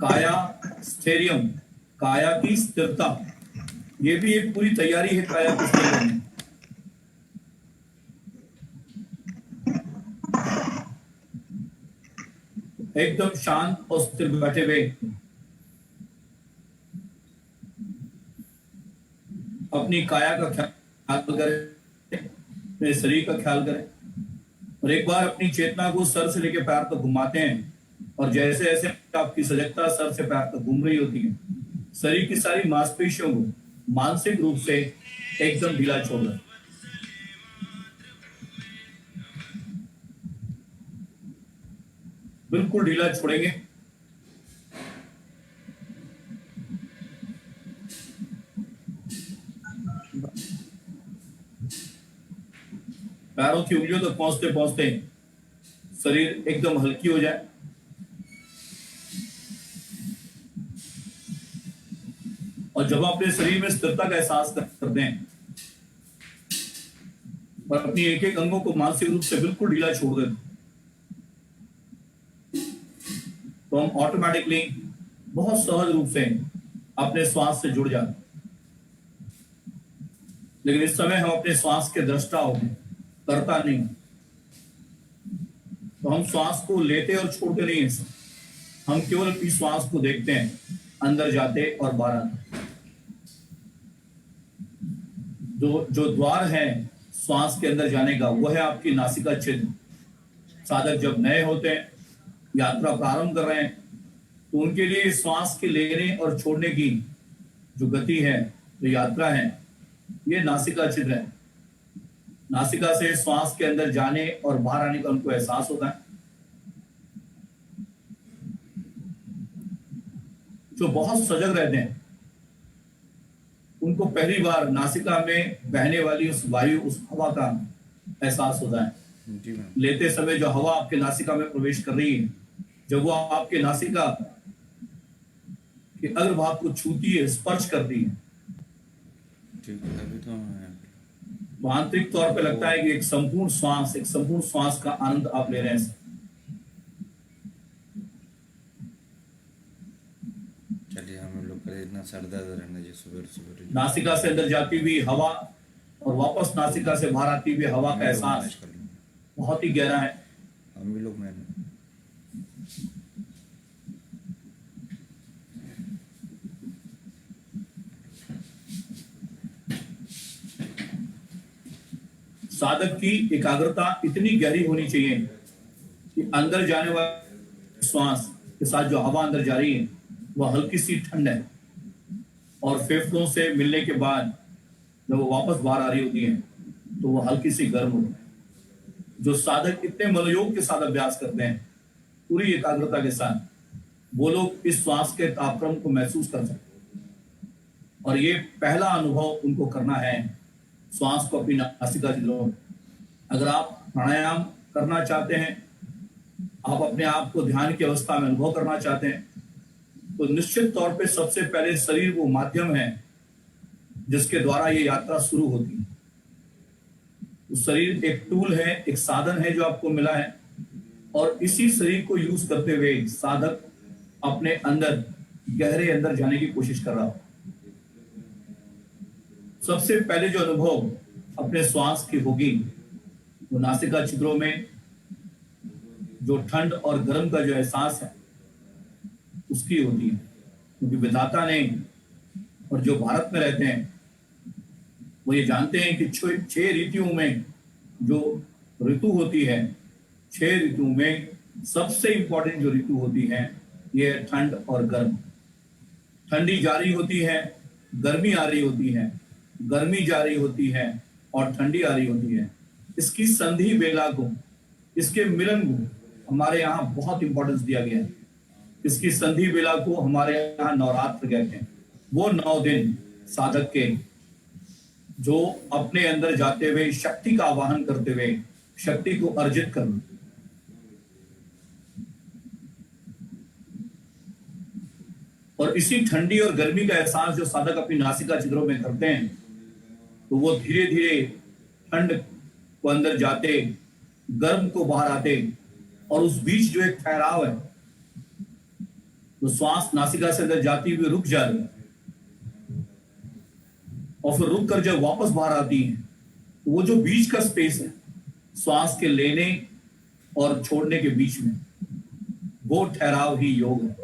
काया स्थैर्यम, काया की स्थिरता, ये भी एक पूरी तैयारी है काया को स्थिर करने। एकदम शांत और स्थिर बैठे हुए अपनी काया का ख्याल करें, अपने शरीर का ख्याल करें, और एक बार अपनी चेतना को सर से लेकर पैर तक घुमाते हैं, और जैसे जैसे आपकी सजगता सर से पैर तक घूम रही होती है, शरीर की सारी मांसपेशियों को मानसिक रूप से एकदम ढीला छोड़ दें। बिल्कुल ढीला छोड़ेंगे। पैरों की उंगलियों तक पहुंचते पहुंचते शरीर एकदम हल्की हो जाए। और जब आप अपने शरीर में स्थिरता का एहसास करते हैं और अपनी एक एक अंगों को मानसिक रूप से बिल्कुल ढीला छोड़ देते, तो हम ऑटोमेटिकली बहुत सहज रूप से अपने श्वास से जुड़ जाते। लेकिन इस समय हम अपने श्वास के दृष्टा होते, करता नहीं। तो हम श्वास को लेते और छोड़ते नहीं हैं, हम केवल अपनी श्वास को देखते हैं, अंदर जाते और बाहर आते। जो द्वार है श्वास के अंदर जाने का, वो है आपकी नासिका छिद्र। साधक जब नए होते हैं, यात्रा प्रारंभ कर रहे हैं, तो उनके लिए श्वास के लेने और छोड़ने की जो गति है, जो यात्रा है, ये नासिका छिद्र है। नासिका से श्वास के अंदर जाने और बाहर आने का उनको एहसास होता है। जो बहुत सजग रहते हैं, उनको पहली बार नासिका में बहने वाली उस वायु, उस हवा का एहसास होता है। लेते समय जो हवा आपके नासिका में प्रवेश कर रही है, जब वो आपके नासिका के अग्रभाग को छूती है, स्पर्श करती है, तो आंतरिक तौर पे लगता है कि एक संपूर्ण श्वास का आनंद आप ले रहे हैं। चलिए हम लोग का इतना सर दर्द रहना जी, सुबह नासिका से अंदर जाती हुई हवा और वापस नासिका से बाहर आती हुई हवा का एहसास बहुत ही गहरा है। हम भी लोग मैंने साधक की एकाग्रता इतनी गहरी होनी चाहिए कि अंदर जाने वाले श्वास के साथ जो हवा अंदर जा रही है, वह हल्की सी ठंड है, और फेफड़ों से मिलने के बाद जब वो वापस बाहर आ रही होती है, तो वो हल्की सी गर्म होती है। जो साधक इतने मनोयोग के साथ अभ्यास करते हैं, पूरी एकाग्रता के साथ, वो लोग इस श्वास के तापक्रम को महसूस कर सकते हैं। और ये पहला अनुभव उनको करना है, श्वास को अपनी नासिका छिद्रों में। अगर आप प्राणायाम करना चाहते हैं, आप अपने आप को ध्यान की अवस्था में अनुभव करना चाहते हैं, तो निश्चित तौर पे सबसे पहले शरीर वो माध्यम है जिसके द्वारा ये यात्रा शुरू होती है। तो शरीर एक टूल है, एक साधन है जो आपको मिला है, और इसी शरीर को यूज करते हुए साधक अपने अंदर, गहरे अंदर जाने की कोशिश कर रहा हो। सबसे पहले जो अनुभव अपने श्वास की होगी, वो नासिका छिद्रों में जो ठंड और गर्म का जो एहसास है, उसकी होती है। क्योंकि विधाता ने और जो भारत में रहते हैं, वो ये जानते हैं कि 6 ऋतुओं में जो ऋतु होती है, 6 ऋतुओं में सबसे इंपॉर्टेंट जो ऋतु होती है, ये ठंड और गर्म। ठंडी जारी होती है, गर्मी आ रही होती है, गर्मी जारी होती है और ठंडी आ रही होती है। इसकी संधि बेला को, इसके मिलन को हमारे यहाँ बहुत इंपॉर्टेंस दिया गया है। इसकी संधि बेला को हमारे यहाँ नवरात्र कहते हैं। वो 9 दिन साधक के जो अपने अंदर जाते हुए शक्ति का आवाहन करते हुए शक्ति को अर्जित करना। और इसी ठंडी और गर्मी का एहसास जो साधक अपनी नासिका छिद्रों में करते हैं, तो वो धीरे धीरे ठंड को अंदर जाते, गर्म को बाहर आते, और उस बीच जो एक ठहराव है, तो श्वास नासिका से अंदर जाती हुई रुक जा रही है और फिर रुक कर जब वापस बाहर आती है तो वो जो बीच का स्पेस है श्वास के लेने और छोड़ने के बीच में, वो ठहराव ही योग है।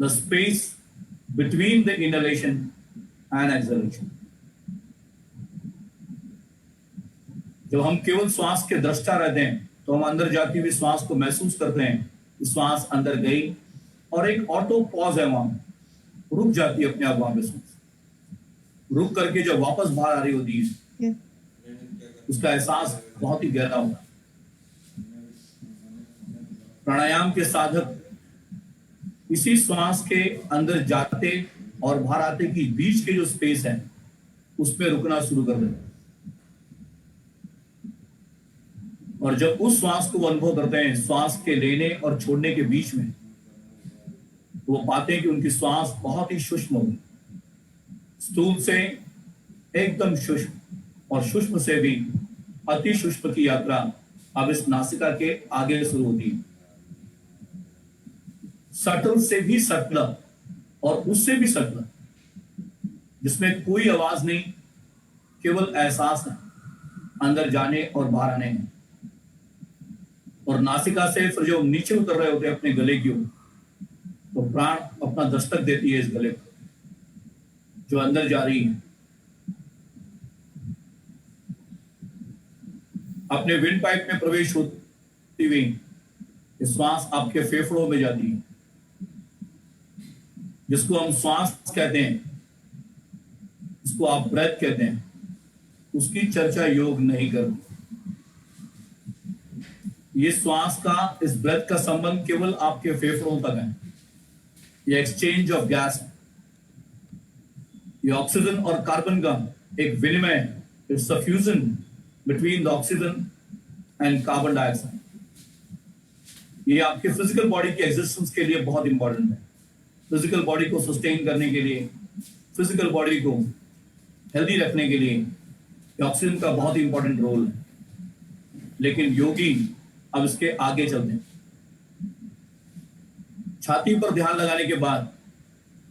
The space between the inhalation and exhalation. जब हम केवल श्वास के दृष्टा रहते हैं तो हम अंदर जाती हुई श्वास को महसूस करते हैं कि श्वास अंदर गई और एक ऑटो पॉज है, वहां रुक जाती है अपने आप वहां पे श्वास, रुक करके जब वापस बाहर आ रही होती है उसका एहसास बहुत ही गहरा होगा। प्राणायाम के साधक इसी श्वास के अंदर जाते और बाहर आते की बीच के जो स्पेस है उसमें रुकना शुरू कर देते हैं और जब उस श्वास को वो अनुभव करते हैं श्वास के लेने और छोड़ने के बीच में, तो वो पाते हैं कि उनकी श्वास बहुत ही सूक्ष्म होगी, स्थूल से एकदम सूक्ष्म और सूक्ष्म से भी अति सूक्ष्म की यात्रा अब इस नासिका के आगे शुरू होती है। सटल से भी सटल और उससे भी सटल, जिसमें कोई आवाज नहीं, केवल एहसास है अंदर जाने और बाहर आने में। और नासिका से फिर जो नीचे उतर रहे होते हैं अपने गले की ओर, तो प्राण अपना दस्तक देती है इस गले को जो अंदर जा रही है। अपने विंड पाइप में प्रवेश होती हुई श्वास आपके फेफड़ों में जाती है, जिसको हम श्वास कहते हैं, जिसको आप ब्रेथ कहते हैं, उसकी चर्चा योग नहीं करते। ये श्वास का, इस ब्रेथ का संबंध केवल आपके फेफड़ों तक है। ये एक्सचेंज ऑफ गैस है, ये ऑक्सीजन और कार्बन का एक विनिमय, it's a fusion between the oxygen and carbon dioxide. ये आपके फिजिकल बॉडी की एग्जिस्टेंस के लिए बहुत इंपॉर्टेंट है। फिजिकल बॉडी को सस्टेन करने के लिए, फिजिकल बॉडी को हेल्दी रखने के लिए ऑक्सीजन का बहुत ही इंपॉर्टेंट रोल है। लेकिन योगी अब इसके आगे चलते हैं। छाती पर ध्यान लगाने के बाद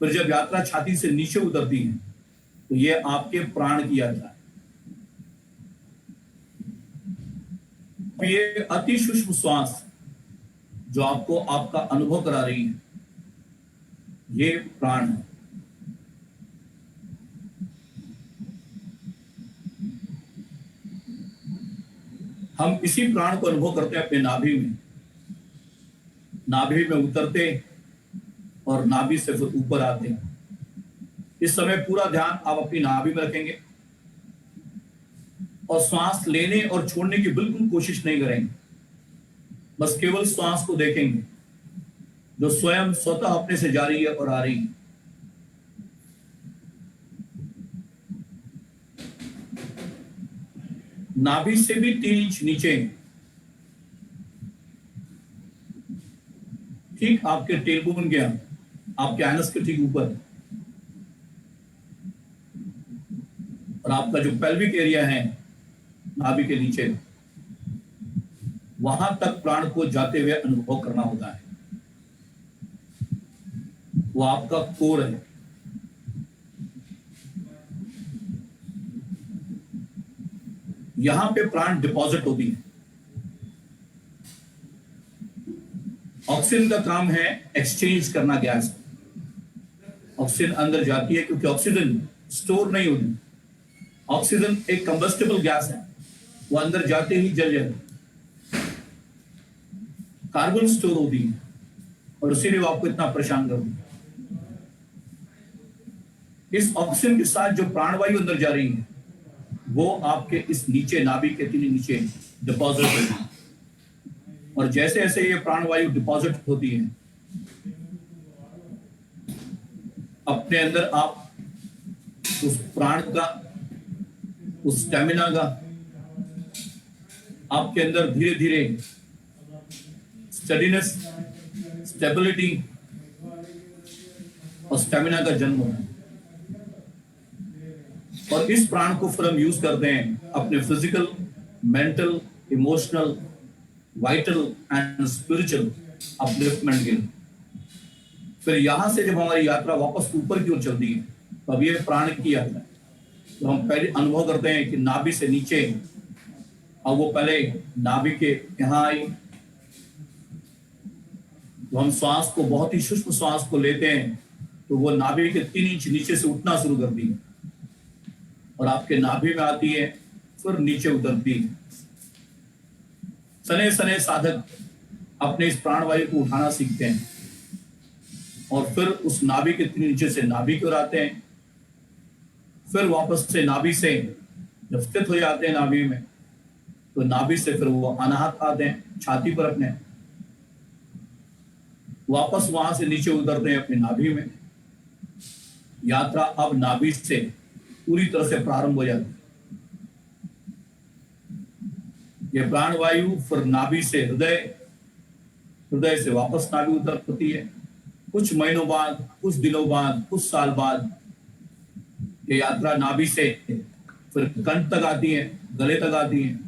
फिर जब यात्रा छाती से नीचे उतरती है तो ये आपके प्राण की यात्रा है। ये अति सूक्ष्म श्वास जो आपको आपका अनुभव करा रही है, ये प्राण है। हम इसी प्राण को अनुभव करते हैं अपने नाभि में। नाभि में उतरते और नाभि से फिर ऊपर आते हैं। इस समय पूरा ध्यान आप अपनी नाभि में रखेंगे और श्वास लेने और छोड़ने की बिल्कुल कोशिश नहीं करेंगे, बस केवल श्वास को देखेंगे जो स्वयं स्वतः अपने से जा रही है और आ रही है। नाभि से भी 3 इंच नीचे, ठीक आपके टेलबोन के, आपके एनस के ठीक ऊपर, और आपका जो पेल्विक एरिया है नाभि के नीचे, वहां तक प्राण को जाते हुए अनुभव करना होता है। वो आपका कोर है। यहां पे प्राण डिपॉजिट होती है। ऑक्सीजन का काम है एक्सचेंज करना गैस। ऑक्सीजन अंदर जाती है क्योंकि ऑक्सीजन स्टोर नहीं होती। ऑक्सीजन एक कंबस्टेबल गैस है, वो अंदर जाते ही जल जाती। कार्बन स्टोर होती है और इसीलिए वो आपको इतना परेशान करती है। इस ऑक्सीजन के साथ जो प्राणवायु अंदर जा रही है वो आपके इस नीचे नाभि के 3 नीचे डिपॉजिट होती है। और जैसे जैसे ये प्राणवायु डिपॉजिट होती है, अपने अंदर आप उस प्राण का, उस स्टेमिना का, आपके अंदर धीरे धीरे स्टेडीनेस, स्टेबिलिटी और स्टेमिना का जन्म होता है। और इस प्राण को फिर हम यूज करते हैं अपने physical, mental, emotional, vital and spiritual upliftment के लिए। फिर यहां से जब हमारी यात्रा वापस ऊपर की ओर चलती है, तो अब ये प्राण की यात्रा है। तो हम पहले अनुभव करते हैं कि नाभि से नीचे, अब वो पहले नाभि के यहां आई, तो हम श्वास को, बहुत ही सूक्ष्म श्वास को लेते हैं, तो वो नाभि के 3 इंच नीचे से उठना शुरू करती है और आपके नाभि में आती है, फिर नीचे उतरती है। सने सने साधक अपने इस प्राणवायु को उठाना सीखते हैं और फिर उस नाभि के 3 नीचे से नाभि की ओर आते हैं, फिर वापस से नाभि से जब स्थित हो जाते हैं नाभि में, तो नाभि से फिर वो अनाहत आते हैं छाती पर अपने, वापस वहां से नीचे उतरते हैं अपनी नाभि में। यात्रा अब नाभि से पूरी तरह से प्रारंभ हो जाती है। ये प्राणवायु फिर नाभि से हृदय, हृदय से वापस नाभि उतरती है। कुछ महीनों बाद, कुछ दिनों बाद, कुछ साल बाद ये यात्रा नाभि से फिर कंठ तक आती है, गले तक आती है,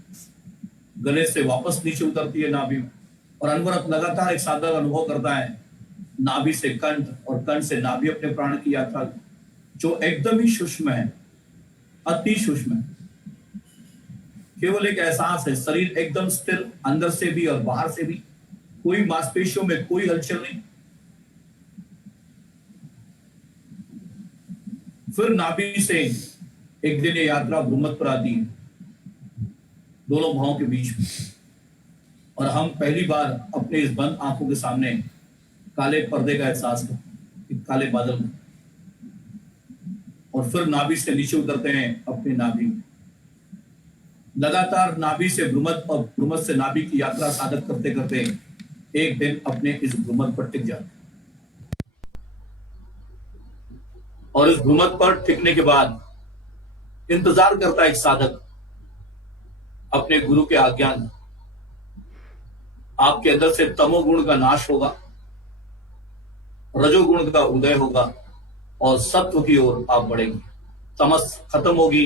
गले से वापस नीचे उतरती है नाभि में। और अनवरत लगातार एक साधक अनुभव करता है नाभि से कंठ और कंठ से नाभि, अपने प्राण की यात्रा जो एकदम ही सूक्ष्म है, अति सूक्ष्म है। केवल एक एहसास है, शरीर एकदम स्थिर, अंदर से भी और बाहर से भी, कोई मांसपेशियों में कोई हलचल नहीं। फिर नाभि से एक दिन ये यात्रा भ्रूमध्य पर आती है, दोनों भावों के बीच में, और हम पहली बार अपने इस बंद आंखों के सामने काले पर्दे का एहसास करते हैं, काले बादल में। और फिर नाभि से नीचे उतरते हैं अपनी नाभि में। लगातार नाभि से भ्रूमध्य और भ्रूमध्य से नाभि की यात्रा साधक करते करते एक दिन अपने इस भ्रूमध्य पर टिक जाते हैं। और इस भ्रूमध्य पर टिकने के बाद इंतजार करता है एक साधक अपने गुरु के आज्ञा में। आपके अंदर से तमोगुण का नाश होगा, रजोगुण का उदय होगा और सत्व की ओर आप बढ़ेंगे। तमस खत्म होगी,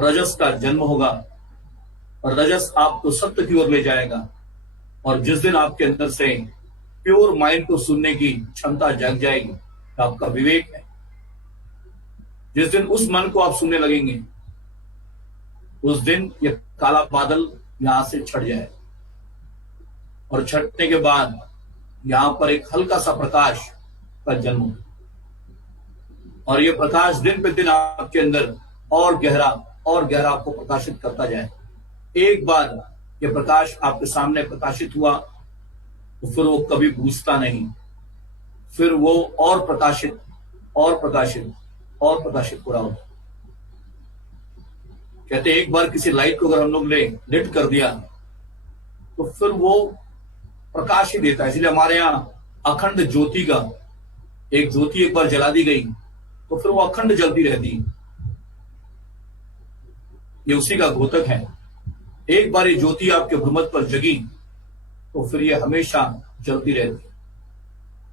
रजस का जन्म होगा और रजस आपको सत्य की ओर ले जाएगा। और जिस दिन आपके अंदर से प्योर माइंड को सुनने की क्षमता जग जाएगी, तो आपका विवेक है, जिस दिन उस मन को आप सुनने लगेंगे, उस दिन ये काला बादल यहां से छट जाए और छटने के बाद यहां पर एक हल्का सा प्रकाश का जन्म हो। और ये प्रकाश दिन पे दिन आपके अंदर और गहरा आपको प्रकाशित करता जाए। एक बार ये प्रकाश आपके सामने प्रकाशित हुआ तो फिर वो कभी बुझता नहीं, फिर वो और प्रकाशित और प्रकाशित और प्रकाशित हो रहा होता। कहते एक बार किसी लाइट को अगर हम लोग ने लिट कर दिया तो फिर वो प्रकाश ही देता है। इसलिए हमारे यहाँ अखंड ज्योति का, एक ज्योति एक बार जला दी गई तो फिर वो अखंड जलती रहती है। ये उसी का घोतक है। एक बार ये ज्योति आपके भ्रूमध्य पर जगी तो फिर ये हमेशा जलती रहती है।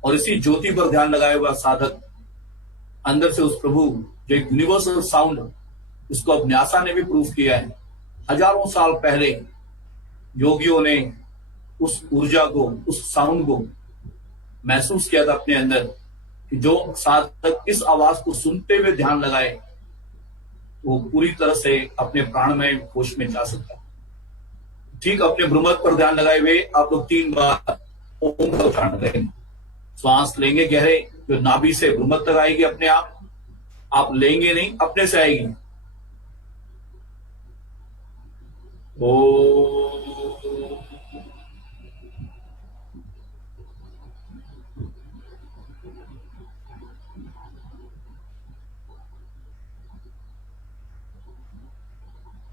और इसी ज्योति पर ध्यान लगाए हुआ साधक अंदर से उस प्रभु, जो एक यूनिवर्सल साउंड, इसको अब न्यासा ने भी प्रूफ किया है, हजारों साल पहले योगियों ने उस ऊर्जा को, उस साउंड को महसूस किया था अपने अंदर, कि जो साधक इस आवाज को सुनते हुए ध्यान लगाए वो पूरी तरह से अपने प्राणमय कोश में जा सकता है। ठीक अपने भ्रूमध्य पर ध्यान लगाए हुए आप लोग 3 बार ओम का उच्चारण करेंगे। श्वास लेंगे गहरे, जो नाभि से भ्रूमध्य तक आएगी अपने आप लेंगे नहीं, अपने से आएगी। ओ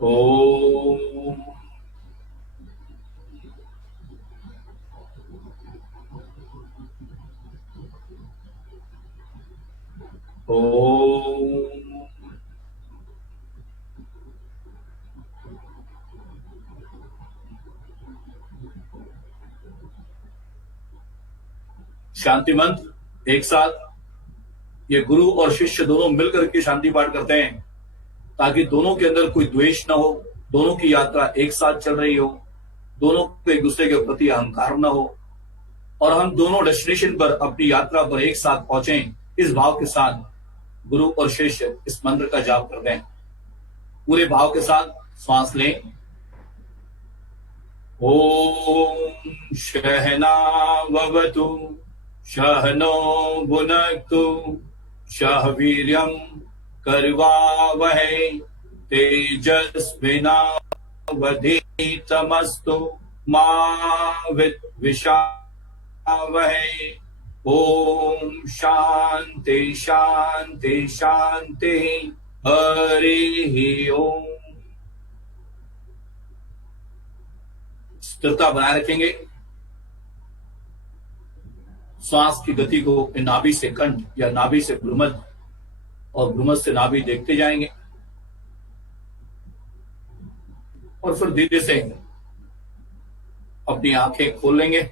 ओम ओम शांति मंत्र एक साथ ये गुरु और शिष्य दोनों मिलकर के शांति पाठ करते हैं, ताकि दोनों के अंदर कोई द्वेष ना हो, दोनों की यात्रा एक साथ चल रही हो, दोनों को एक दूसरे के प्रति अहंकार ना हो। और हम दोनों डेस्टिनेशन पर अपनी यात्रा पर एक साथ पहुंचे, इस भाव के साथ गुरु और शिष्य इस मंत्र का जाप करते हैं। पूरे भाव के साथ श्वास लें। ओम सहनावतु सहनो भुनक्तु सह वीर्यं करवावहै तेजस्विनावधीतमस्तु मा विद्विषावहै। ओम शांति शांति शांति। हरि ओम। स्थिरता बनाए रखेंगे। श्वास की गति को नाभि से कंठ या नाभि से भ्रूमध्य और भ्रूमध्य से नाभि देखते जाएंगे और फिर धीरे से अपनी आंखें खोल लेंगे।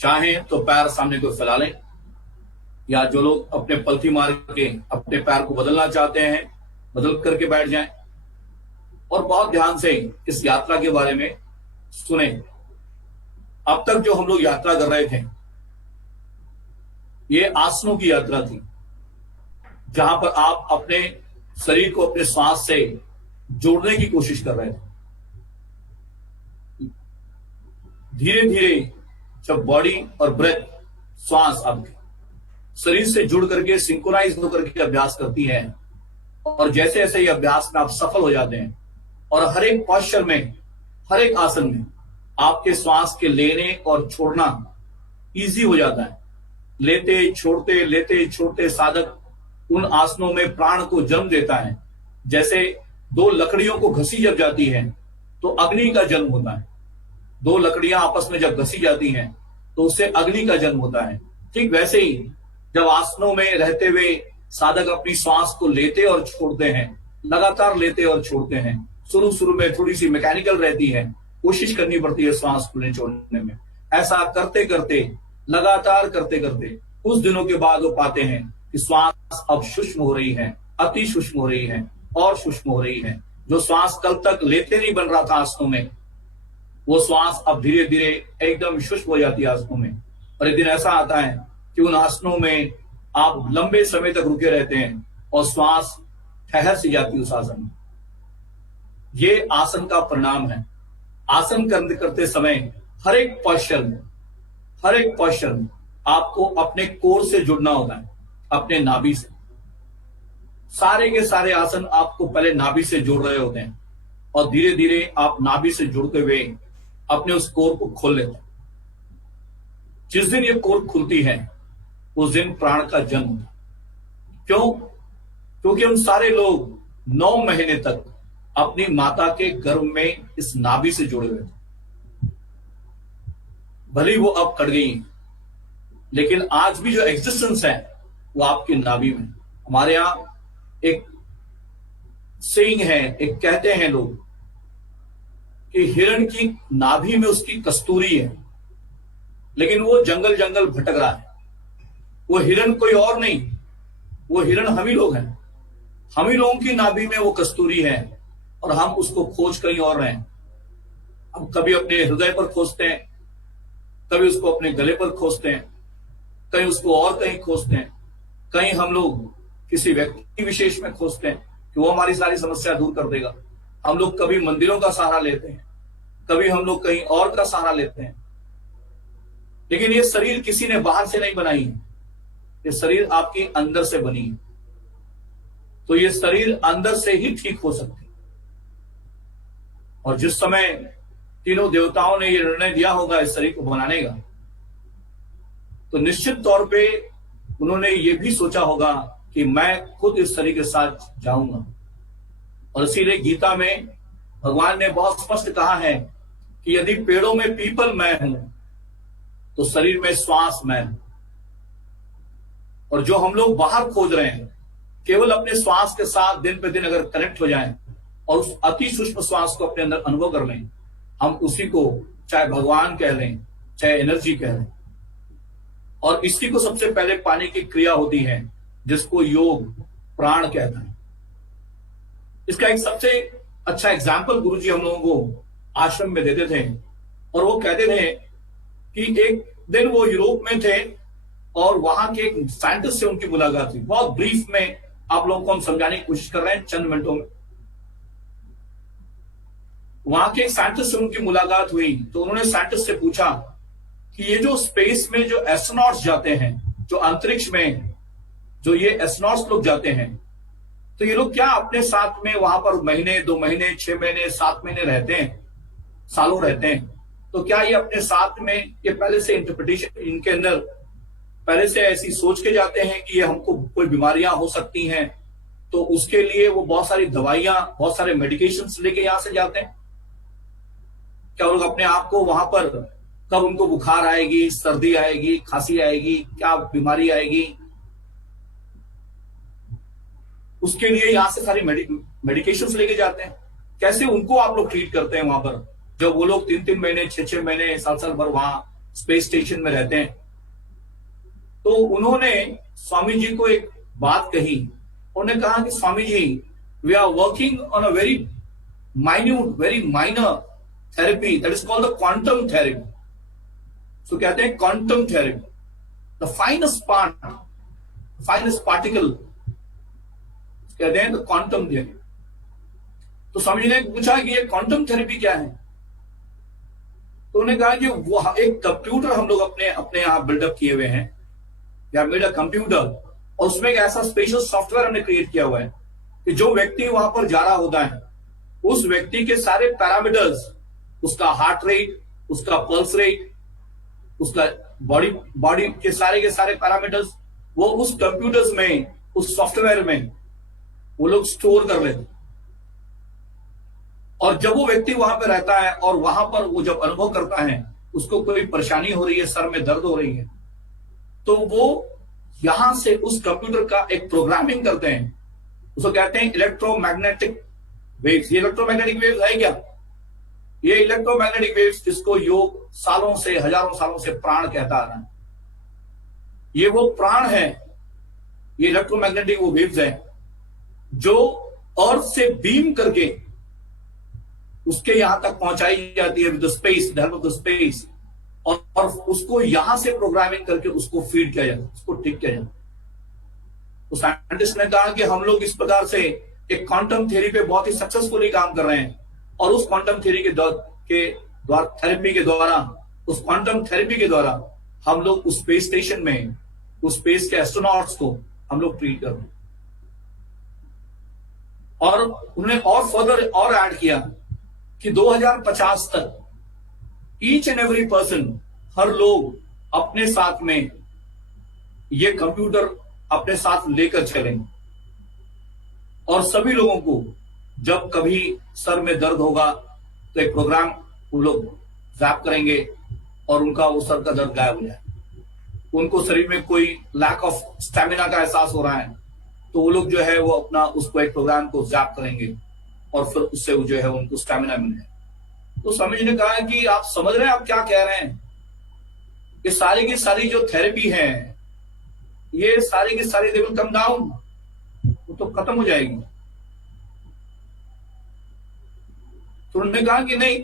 चाहें तो पैर सामने को फैला लें, या जो लोग अपने पलथी मार के अपने पैर को बदलना चाहते हैं बदल करके बैठ जाएं और बहुत ध्यान से इस यात्रा के बारे में सुने। अब तक जो हम लोग यात्रा कर रहे थे ये आसनों की यात्रा थी, जहां पर आप अपने शरीर को अपने श्वास से जोड़ने की कोशिश कर रहे थे। धीरे धीरे जब बॉडी और ब्रेथ श्वास आपके शरीर से जुड़ करके सिंक्रोनाइज होकर के अभ्यास करती है और जैसे जैसे ये अभ्यास में आप सफल हो जाते हैं और हर एक पॉस्चर में, हर एक आसन में आपके श्वास के लेने और छोड़ना इजी हो जाता है। लेते छोड़ते साधक उन आसनों में प्राण को जन्म देता है। जैसे दो लकड़ियों को घसी जब जाती है तो अग्नि का जन्म होता है। दो लकड़ियां आपस में जब घसी जाती हैं तो उससे अग्नि का जन्म होता है। ठीक वैसे ही जब आसनों में रहते हुए साधक अपनी श्वास को लेते और छोड़ते हैं, लगातार लेते और छोड़ते हैं। शुरू में थोड़ी सी मैकेनिकल रहती है, कोशिश करनी पड़ती है श्वास को लेने छोड़ने में। ऐसा करते करते, लगातार करते करते कुछ दिनों के बाद वो पाते हैं कि श्वास अब सूक्ष्म हो रही है, अति सूक्ष्म हो रही है और सूक्ष्म हो रही है। जो श्वास कल तक लेते नहीं बन रहा था आसनों में, वो श्वास अब धीरे धीरे एकदम सूक्ष्म हो जाती है आसनों में। और एक दिन ऐसा आता है कि उन आसनों में आप लंबे समय तक रुके रहते हैं और श्वास ठहर सी जाती है उस आसन में। ये आसन का परिणाम है। आसन करते समय हर एक पॉस्चर में आपको अपने कोर से जुड़ना होता है, अपने नाभि से। सारे के सारे आसन आपको पहले नाभि से जोड़ रहे होते हैं और धीरे धीरे आप नाभि से जुड़ते हुए अपने उस कोर को खोल लेते हैं। जिस दिन ये कोर खुलती है उस दिन प्राण का जन्म होता है। क्यों? क्योंकि हम सारे लोग 9 महीने तक अपनी माता के गर्भ में इस नाभि से जुड़े हुए थे। भले वो अब कट गई, लेकिन आज भी जो एग्जिस्टेंस है वो आपकी नाभि में। हमारे यहां एक सेइंग है, एक कहते हैं लोग कि हिरण की नाभि में उसकी कस्तूरी है, लेकिन वो जंगल जंगल भटक रहा है। वो हिरण कोई और नहीं, वो हिरण हम ही लोग हैं। हम ही लोगों की नाभि में वो कस्तूरी है और हम उसको खोज कहीं और रहे हैं। हम कभी अपने हृदय पर खोजते हैं, कभी उसको अपने गले पर खोजते हैं, कहीं उसको और कहीं खोजते हैं, कहीं हम लोग किसी व्यक्ति विशेष में खोजते हैं कि वो हमारी सारी समस्या दूर कर देगा। हम लोग कभी मंदिरों का सहारा लेते हैं, कभी हम लोग कहीं और का सहारा लेते हैं। लेकिन ये शरीर किसी ने बाहर से नहीं बनाई है, ये शरीर आपकी अंदर से बनी है। तो ये शरीर अंदर से ही ठीक हो सकती है। और जिस समय तीनों देवताओं ने ये निर्णय दिया होगा इस शरीर को बनाने का, तो निश्चित तौर पे उन्होंने ये भी सोचा होगा कि मैं खुद इस शरीर के साथ जाऊंगा। और इसीलिए गीता में भगवान ने बहुत स्पष्ट कहा है कि यदि पेड़ों में पीपल मैं हूं तो शरीर में श्वास मैं हूं। और जो हम लोग बाहर खोज रहे हैं, केवल अपने श्वास के साथ दिन पे दिन अगर कनेक्ट हो जाएं और उस अति सूक्ष्म श्वास को अपने अंदर अनुभव कर लें, हम उसी को चाहे भगवान कह लें, चाहे एनर्जी कह लें। और इसी को सबसे पहले पाने की क्रिया होती है जिसको योग प्राण कहता है। इसका एक सबसे अच्छा एग्जाम्पल गुरुजी हम लोगों को आश्रम में देते थे और वो कहते थे कि एक दिन वो यूरोप में थे और वहां के एक साइंटिस्ट से उनकी मुलाकात हुई। बहुत ब्रीफ में आप लोगों को हम समझाने की कोशिश कर रहे हैं चंद मिनटों में। वहां के एक साइंटिस्ट से उनकी मुलाकात हुई तो उन्होंने साइंटिस्ट से पूछा कि ये जो स्पेस में जो एस्ट्रोनॉट्स जाते हैं, जो अंतरिक्ष में जो ये एस्ट्रोनॉट्स लोग जाते हैं, तो ये लोग क्या अपने साथ में वहां पर महीने, 2 महीने, 6 महीने, 7 महीने रहते हैं, सालों रहते हैं? तो क्या ये अपने साथ में ये पहले से इंटरप्रिटेशन इनके अंदर पहले से ऐसी सोच के जाते हैं कि ये हमको कोई बीमारियां हो सकती हैं, तो उसके लिए वो बहुत सारी दवाइयां, बहुत सारे मेडिकेशंस लेके यहां से जाते हैं? क्या वो लोग अपने आप को वहां पर कब उनको बुखार आएगी, सर्दी आएगी, खांसी आएगी, क्या बीमारी आएगी, उसके लिए यहां से सारी मेडिकेशंस लेके जाते हैं? कैसे उनको आप लोग ट्रीट करते हैं वहां पर, जब वो लोग 3-3 महीने, 6-6 महीने, साल भर वहां स्पेस स्टेशन में रहते हैं? तो उन्होंने स्वामी जी को एक बात कही। उन्होंने कहा कि Swami ji, we are working on a very minute, very minor therapy that is called the quantum therapy. तो कहते हैं quantum therapy, the finest part, finest particle, कहते हैं द क्वांटम थेरेपी। तो स्वामी जी ने पूछा कि ये क्वांटम थेरेपी क्या है? तो उन्होंने कहा कि वो एक कंप्यूटर हम लोग अपने अपने यहां बिल्डअप किए हुए हैं, या मेड अ कंप्यूटर, और उसमें एक ऐसा स्पेशल सॉफ्टवेयर हमने क्रिएट किया हुआ है कि जो व्यक्ति वहां पर जा रहा होता है, उस व्यक्ति के सारे पैरामीटर्स, उसका हार्ट रेट, उसका पल्स रेट, उसका बॉडी के सारे पैरामीटर्स, वो उस कंप्यूटर्स में, उस सॉफ्टवेयर में वो लोग स्टोर कर लेते। और जब वो व्यक्ति वहां पर रहता है और वहां पर वो जब अनुभव करता है, उसको कोई परेशानी हो रही है, सर में दर्द हो रही है, तो वो यहां से उस कंप्यूटर का एक प्रोग्रामिंग करते हैं, उसको कहते हैं इलेक्ट्रोमैग्नेटिक वेव्स। ये इलेक्ट्रोमैग्नेटिक वेव्स है क्या? ये इलेक्ट्रोमैग्नेटिक वेव्स, जिसको योग सालों से, हजारों सालों से प्राण कहता आ रहा है, ये वो प्राण है, ये इलेक्ट्रोमैग्नेटिक वो वेव्स है जो अर्थ से बीम करके उसके यहां तक पहुंचाई जाती है with the space, the help of the space, और उसको यहां से प्रोग्रामिंग करके उसको फीड किया जाता है, उसको ठीक किया जाता है। तो साइंटिस्ट ने कहा कि हम लोग इस प्रकार से एक क्वांटम थ्योरी पे बहुत ही सक्सेसफुली काम कर रहे हैं, और उस क्वांटम थ्योरी के द्वारा थेरेपी के द्वारा, उस क्वांटम थेरेपी के द्वारा हम लोग उस स्पेस स्टेशन में उस स्पेस के एस्ट्रोनॉट्स को हम लोग ट्रीट कर रहे हैं। और उन्होंने और फर्दर और ऐड किया कि 2050 तक ईच एंड एवरी पर्सन, हर लोग अपने साथ में ये कंप्यूटर अपने साथ लेकर चलेंगे, और सभी लोगों को जब कभी सर में दर्द होगा तो एक प्रोग्राम वो लोग जैप करेंगे और उनका वो सर का दर्द गायब हो जाए। उनको शरीर में कोई लैक ऑफ स्टेमिना का एहसास हो रहा है तो वो लोग जो है वो अपना उसको एक प्रोग्राम को जैप करेंगे और फिर उससे वो जो है उनको स्टेमिना मिल जाए। तो स्वामी जी ने कहा कि आप समझ रहे हैं आप क्या कह रहे हैं? ये सारी की सारी जो थेरेपी है, ये सारी की सारी दे विल कम डाउन, वो तो खत्म हो जाएगी। तो उन्होंने कहा कि नहीं,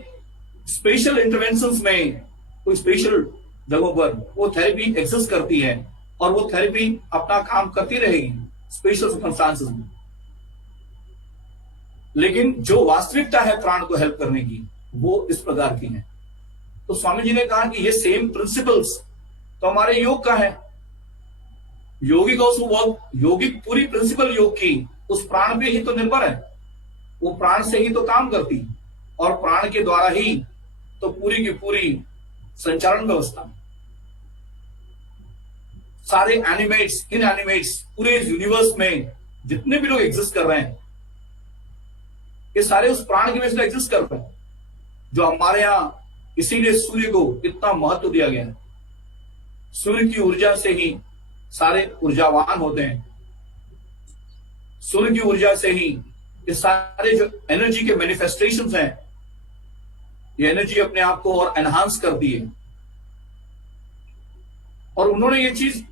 स्पेशल इंटरवेंशंस में कोई स्पेशल जगहों पर वो थेरेपी एग्जिस्ट करती है और वो थेरेपी अपना काम करती रहेगी स्पेशल सर्कमस्टांसेस में। लेकिन जो वास्तविकता है प्राण को हेल्प करने की, वो इस प्रकार की है। तो स्वामी जी ने कहा कि ये सेम प्रिंसिपल्स तो हमारे योग का है। योगिक योगिक पूरी प्रिंसिपल योग की उस प्राण पे ही तो निर्भर है, वो प्राण से ही तो काम करती, और प्राण के द्वारा ही तो पूरी की पूरी संचालन व्यवस्था, सारे एनिमेट्स, इनएनिमेट्स, पूरे यूनिवर्स में जितने भी लोग एग्जिस्ट कर रहे हैं, ये सारे उस प्राण की वजह से एग्जिस्ट कर रहे हैं, जो हमारे यहां इसीलिए सूर्य को इतना महत्व दिया गया है। सूर्य की ऊर्जा से ही सारे ऊर्जावान होते हैं, सूर्य की ऊर्जा से ही ये सारे जो एनर्जी के मैनिफेस्टेशंस हैं, ये एनर्जी अपने आप को और एनहांस करती है। और उन्होंने ये चीज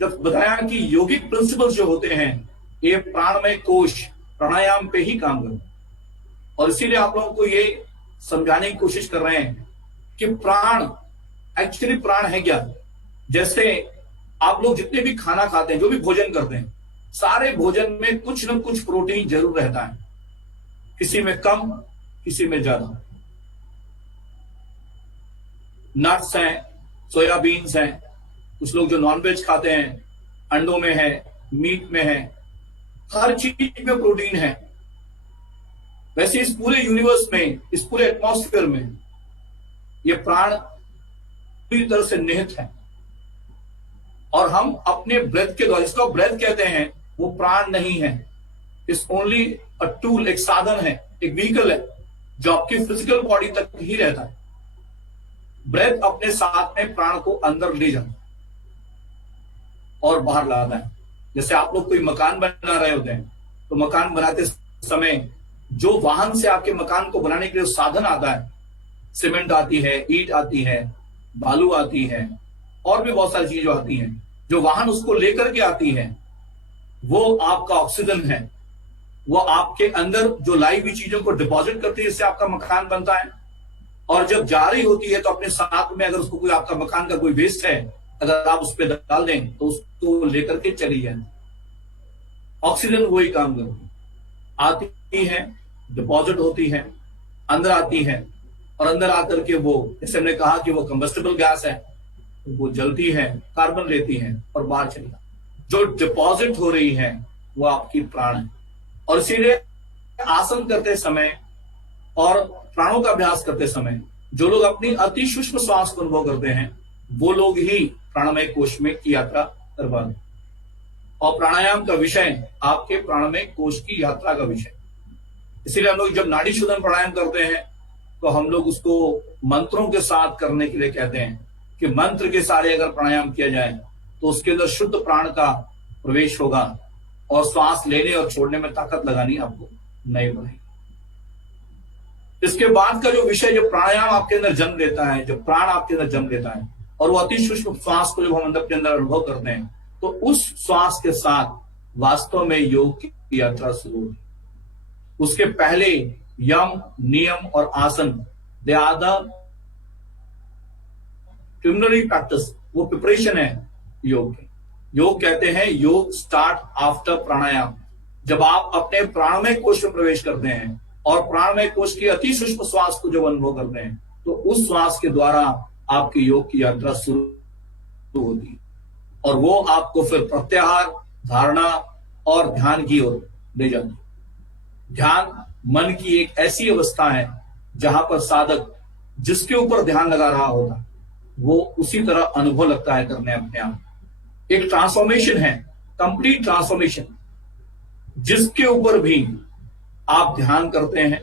जब बताया कि योगिक प्रिंसिपल्स जो होते हैं ये प्राणमय कोश, प्राणायाम पे ही काम करते हैं। और इसीलिए आप लोगों को ये समझाने की कोशिश कर रहे हैं कि प्राण एक्चुअली प्राण है क्या? जैसे आप लोग जितने भी खाना खाते हैं, जो भी भोजन करते हैं, सारे भोजन में कुछ न कुछ प्रोटीन जरूर रहता है, किसी में कम, किसी में ज्यादा। नट्स हैं, सोयाबीन्स हैं, कुछ लोग जो नॉनवेज खाते हैं, अंडों में है, मीट में है, हर चीज में प्रोटीन है। वैसे इस पूरे यूनिवर्स में, इस पूरे एटमॉस्फेयर में ये प्राण पूरी तरह से निहित है। और हम अपने ब्रेथ के द्वारा, जिसको ब्रेथ कहते हैं, वो प्राण नहीं है। इट्स ओनली अ टूल, एक साधन है, एक व्हीकल है जो आपकी फिजिकल बॉडी तक ही रहता है। ब्रेथ अपने साथ में प्राण को अंदर ले जाता है और बाहर लाता है। जैसे आप लोग कोई मकान बना रहे होते हैं, तो मकान बनाते समय जो वाहन से आपके मकान को बनाने के लिए साधन आता है, सीमेंट आती है, ईंट आती है, बालू आती है, और भी बहुत सारी चीजें आती हैं, जो वाहन उसको लेकर के आती है, वो आपका ऑक्सीजन है। वो आपके अंदर जो लाई हुई चीजों को डिपॉजिट करती है, इससे आपका मकान बनता है। और जब जा रही होती है तो अपने साथ में अगर उसको कोई आपका मकान का कोई वेस्ट है, अगर आप उस पर डाल दें तो उसको लेकर के चली जाए। ऑक्सीजन वही काम करती है, आती है, डिपॉजिट होती है, अंदर आती है, और अंदर आकर के वो, जैसे हमने कहा कि वो कंबस्टेबल गैस है, वो जलती है, कार्बन लेती है और बाहर चली जाती। जो डिपॉजिट हो रही है वो आपकी प्राण है। और इसीलिए आसन करते समय और प्राणों का अभ्यास करते समय जो लोग अपनी अति सूक्ष्म श्वास को अनुभव करते हैं, वो लोग ही प्राणमय कोश में की यात्रा कर पाते। और प्राणायाम का विषय आपके प्राणमय कोश की यात्रा का विषय। इसीलिए हम लोग जब नाड़ी शोधन प्राणायाम करते हैं तो हम लोग उसको मंत्रों के साथ करने के लिए कहते हैं कि मंत्र के सारे अगर प्राणायाम किया जाए तो उसके अंदर शुद्ध प्राण का प्रवेश होगा और श्वास लेने और छोड़ने में ताकत लगानी आपको नहीं पड़ेगी। इसके बाद का जो विषय, जो प्राणायाम आपके अंदर जन्म लेता है, जो प्राण आपके अंदर जन्म लेता है, और वो अति सूक्ष्म श्वास को जब हम अंदर के अंदर अनुभव करते हैं, तो उस श्वास के साथ वास्तव में योग की यात्रा शुरू होती है। उसके पहले यम, नियम और asana, they are the preliminary practice, वो प्रिपरेशन है योग के। योग कहते हैं योग स्टार्ट आफ्टर प्राणायाम। जब आप अपने प्राणमय कोश में प्रवेश करते हैं और प्राणमय कोश की अति सूक्ष्म श्वास को जब अनुभव करते हैं, तो उस श्वास के द्वारा आपकी योग की यात्रा शुरू होती है। और वो आपको फिर प्रत्याहार, धारणा और ध्यान की ओर ले जाती है। ध्यान मन की एक ऐसी अवस्था है जहां पर साधक जिसके ऊपर ध्यान लगा रहा होता, वो उसी तरह अनुभव लगता है करने अपने आप। एक ट्रांसफॉर्मेशन है, कंप्लीट ट्रांसफॉर्मेशन। जिसके ऊपर भी आप ध्यान करते हैं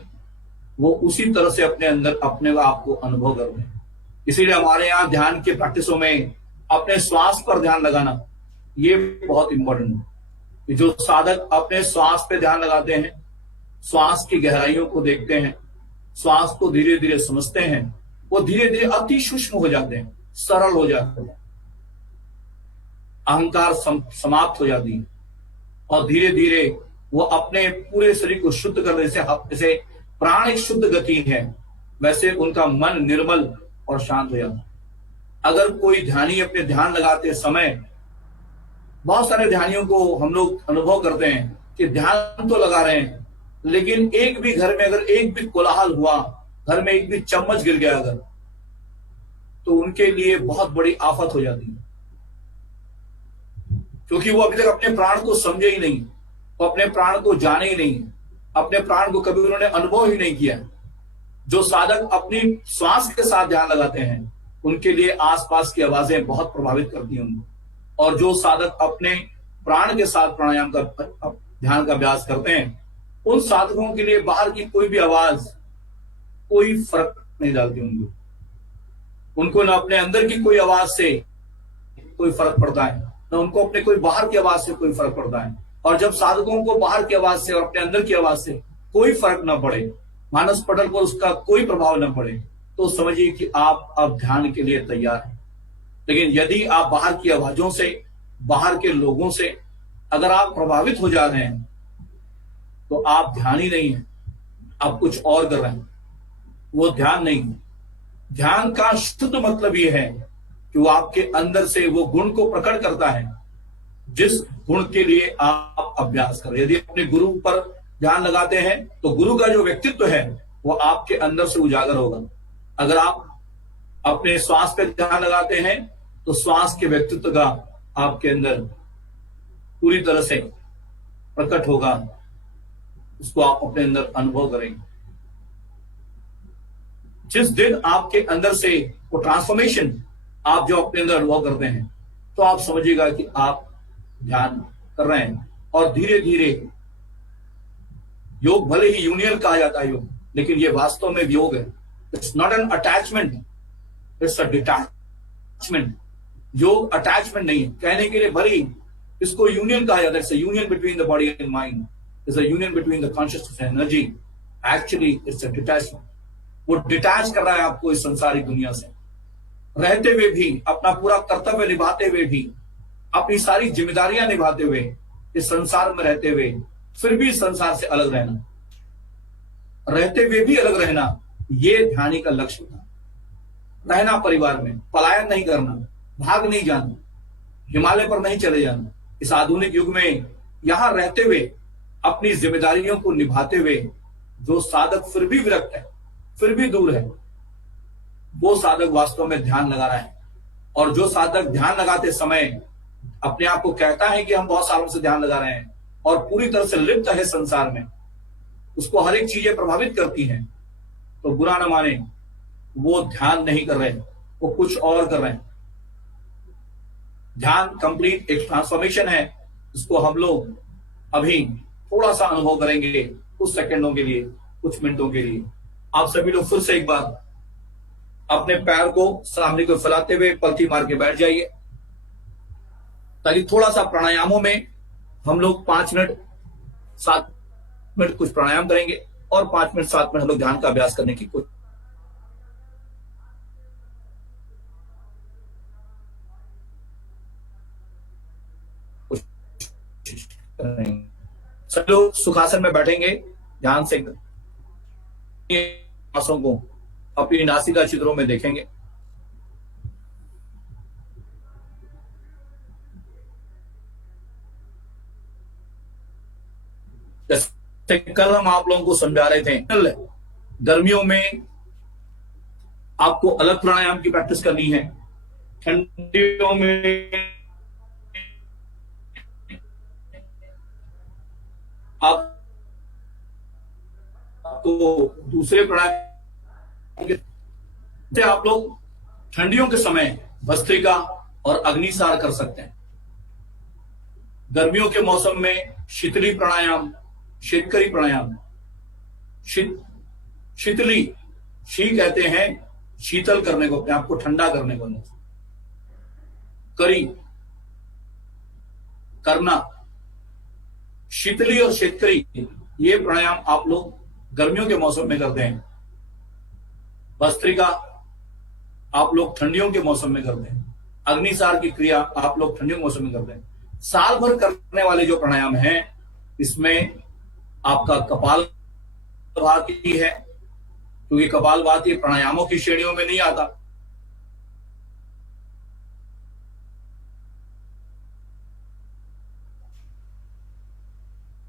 वो उसी तरह से अपने अंदर अपने आप को अनुभव करते हैं। इसीलिए हमारे यहाँ ध्यान के प्रैक्टिसों में अपने श्वास पर ध्यान लगाना ये बहुत इंपॉर्टेंट है। जो साधक अपने श्वास पे ध्यान लगाते हैं, श्वास की गहराइयों को देखते हैं, श्वास को धीरे धीरे समझते हैं, वो धीरे धीरे अति सूक्ष्म हो जाते हैं, सरल हो जाते हैं, अहंकार समाप्त हो जाती है, और धीरे धीरे वो अपने पूरे शरीर को शुद्ध करने से, जैसे प्राण एक शुद्ध गति है, वैसे उनका मन निर्मल और शांत हो जाता है। अगर कोई ध्यानी अपने ध्यान लगाते समय, बहुत सारे ध्यानियों को हम लोग अनुभव करते हैं कि ध्यान तो लगा रहे हैं, लेकिन एक भी घर में अगर एक भी कोलाहल हुआ, घर में एक भी चम्मच गिर गया अगर, तो उनके लिए बहुत बड़ी आफत हो जाती है, क्योंकि वो अभी तक अपने प्राण को समझे ही नहीं, वो अपने प्राण को जाने ही नहीं, अपने प्राण को कभी उन्होंने अनुभव ही नहीं किया। जो साधक अपनी श्वास के साथ ध्यान लगाते हैं, उनके लिए आसपास की आवाजें बहुत प्रभावित करती हैं उनको। और जो साधक अपने प्राण के साथ प्राणायाम का ध्यान का अभ्यास करते हैं, उन साधकों के लिए बाहर की कोई भी आवाज कोई फर्क नहीं डालती उनको न अपने अंदर की कोई आवाज से कोई फर्क पड़ता है, न उनको अपने कोई बाहर की आवाज से कोई फर्क पड़ता है। और जब साधकों को बाहर की आवाज से और अपने अंदर की आवाज से कोई फर्क न पड़े, मानस पटल पर उसका कोई प्रभाव न पड़े, तो समझिए कि आप अब ध्यान के लिए तैयार हैं। लेकिन यदि आप बाहर की आवाजों से, बाहर के लोगों से अगर आप प्रभावित हो जा रहे हैं, तो आप ध्यान ही नहीं है, आप कुछ और कर रहे हैं, वो ध्यान नहीं है। ध्यान का शुद्ध मतलब यह है कि वो आपके अंदर से वो गुण को प्रकट करता है जिस गुण के लिए आप अभ्यास कर रहे हैं। यदि अपने गुरु पर ध्यान लगाते हैं तो गुरु का जो व्यक्तित्व है वो आपके अंदर से उजागर होगा। अगर आप अपने श्वास पे ध्यान लगाते हैं तो श्वास के व्यक्तित्व का आपके अंदर पूरी तरह से प्रकट होगा, उसको आप अपने अंदर अनुभव करेंगे। जिस दिन आपके अंदर से वो ट्रांसफॉर्मेशन आप जो अपने अंदर अनुभव करते हैं तो आप समझिएगा कि आप ध्यान कर रहे हैं। और धीरे धीरे योग भले ही यूनियन कहा जाता है योग, लेकिन ये वास्तव में योग है। It's not an attachment, it's a detachment. योग अटैचमेंट नहीं है। कहने के लिए भले ही इसको यूनियन कहा जाता है, it's a union between the body and mind, it's a union between the consciousness and energy. Actually it's a detachment. वो डिटैच कर रहा है आपको इस संसारिक दुनिया से, रहते हुए भी, अपना पूरा कर्तव्य निभाते हुए भी, अपनी सारी जिम्मेदारियां निभाते हुए, इस संसार में रहते हुए, फिर भी इस संसार से अलग रहना, रहते हुए भी अलग रहना, ये ध्यानी का लक्ष्य था। रहना परिवार में, पलायन नहीं करना, भाग नहीं जाना, हिमालय पर नहीं चले जाना। इस आधुनिक युग में यहां रहते हुए, अपनी जिम्मेदारियों को निभाते हुए, जो साधक फिर भी विरक्त है, फिर भी दूर है, वो साधक वास्तव में ध्यान लगा रहा है। और जो साधक ध्यान लगाते समय अपने आप को कहता है कि हम बहुत सालों से ध्यान लगा रहे हैं और पूरी तरह से लिप्त है संसार में, उसको हर एक चीजें प्रभावित करती हैं, तो बुरा न माने, वो ध्यान नहीं कर रहे, वो कुछ और कर रहे हैं। ध्यान कंप्लीट एक ट्रांसफॉर्मेशन है, इसको हम लोग अभी थोड़ा सा अनुभव करेंगे, कुछ सेकंडों के लिए, कुछ मिनटों के लिए। आप सभी लोग फिर से एक बार अपने पैर को सामने को फैलाते हुए पलथी मार के बैठ जाइए, ताकि थोड़ा सा प्राणायामों में हम लोग 5 मिनट 7 मिनट कुछ प्राणायाम करेंगे और 5 मिनट 7 मिनट हम लोग ध्यान का अभ्यास करने की कोशिश करेंगे। सब लोग सुखासन में बैठेंगे, ध्यान से सांसों को अपनी नासिका छिद्रों में देखेंगे। जैसे कल हम आप लोगों को समझा रहे थे, गर्मियों में आपको अलग प्राणायाम की प्रैक्टिस करनी है, ठंडियों में आपको दूसरे प्राणायाम से आप लोग ठंडियों के समय भस्त्रिका और अग्निसार कर सकते हैं। गर्मियों के मौसम में शीतली प्राणायाम, शीतकरी प्राणायाम। शीतली, शी कहते हैं शीतल करने को, अपने आप को ठंडा करने को। करी करना, शीतली और शीतकरी, ये प्राणायाम आप लोग गर्मियों के मौसम में करते हैं। भस्त्रिका आप लोग ठंडियों के मौसम में करते हैं। अग्निसार की क्रिया आप लोग ठंडियों के मौसम में करते हैं। साल भर करने वाले जो प्राणायाम हैं, इसमें आपका कपालभाति है, क्योंकि कपालभाति प्राणायामों की श्रेणियों में नहीं आता।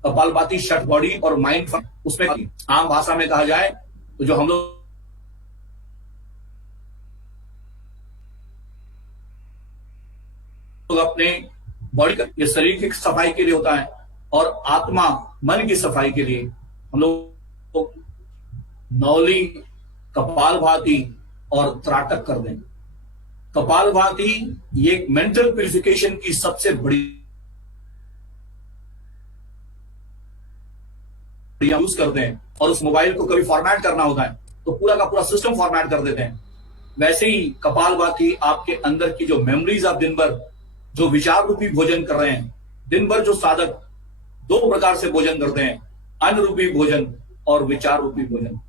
कपालभाति शट बॉडी और माइंड, उसमें आम भाषा में कहा जाए तो जो हम लोग अपने बॉडी का, ये शरीर की सफाई के लिए होता है, और आत्मा मन की सफाई के लिए हम लोग नौली, कपालभाति और त्राटक कर दें। कपालभाति ये मेंटल प्यूरिफिकेशन की सबसे बड़ी यूज करते हैं, और उस मोबाइल को कभी फॉर्मेट करना होता है तो पूरा का पूरा सिस्टम फॉर्मेट कर देते हैं। वैसे ही कपालभाति आपके अंदर की जो मेमोरीज आप दिन भर जो विचार रूपी भोजन कर रहे हैं, दिन भर जो साधक 2 प्रकार से भोजन करते हैं, अन्न रूपी भोजन और विचार रूपी भोजन।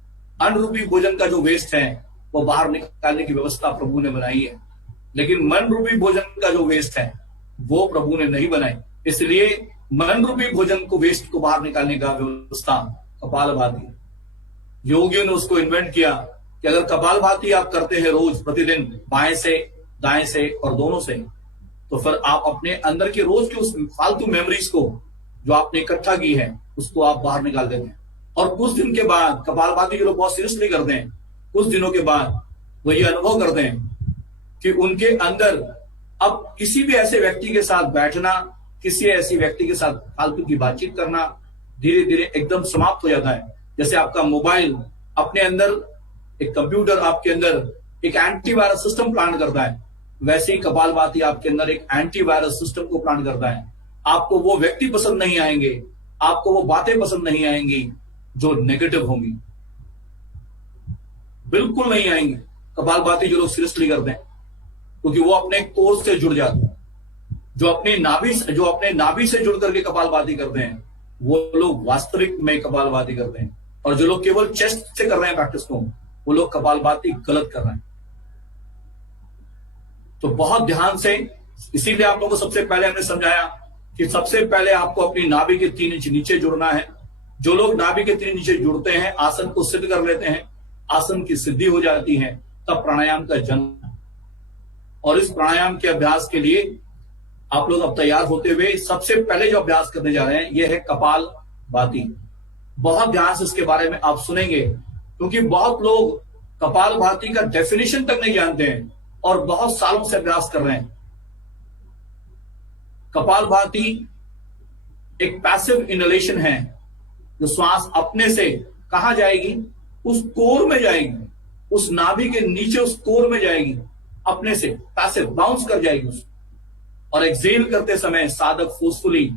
अन्न रूपी भोजन का जो वेस्ट है वो बाहर निकालने की व्यवस्था प्रभु ने बनाई है, लेकिन मन रूपी भोजन का जो वेस्ट है वो प्रभु ने नहीं बनाई। इसलिए मन रूपी भोजन को, वेस्ट को बाहर निकालने का व्यवस्था कपालभाति, योगियों ने उसको इन्वेंट किया कि अगर कपालभाति आप करते हैं रोज प्रतिदिन, बाएं से दाएं से और दोनों से, तो फिर आप अपने अंदर के रोज की उस फालतू मेमोरीज को जो आपने इकट्ठा की है उसको आप बाहर निकाल देते हैं। और कुछ दिन के बाद कपालभाति जो लोग बहुत सीरियसली करते हैं, कुछ दिनों के बाद वो ये अनुभव करते हैं कि उनके अंदर अब किसी भी ऐसे व्यक्ति के साथ बैठना, किसी ऐसी व्यक्ति के साथ फालतू की बातचीत करना धीरे धीरे एकदम समाप्त हो जाता है। जैसे आपका मोबाइल अपने अंदर, एक कंप्यूटर आपके अंदर एक एंटीवायरस सिस्टम प्लान करता है, वैसे ही कपालभाति आपके अंदर एक एंटीवायरस सिस्टम को प्लान करता है। आपको वो व्यक्ति पसंद नहीं आएंगे, आपको वो बातें पसंद नहीं आएंगी जो नेगेटिव होंगी, बिल्कुल नहीं आएंगे। कपालभाति जो लोग सीरियसली करते हैं, क्योंकि वो अपने कोर से जुड़ जाते हैं। जो अपने नाभि से जुड़ करके कपालभाति करते हैं वो लोग वास्तविक में कपालभाति करते हैं, और जो लोग केवल चेस्ट से कर रहे हैं प्रैक्टिस को, वो लोग कपालभाति गलत कर रहे हैं। तो बहुत ध्यान से, इसीलिए आप लोगों को सबसे पहले हमने समझाया कि सबसे पहले आपको अपनी नाभि के 3 इंच नीचे जुड़ना है। जो लोग नाभि के 3 नीचे जुड़ते हैं, आसन को सिद्ध कर लेते हैं, आसन की सिद्धि हो जाती है, तब प्राणायाम का जन्म। और इस प्राणायाम के अभ्यास के लिए आप लोग अब तैयार होते हुए सबसे पहले जो अभ्यास करने जा रहे हैं यह है कपालभाति। बहुत ध्यान से इसके बारे में आप सुनेंगे, क्योंकि बहुत लोग कपालभाति का डेफिनेशन तक नहीं जानते हैं और बहुत सालों से अभ्यास कर रहे हैं। कपालभाति एक पैसिव इनहेलेशन है, जो श्वास अपने से कहां जाएगी, उस कोर में जाएगी, उस नाभि के नीचे उस कोर में जाएगी, अपने से पैसिव बाउंस कर जाएगी उस। और एक्सेल करते समय साधक फोर्सफुली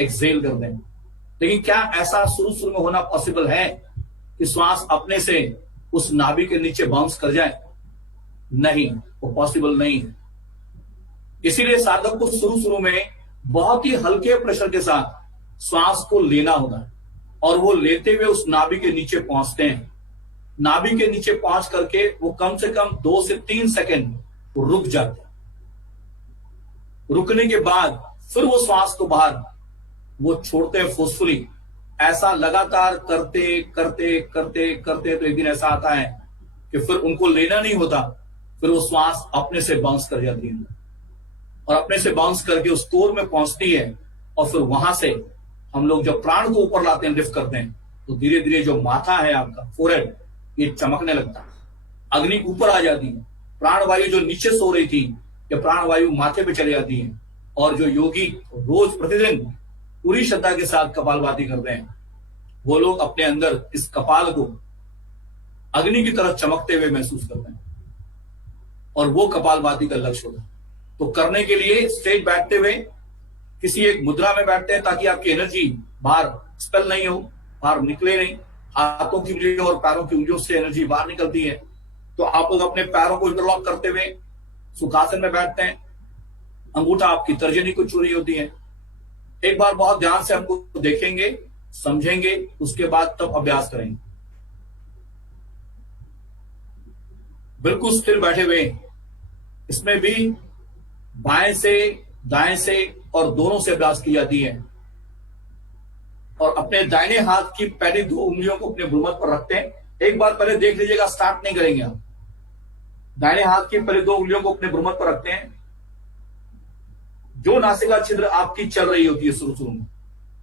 एक्सेल करते हैं। लेकिन क्या ऐसा शुरू में होना पॉसिबल है कि श्वास अपने से उस नाभि के नीचे बाउंस कर जाए? नहीं, वो पॉसिबल नहीं है। इसीलिए साधक को शुरू में बहुत ही हल्के प्रेशर के साथ श्वास को लेना होता है, और वो लेते हुए उस नाभि के नीचे पहुंचते हैं। नाभि के नीचे पहुंच करके वो कम से कम 2 से 3 सेकंड रुक जाते हैं। रुकने के बाद फिर वो श्वास को बाहर वो छोड़ते हैं फोर्सफुली। ऐसा लगातार करते करते करते करते तो एक दिन ऐसा आता है कि फिर उनको लेना नहीं होता, फिर वो श्वास अपने से बाउंस कर जाती है, और अपने से बाउंस करके उस कोर में पहुंचती है। और फिर वहां से हम लोग जब प्राण को ऊपर लाते हैं, लिफ्ट करते हैं, तो धीरे धीरे जो माथा है आपका, फोरहेड, ये चमकने लगता है, अग्नि ऊपर आ जाती है, प्राण वायु जो नीचे सो रही थी या प्राण वायु माथे पे चली जाती है। और जो योगी रोज प्रतिदिन पूरी श्रद्धा के साथ कपालभाति करते हैं, वो लोग अपने अंदर इस कपाल को अग्नि की तरह चमकते हुए महसूस करते हैं, और वो कपालभाति का लक्ष्य होता है। तो करने के लिए स्ट्रेट बैठते हुए किसी एक मुद्रा में बैठते हैं, ताकि आपकी एनर्जी बाहर स्पेल नहीं हो, बाहर निकले नहीं। हाथों की उंगलियों और पैरों की उंगलियों से एनर्जी बाहर निकलती है। तो आप लोग अपने पैरों को इंटरलॉक करते हुए सुखासन में बैठते हैं, अंगूठा आपकी तर्जनी को छू रही होती है। एक बार बहुत ध्यान से हमको देखेंगे, समझेंगे, उसके बाद तब अभ्यास करेंगे। बिल्कुल स्थिर बैठे हुए, इसमें भी बाएं से, दाएं से और दोनों से अभ्यास की जाती है। और अपने दाहिने हाथ की पहली 2 उंगलियों को अपने भ्रूमध्य पर रखते हैं। एक बार पहले देख लीजिएगा, स्टार्ट नहीं करेंगे हम। दाहिने हाथ की पहले 2 उंगलियों को अपने भ्रूमध्य पर रखते हैं। जो नासिका छिद्र आपकी चल रही होती है शुरू में,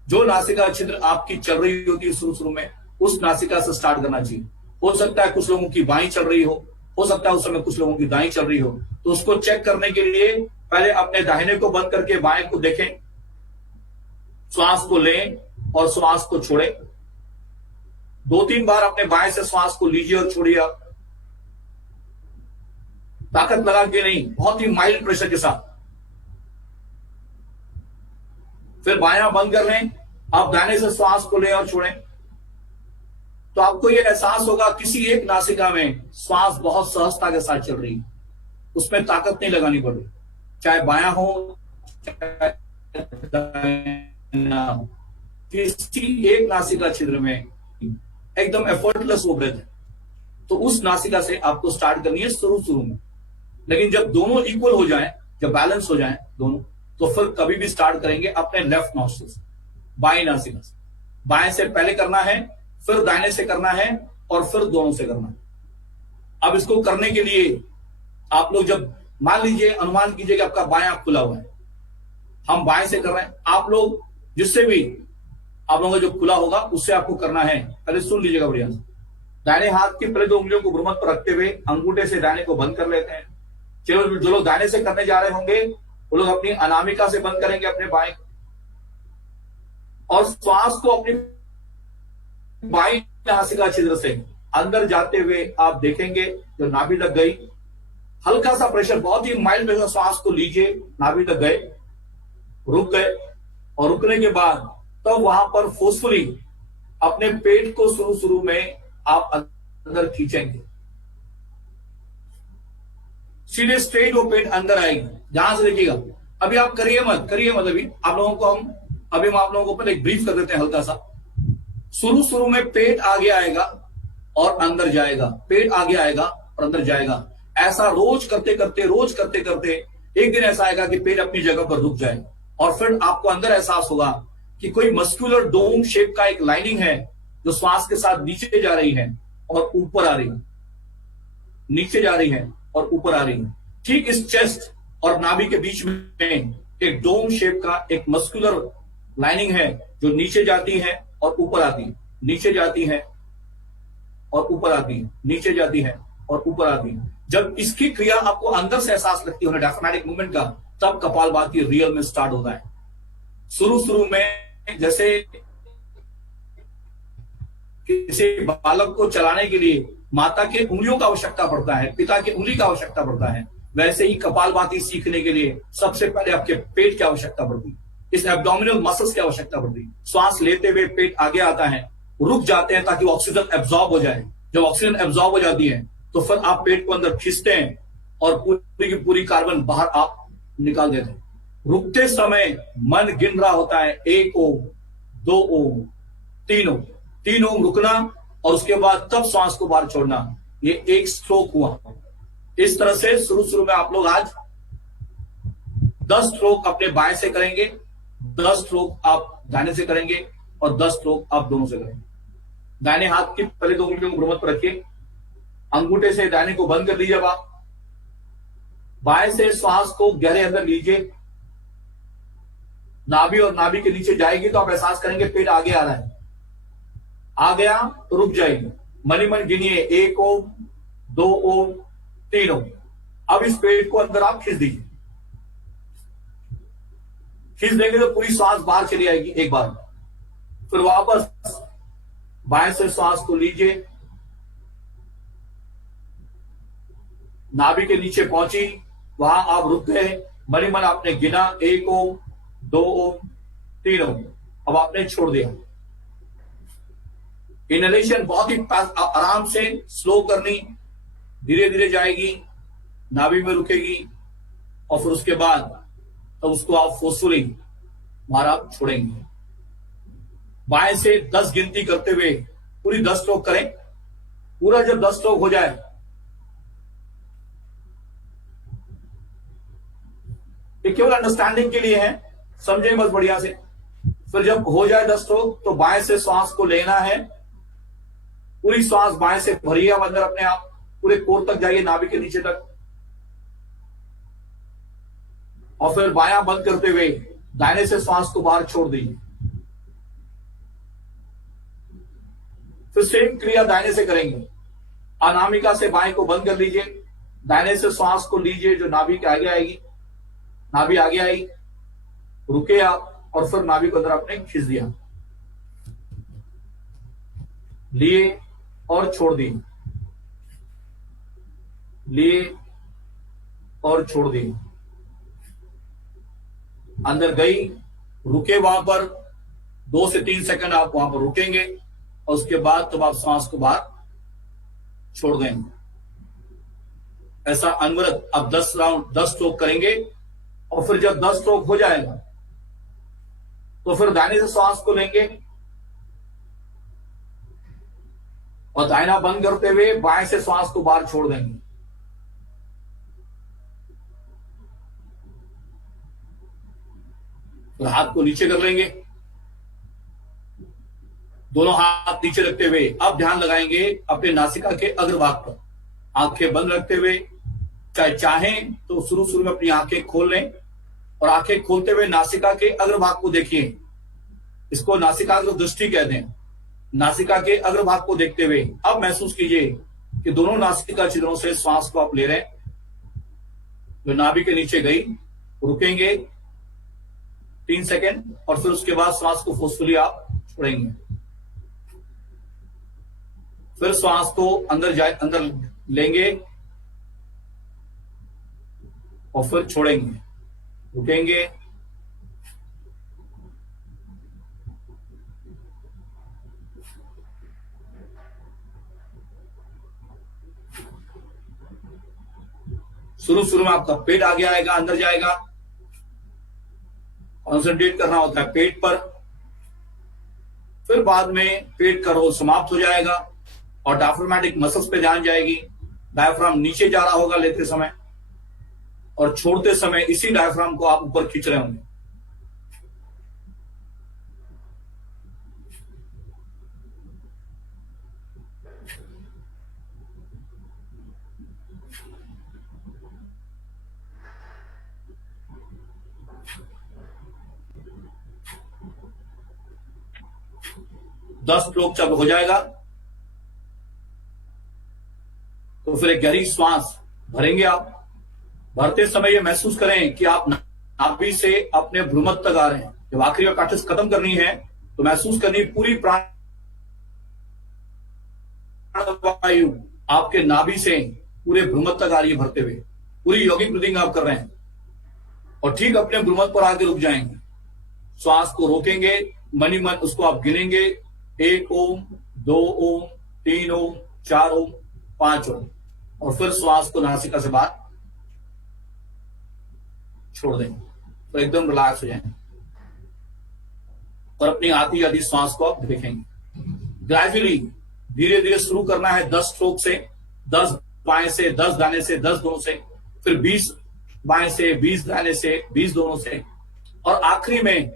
जो नासिका छिद्र आपकी चल रही होती है शुरू में, उस नासिका से स्टार्ट करना चाहिए। हो सकता है कुछ लोगों की बाईं चल रही हो सकता है उस समय कुछ लोगों की दाईं चल रही हो। तो उसको चेक करने के लिए पहले अपने दाहिने को बंद करके बाएं को देखें, श्वास को लें और श्वास को छोड़ें। 2-3 बार अपने बाएं से श्वास को लीजिए और छोड़िए। ताकत लगा के नहीं, बहुत ही माइल्ड प्रेशर के साथ। फिर बायां बंद कर लें, आप दाहिने से श्वास को लें और छोड़ें। तो आपको यह एहसास होगा किसी एक नासिका में श्वास बहुत सहजता के साथ चल रही है, उसमें ताकत नहीं लगानी पड़ रही, चाहे बायां हो चाहे दायां हो। किसी एक नासिका छिद्र में एकदम एफर्टलेस वो ब्रेथ है। तो उस नासिका से आपको स्टार्ट करनी है शुरू में। लेकिन जब दोनों इक्वल हो जाएं, जब बैलेंस हो जाएं दोनों, तो फिर कभी भी स्टार्ट करेंगे अपने लेफ्ट नॉस्ट्रिल से, बाएं नासिका से। बाएं से पहले करना है, फिर दाहिने से करना है, और फिर दोनों से करना है। अब इसको करने के लिए आप लोग जब मान लीजिए, अनुमान कीजिए कि आपका बायां खुला हुआ है, हम बाएं से कर रहे हैं, आप लोग जिससे भी आप लोगों का जो खुला होगा उससे आपको करना है। पहले सुन लीजिएगा बढ़िया से। दाहिने हाथ की पहले 2 उंगलियों को भ्रूमध्य पर रखते हुए अंगूठे से दाहिने को बंद कर लेते हैं। चलो, जो लोग दाहिने से करने जा रहे होंगे वो लोग अपनी अनामिका से बंद करेंगे अपने बाएं, और श्वास को अपनी बाईं नासिका छिद्र से अंदर जाते हुए आप देखेंगे जो नाभि तक गई, हल्का सा प्रेशर, बहुत ही माइल्ड प्रेशर, श्वास को लीजिए, नाभि तक गए, रुक गए, और रुकने के बाद तब वहां पर फोर्सफुली अपने पेट को शुरू में आप अंदर खींचेंगे, सीधे स्ट्रेट वो पेट अंदर आएगी। ध्यान से देखिएगा, अभी आप करिए मत अभी आप लोगों को हम आप लोगों को पहले एक ब्रीफ कर देते हैं हल्का सा। शुरू में पेट आगे आएगा और अंदर जाएगा, पेट आगे आएगा और अंदर जाएगा। ऐसा रोज करते करते एक दिन ऐसा आएगा कि पेट अपनी जगह पर रुक जाए, और फिर आपको अंदर एहसास होगा कि कोई मस्कुलर डोम शेप का एक लाइनिंग है जो श्वास के साथ नीचे जा रही है और ऊपर आ रही है, नीचे जा रही है और ऊपर आ रही है। ठीक इस चेस्ट और नाभि के बीच में एक डोम शेप का एक मस्कुलर लाइनिंग है जो नीचे जाती है और ऊपर आती है, नीचे जाती है और ऊपर आती है, नीचे जाती है और ऊपर आती है। जब इसकी क्रिया आपको अंदर से एहसास लगती है डायफ्रामेटिक मूवमेंट का, तब कपालभाति रियल में स्टार्ट होता है। शुरू में जैसे किसी बालक को चलाने के लिए माता के उंगलियों का आवश्यकता पड़ता है, पिता की उंगली का आवश्यकता पड़ता है, वैसे ही कपालभाति सीखने के लिए सबसे पहले आपके पेट की आवश्यकता पड़ती है, इस एब्डोमिनल मसल्स की आवश्यकता पड़ती है। श्वास लेते हुए पेट आगे आता है, रुक जाते हैं ताकि ऑक्सीजन एब्जॉर्ब हो जाए। जब ऑक्सीजन एब्जॉर्ब हो जाती है तो फिर आप पेट को अंदर खींचते हैं और पूरी की पूरी कार्बन बाहर आप निकाल देते हैं। रुकते समय मन गिन रहा होता है, 1 ओम, 2 ओम, 3 ओम, 3 ओम रुकना, और उसके बाद तब श्वास को बाहर छोड़ना। ये एक स्ट्रोक हुआ। इस तरह से शुरू में आप लोग आज 10 स्ट्रोक अपने बाएं से करेंगे, 10 स्ट्रोक आप दाहिने से करेंगे, और 10 स्ट्रोक आप दोनों से करेंगे। दाहिने हाथ की पहले 2 उंगलियों को भ्रूमध्य पर रखिए, अंगूठे से दाहिने को बंद कर दीजिए। अब आप बाएं से श्वास को गहरे अंदर लीजिए, नाभि और नाभि के नीचे जाएगी तो आप एहसास करेंगे पेट आगे आ रहा है। आ गया तो रुक जाएगी, मनी मन गिनिए, 1 ओम, 2 ओम, 3 ओम। अब इस पेट को अंदर आप खींच दीजिए, खींच देंगे तो पूरी श्वास बाहर चली आएगी एक बार। फिर वापस बाएं से श्वास को लीजिए, नाभि के नीचे पहुंची, वहां आप रुक गए, मनी मन आपने गिना, 1 ओम, 2 ओम, 3 ओम। अब आपने छोड़ दिया। इनहेलेशन बहुत ही आराम से स्लो करनी, धीरे धीरे जाएगी, नाभि में रुकेगी, और फिर उसके बाद तो उसको आप फोर्सफुली बाहर आप छोड़ेंगे। बाएं से 10 गिनती करते हुए पूरी 10 स्ट्रोक करें। पूरा जब 10 स्ट्रोक हो जाए, ये केवल अंडरस्टैंडिंग के लिए है, समझें बस बढ़िया से। फिर जब हो जाए 10 स्ट्रोक तो बाएं से श्वास को लेना है, पूरी श्वास बाएं से भरिए आप अंदर अपने आप, पूरे कोर तक जाइए, नाभि के नीचे तक, और फिर बायां बंद करते हुए दाहिने से श्वास को बाहर छोड़ दीजिए। फिर सेम क्रिया दाहिने से करेंगे। अनामिका से बाएं को बंद कर लीजिए, दाहिने से श्वास को लीजिए जो नाभि के आगे आएगी, नाभि आगे आई, रुके आप, और फिर नाभि को अंदर आपने खींच दिया, लिए और छोड़ दिए, लिए और छोड़ दिए, अंदर गई, रुके वहां पर 2 से 3 सेकंड आप वहां पर रुकेंगे, और उसके बाद तब आप सांस को बाहर छोड़ देंगे। ऐसा अनवरत आप 10 राउंड 10 स्ट्रोक करेंगे, और फिर जब 10 स्ट्रोक हो जाएगा तो फिर दाहिने से श्वास को लेंगे और दाहिना बंद करते हुए बाएं से श्वास को बाहर छोड़ देंगे। फिर हाथ को नीचे कर लेंगे, दोनों हाथ नीचे रखते हुए अब ध्यान लगाएंगे अपने नासिका के अग्रभाग पर, आंखें बंद रखते हुए चाहे चाहें तो शुरू शुरू में अपनी आंखें खोल लें और आंखें खोलते हुए नासिका के अग्रभाग को देखिए। इसको नासिकाग्र दृष्टि कहते हैं। नासिका के अग्रभाग को देखते हुए अब महसूस कीजिए कि दोनों नासिका छिद्रों से श्वास को आप ले रहे हैं, जो नाभि के नीचे गई। रुकेंगे 3 सेकंड और फिर उसके बाद श्वास को फोर्सफुली आप छोड़ेंगे। फिर श्वास को अंदर लेंगे और फिर छोड़ेंगे। रुकेंगे, शुरू में आपका पेट आगे आएगा, अंदर जाएगा। कॉन्सेंट्रेट करना होता है पेट पर। फिर बाद में पेट का रोल समाप्त हो जाएगा और डायफ्रामेटिक मसल्स पे ध्यान जाएगी। डायफ्राम नीचे जा रहा होगा लेते समय और छोड़ते समय इसी डायफ्राम को आप ऊपर खींच रहे होंगे। दस श्लोक जब हो जाएगा तो फिर एक गहरी श्वास भरेंगे आप। भरते समय ये महसूस करें कि आप नाभि से अपने भ्रूमध्य तक आ रहे हैं। जब आखिरी में प्रैक्टिस खत्म करनी है तो महसूस करनी पूरी प्राणवायु आपके नाभि से पूरे भ्रूमध्य तक आ रही है भरते हुए। पूरी यौगिक ब्रीदिंग आप कर रहे हैं और ठीक अपने भ्रूमध्य पर आके रुक जाएंगे। श्वास को रोकेंगे, मन ही मन उसको आप गिनेंगे। 1 ओम, 2 ओम, 3 ओम, 4 ओम, 5 ओम और फिर श्वास को नासिका से बाहर छोड़ देंगे तो एकदम रिलैक्स हो जाएंगे और अपनी आती जाती श्वास को आप देखेंगे। ग्रेजुअली धीरे धीरे शुरू करना है 10 स्ट्रोक से, 10 बाएं से, 10 दाने से, 10 दोनों से, फिर 20 बाएं से, 20 दाने से, 20 दोनों से और आखिरी में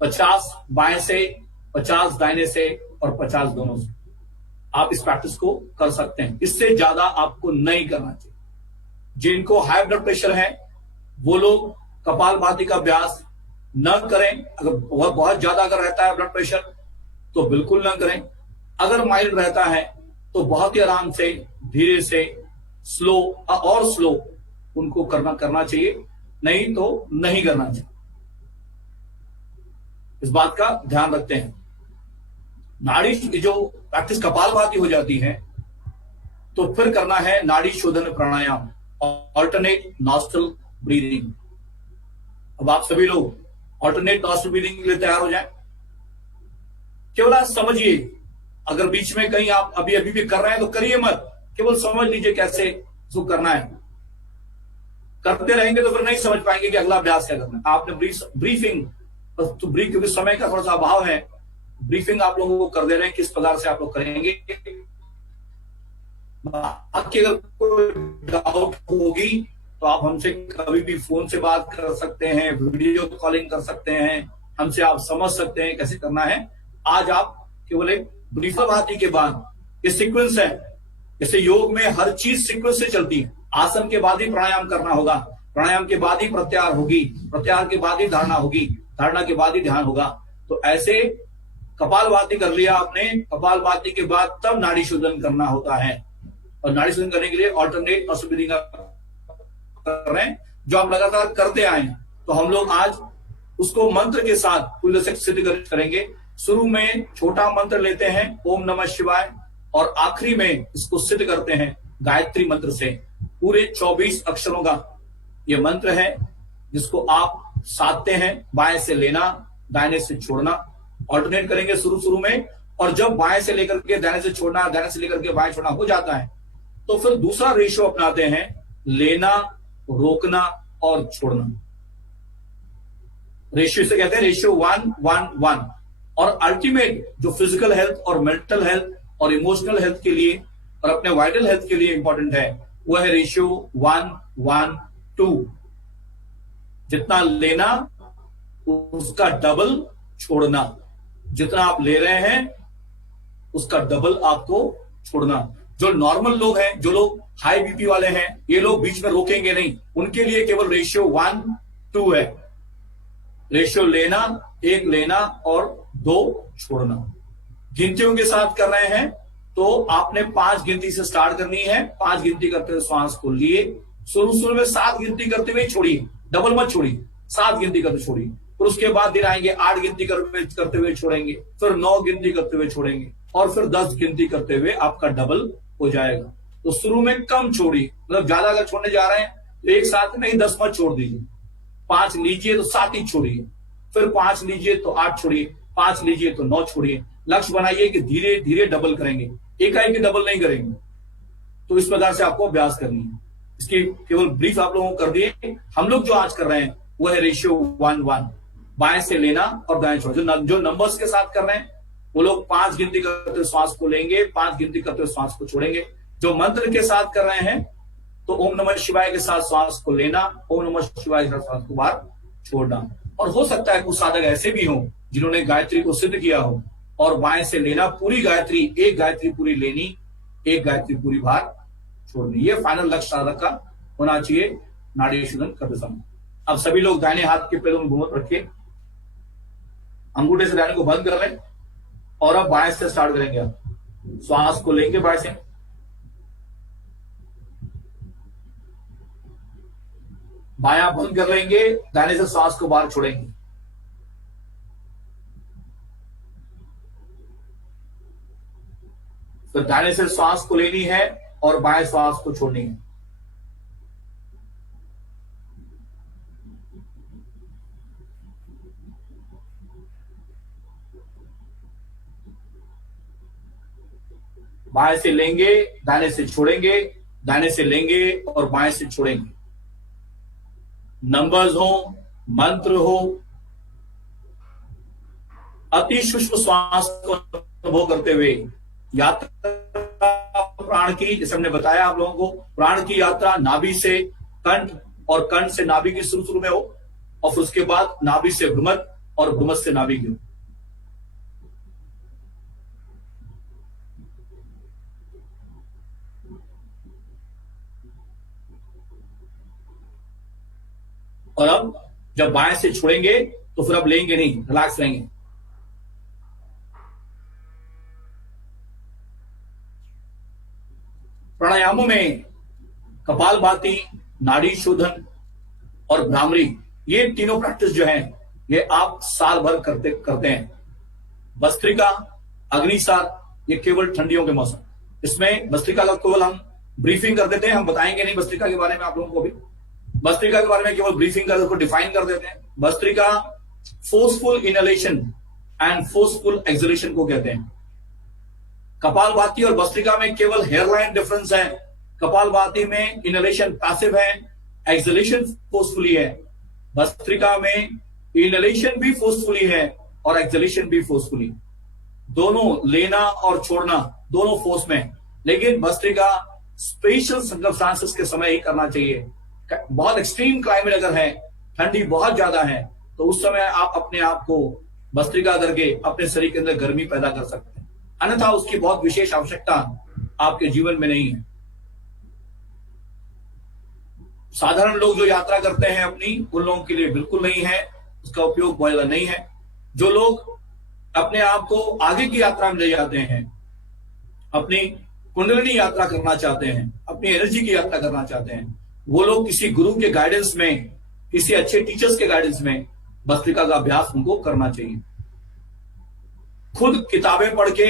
50 बाएं से, 50 दाहिने से और 50 दोनों से। आप इस प्रैक्टिस को कर सकते हैं। इससे ज्यादा आपको नहीं करना चाहिए। जिनको हाई ब्लड प्रेशर है वो लोग कपालभाति का अभ्यास न करें। अगर बहुत ज्यादा अगर रहता है ब्लड प्रेशर तो बिल्कुल न करें। अगर माइल्ड रहता है तो बहुत ही आराम से, धीरे से, स्लो उनको करना चाहिए, नहीं तो नहीं करना चाहिए। इस बात का ध्यान रखते हैं। नाड़ी जो प्रैक्टिस कपालभाति हो जाती है तो फिर करना है नाड़ी शोधन प्राणायाम, ऑल्टरनेट नॉस्ट्रल ब्रीदिंग। अब आप सभी लोग ऑल्टरनेट नॉस्ट्रल ब्रीदिंग के लिए तैयार हो जाएं। केवल आप समझिए, अगर बीच में कहीं आप अभी भी कर रहे हैं तो करिए मत, केवल समझ लीजिए कैसे इसको करना है। करते रहेंगे तो फिर नहीं समझ पाएंगे कि अगला अभ्यास क्या करना है। आपने ब्रीफिंग तो क्योंकि समय का थोड़ा सा अभाव है, ब्रीफिंग आप लोगों को कर दे रहे हैं किस प्रकार से आप लोग करेंगे। बाकी अगर कोई डाउट होगी तो आप हमसे कभी भी फोन से बात कर सकते हैं, वीडियो कॉलिंग कर सकते हैं, हमसे आप समझ सकते हैं कैसे करना है। आज आप केवल एक कपालभाति के बाद ये सीक्वेंस है। जैसे योग में हर चीज सीक्वेंस से चलती है। आसन के बाद ही प्राणायाम करना होगा, प्राणायाम के बाद ही प्रत्याहार होगी, प्रत्याहार के बाद ही धारणा होगी, धारणा के बाद ही ध्यान होगा। तो ऐसे कपालभाति कर लिया आपने, कपालभाति के बाद तब नाड़ी शोधन करना होता है। और नाड़ी शोधन करने के लिए ऑल्टरनेट नॉस्ट्रल ब्रीदिंग कर रहे हैं जो हम लगातार करते आए हैं। तो हम लोग आज उसको मंत्र के साथ पूर्ण से सिद्ध करेंगे। शुरू में छोटा मंत्र लेते हैं ओम नमः शिवाय और आखिरी में इसको सिद्ध करते हैं गायत्री मंत्र से। पूरे 24 अक्षरों का ये मंत्र है जिसको आप साधते हैं। बाएं से लेना, दाहिने से छोड़ना, ऑल्टरनेट करेंगे शुरू में। और जब बाएं से लेकर के दाहिने से छोड़ना, दाहिने से लेकर के बाएं छोड़ना हो जाता है तो फिर दूसरा रेशियो अपनाते हैं, लेना, रोकना और छोड़ना। रेशियो से कहते हैं रेशियो 1-1-1। और अल्टीमेट जो फिजिकल हेल्थ और मेंटल हेल्थ और इमोशनल हेल्थ के लिए और अपने वाइटल हेल्थ के लिए इंपॉर्टेंट है वो है रेशियो 1-1-2। जितना लेना उसका डबल छोड़ना, जितना आप ले रहे हैं उसका डबल आपको छोड़ना। जो नॉर्मल लोग हैं, जो लोग हाई बीपी वाले हैं, ये लोग बीच में रोकेंगे नहीं, उनके लिए केवल रेशियो 1:2 है। रेशियो लेना, 1 लेना और 2 छोड़ना। गिनतियों के साथ कर रहे हैं तो आपने 5 गिनती से स्टार्ट करनी है। 5 गिनती करते हुए श्वास को लिए, शुरू में 7 गिनती करते हुए छोड़िए, डबल मत छोड़िए, 7 गिनती करते छोड़िए। और उसके बाद दिन आएंगे 8 गिनती करते हुए छोड़ेंगे, फिर 9 गिनती करते हुए छोड़ेंगे और फिर 10 गिनती करते हुए आपका डबल हो जाएगा। तो शुरू में कम छोड़िए, मतलब ज्यादा अगर छोड़ने जा रहे हैं तो एक साथ में ही 10 मत छोड़ दीजिए। 5 लीजिए तो 7 ही छोड़िए, फिर 5 लीजिए तो 8 छोड़िए, 5 लीजिए तो 9 छोड़िए। लक्ष्य बनाइए कि धीरे धीरे डबल करेंगे, एकाएक डबल नहीं करेंगे। तो इस प्रकार से आपको अभ्यास करनी है। इसकी केवल ब्रीफ आप लोगों को कर दिए। हम लोग जो आज कर रहे हैं वो है रेशियो 1:1, बाएं से लेना और दाएं छोड़ना। जो नंबर्स के साथ कर रहे हैं वो लोग 5 गिनती करते हुए श्वास को लेंगे, 5 गिनती करते हुए श्वास को छोड़ेंगे। जो मंत्र के साथ कर रहे हैं तो ओम नमः शिवाय के साथ श्वास को लेना, ओम नमः शिवाय के साथ श्वास को बाहर छोड़ना। और हो सकता है कुछ साधक ऐसे भी हों जिन्होंने गायत्री को सिद्ध किया हो, और बाएं से लेना पूरी गायत्री, एक गायत्री पूरी लेनी, एक गायत्री पूरी बाहर छोड़नी। ये फाइनल लक्ष्य साधक का होना चाहिए नाड़ी शोधन करते समय। अब सभी लोग दाहिने हाथ के पैरों में घूमत रखिए, अंगूठे से दाहिने को बंद कर लें और अब बाएं से स्टार्ट करेंगे। आप श्वास को लेंगे बाएं से, बायां बंद कर लेंगे, दाहिने से श्वास को बाहर छोड़ेंगे। तो दाहिने से श्वास को लेनी है और बाएं श्वास को छोड़नी है। बाएं से लेंगे, दाहिने से छोड़ेंगे, दाहिने से लेंगे और बाएं से छोड़ेंगे। नंबर्स हो, मंत्र हो, अति सूक्ष्म श्वास को अनुभव करते हुए यात्रा प्राण की, जैसे हमने बताया आप लोगों को, प्राण की यात्रा नाभि से कंठ और कंठ से नाभि की शुरू में हो और फिर उसके बाद नाभि से भ्रुमत और भ्रुमत से नाभि की हो। और अब जब बाएं से छोड़ेंगे तो फिर अब लेंगे नहीं, रिलैक्स रहेंगे। प्राणायामों में कपालभाति, नाड़ी शोधन और भ्रामरी, ये तीनों प्रैक्टिस जो है ये आप साल भर करते हैं। भस्त्रिका, अग्निसार, ये केवल ठंडियों के मौसम। इसमें भस्त्रिका का केवल हम ब्रीफिंग कर देते हैं, हम बताएंगे नहीं भस्त्रिका के बारे में आप लोगों को भी। भस्त्रिका के बारे में केवल ब्रीफिंग कर, उसको डिफाइन कर देते हैं। Bhastrika forceful inhalation and forceful exhalation को कहते हैं। कपालभाति और भस्त्रिका में केवल हेयरलाइन डिफरेंस है। कपालभाति में इनहेलेशन पैसिव है, एक्सहेलेशन फोर्सफुली है। भस्त्रिका में इनहेलेशन भी फोर्सफुली है और एक्सहेलेशन भी फोर्सफुली। दोनों लेना और छोड़ना दोनों फोर्स में, लेकिन भस्त्रिका स्पेशल सर्कमस्टांसेस के समय ही करना चाहिए। बहुत एक्सट्रीम क्लाइमेट अगर है, ठंडी बहुत ज्यादा है, तो उस समय आप अपने आप को भस्त्रिका करके अपने शरीर के अंदर गर्मी पैदा कर सकते हैं। अन्यथा उसकी बहुत विशेष आवश्यकता आपके जीवन में नहीं है। साधारण लोग जो यात्रा करते हैं अपनी, उन लोगों के लिए बिल्कुल नहीं है, उसका उपयोग बहुत ज्यादा नहीं है। जो लोग अपने आप को आगे की यात्रा में ले जाते हैं, अपनी कुंडलिनी यात्रा करना चाहते हैं, अपनी एनर्जी की यात्रा करना चाहते हैं, वो लोग किसी गुरु के गाइडेंस में, किसी अच्छे टीचर्स के गाइडेंस में भस्त्रिका का अभ्यास उनको करना चाहिए। खुद किताबें पढ़ के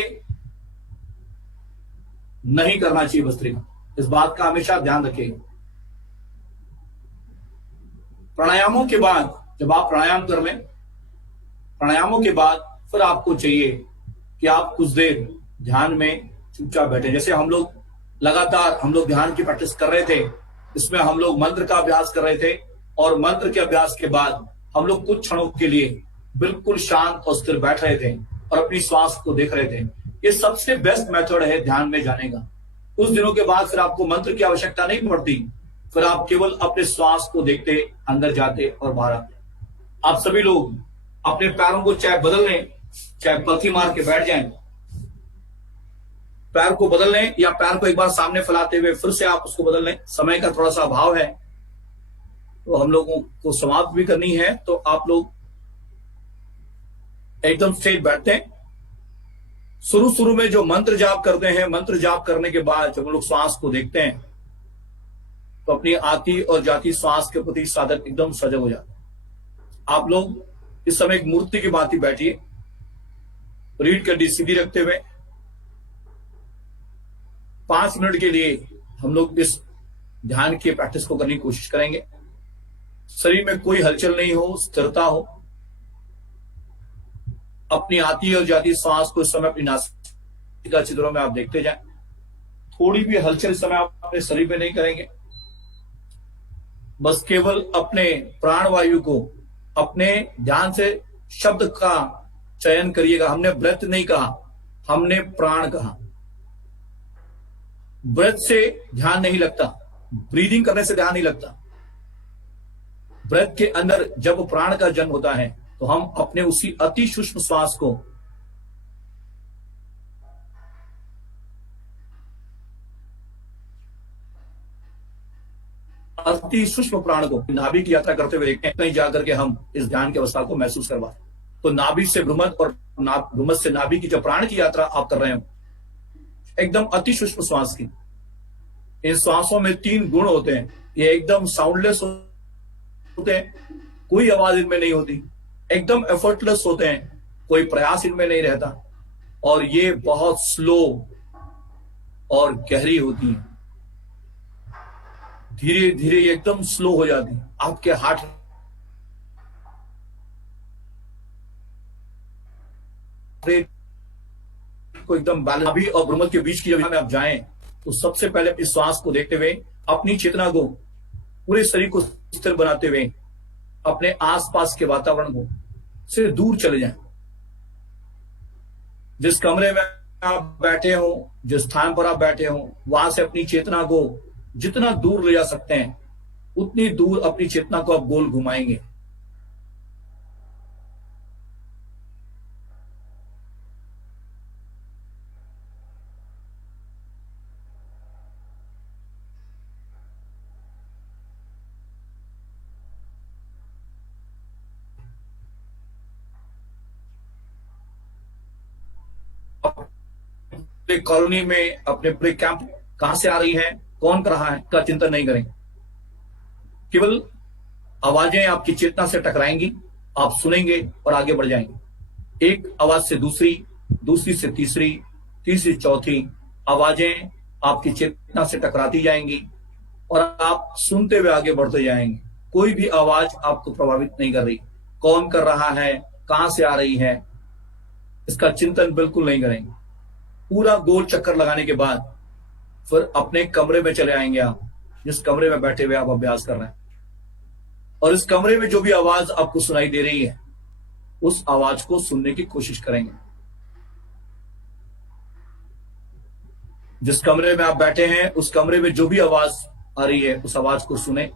नहीं करना चाहिए भस्त्रिका, इस बात का हमेशा ध्यान रखें। प्राणायामों के बाद जब आप प्राणायाम कर लें, प्राणायामों के बाद फिर आपको चाहिए कि आप कुछ देर ध्यान में चुपचाप बैठे। जैसे हम लोग लगातार ध्यान की प्रैक्टिस कर रहे थे, इसमें हम लोग मंत्र का अभ्यास कर रहे थे और मंत्र के अभ्यास के बाद हम लोग कुछ क्षणों के लिए बिल्कुल शांत और स्थिर बैठ रहे थे और अपनी श्वास को देख रहे थे। ये सबसे बेस्ट मेथड है ध्यान में जाने का। कुछ दिनों के बाद फिर आपको मंत्र की आवश्यकता नहीं पड़ती, फिर आप केवल अपने श्वास को देखते, अंदर जाते और बाहर आते। आप सभी लोग अपने पैरों को चाहे बदल लें, चाहे पलथी मार के बैठ जाएं, पैर को बदल लें या पैर को एक बार सामने फैलाते हुए फिर से आप उसको बदल लें। समय का थोड़ा सा अभाव है तो हम लोगों को समाप्त भी करनी है, तो आप लोग एकदम स्ट्रेट बैठते हैं। शुरू में जो मंत्र जाप करते हैं, मंत्र जाप करने के बाद जब हम लोग श्वास को देखते हैं तो अपनी आती और जाती श्वास के प्रति साधक एकदम सजग हो जाता है। आप लोग इस समय एक मूर्ति की भांति बैठिए, रीढ़ की हड्डी सीधी रखते हुए 5 मिनट के लिए हम लोग इस ध्यान की प्रैक्टिस को करने की कोशिश करेंगे। शरीर में कोई हलचल नहीं हो, स्थिरता हो। अपनी आती और जाती श्वास को इस समय अपनी नासिका छिद्रों में आप देखते जाएं। थोड़ी भी हलचल इस समय आप अपने शरीर में नहीं करेंगे। बस केवल अपने प्राणवायु को अपने ध्यान से शब्द का चयन करिएगा। हमने ब्रेथ नहीं कहा, हमने प्राण कहा। ब्रेथ से ध्यान नहीं लगता, ब्रीदिंग करने से ध्यान नहीं लगता। ब्रेथ के अंदर जब प्राण का जन्म होता है तो हम अपने उसी अति सूक्ष्म श्वास को अति सूक्ष्म प्राण को नाभि की यात्रा करते हुए देखते हैं, कहीं जाकर के हम इस ध्यान की अवस्था को महसूस करवाते। तो नाभि से भ्रूमध और भ्रूमध से नाभि की जो प्राण की यात्रा आप कर रहे हो, एकदम अति सूक्ष्म श्वास की। इन श्वासों में 3 गुण होते हैं। ये एकदम साउंडलेस होते हैं, कोई आवाज इनमें नहीं होती, एकदम एफर्टलेस होते हैं, कोई प्रयास इनमें नहीं रहता, और ये बहुत स्लो और गहरी होती है। धीरे धीरे ये एकदम स्लो हो जाती है। आपके हार्ट रेट को एकदम बैलेंस। नाभि और भ्रूमध के बीच की जब आप जाएं तो सबसे पहले अपनी श्वास को देखते हुए अपनी चेतना को पूरे शरीर को स्थिर बनाते हुए अपने आसपास के वातावरण को से दूर चले जाएं। जिस कमरे में आप बैठे हो, जिस स्थान पर आप बैठे हो, वहां से अपनी चेतना को जितना दूर ले जा सकते हैं उतनी दूर अपनी चेतना को आप गोल घुमाएंगे। अपने कॉलोनी में, अपने पूरे कैंप कहां से आ रही है, कौन कर रहा है, का चिंतन नहीं करेंगे। केवल आवाजें आपकी चेतना से टकराएंगी, आप सुनेंगे और आगे बढ़ जाएंगे। एक आवाज से दूसरी, दूसरी से तीसरी, तीसरी चौथी आवाजें आपकी चेतना से टकराती जाएंगी और आप सुनते हुए आगे बढ़ते जाएंगे। कोई भी आवाज आपको प्रभावित नहीं कर रही। कौन कर रहा है, कहां से आ रही है, इसका चिंतन बिल्कुल नहीं करेंगे। पूरा गोल चक्कर लगाने के बाद फिर अपने कमरे में चले आएंगे आप, जिस कमरे में बैठे हुए आप अभ्यास कर रहे हैं। और इस कमरे में जो भी आवाज आपको सुनाई दे रही है उस आवाज को सुनने की कोशिश करेंगे। जिस कमरे में आप बैठे हैं उस कमरे में जो भी आवाज आ रही है उस आवाज को सुने।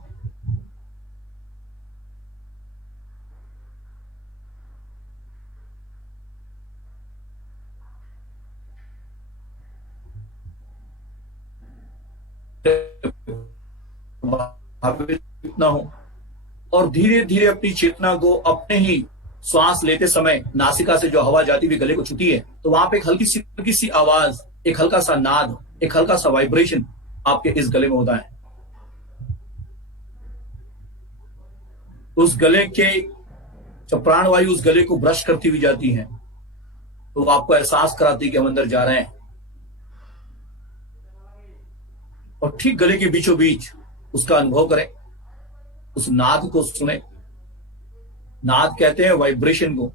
ना हो और धीरे धीरे अपनी चेतना को अपने ही श्वास लेते समय नासिका से जो हवा जाती हुई गले को छूती है तो वहां पे एक हल्की सी आवाज, एक हल्का सा नाद, एक हल्का सा वाइब्रेशन आपके इस गले में होता है। उस गले के जब प्राणवायु उस गले को ब्रश करती हुई जाती है तो आपको एहसास कराती है कि हम अंदर जा रहे हैं। और ठीक गले के बीचों बीच उसका अनुभव करें, उस नाद को सुने। नाद कहते हैं वाइब्रेशन को।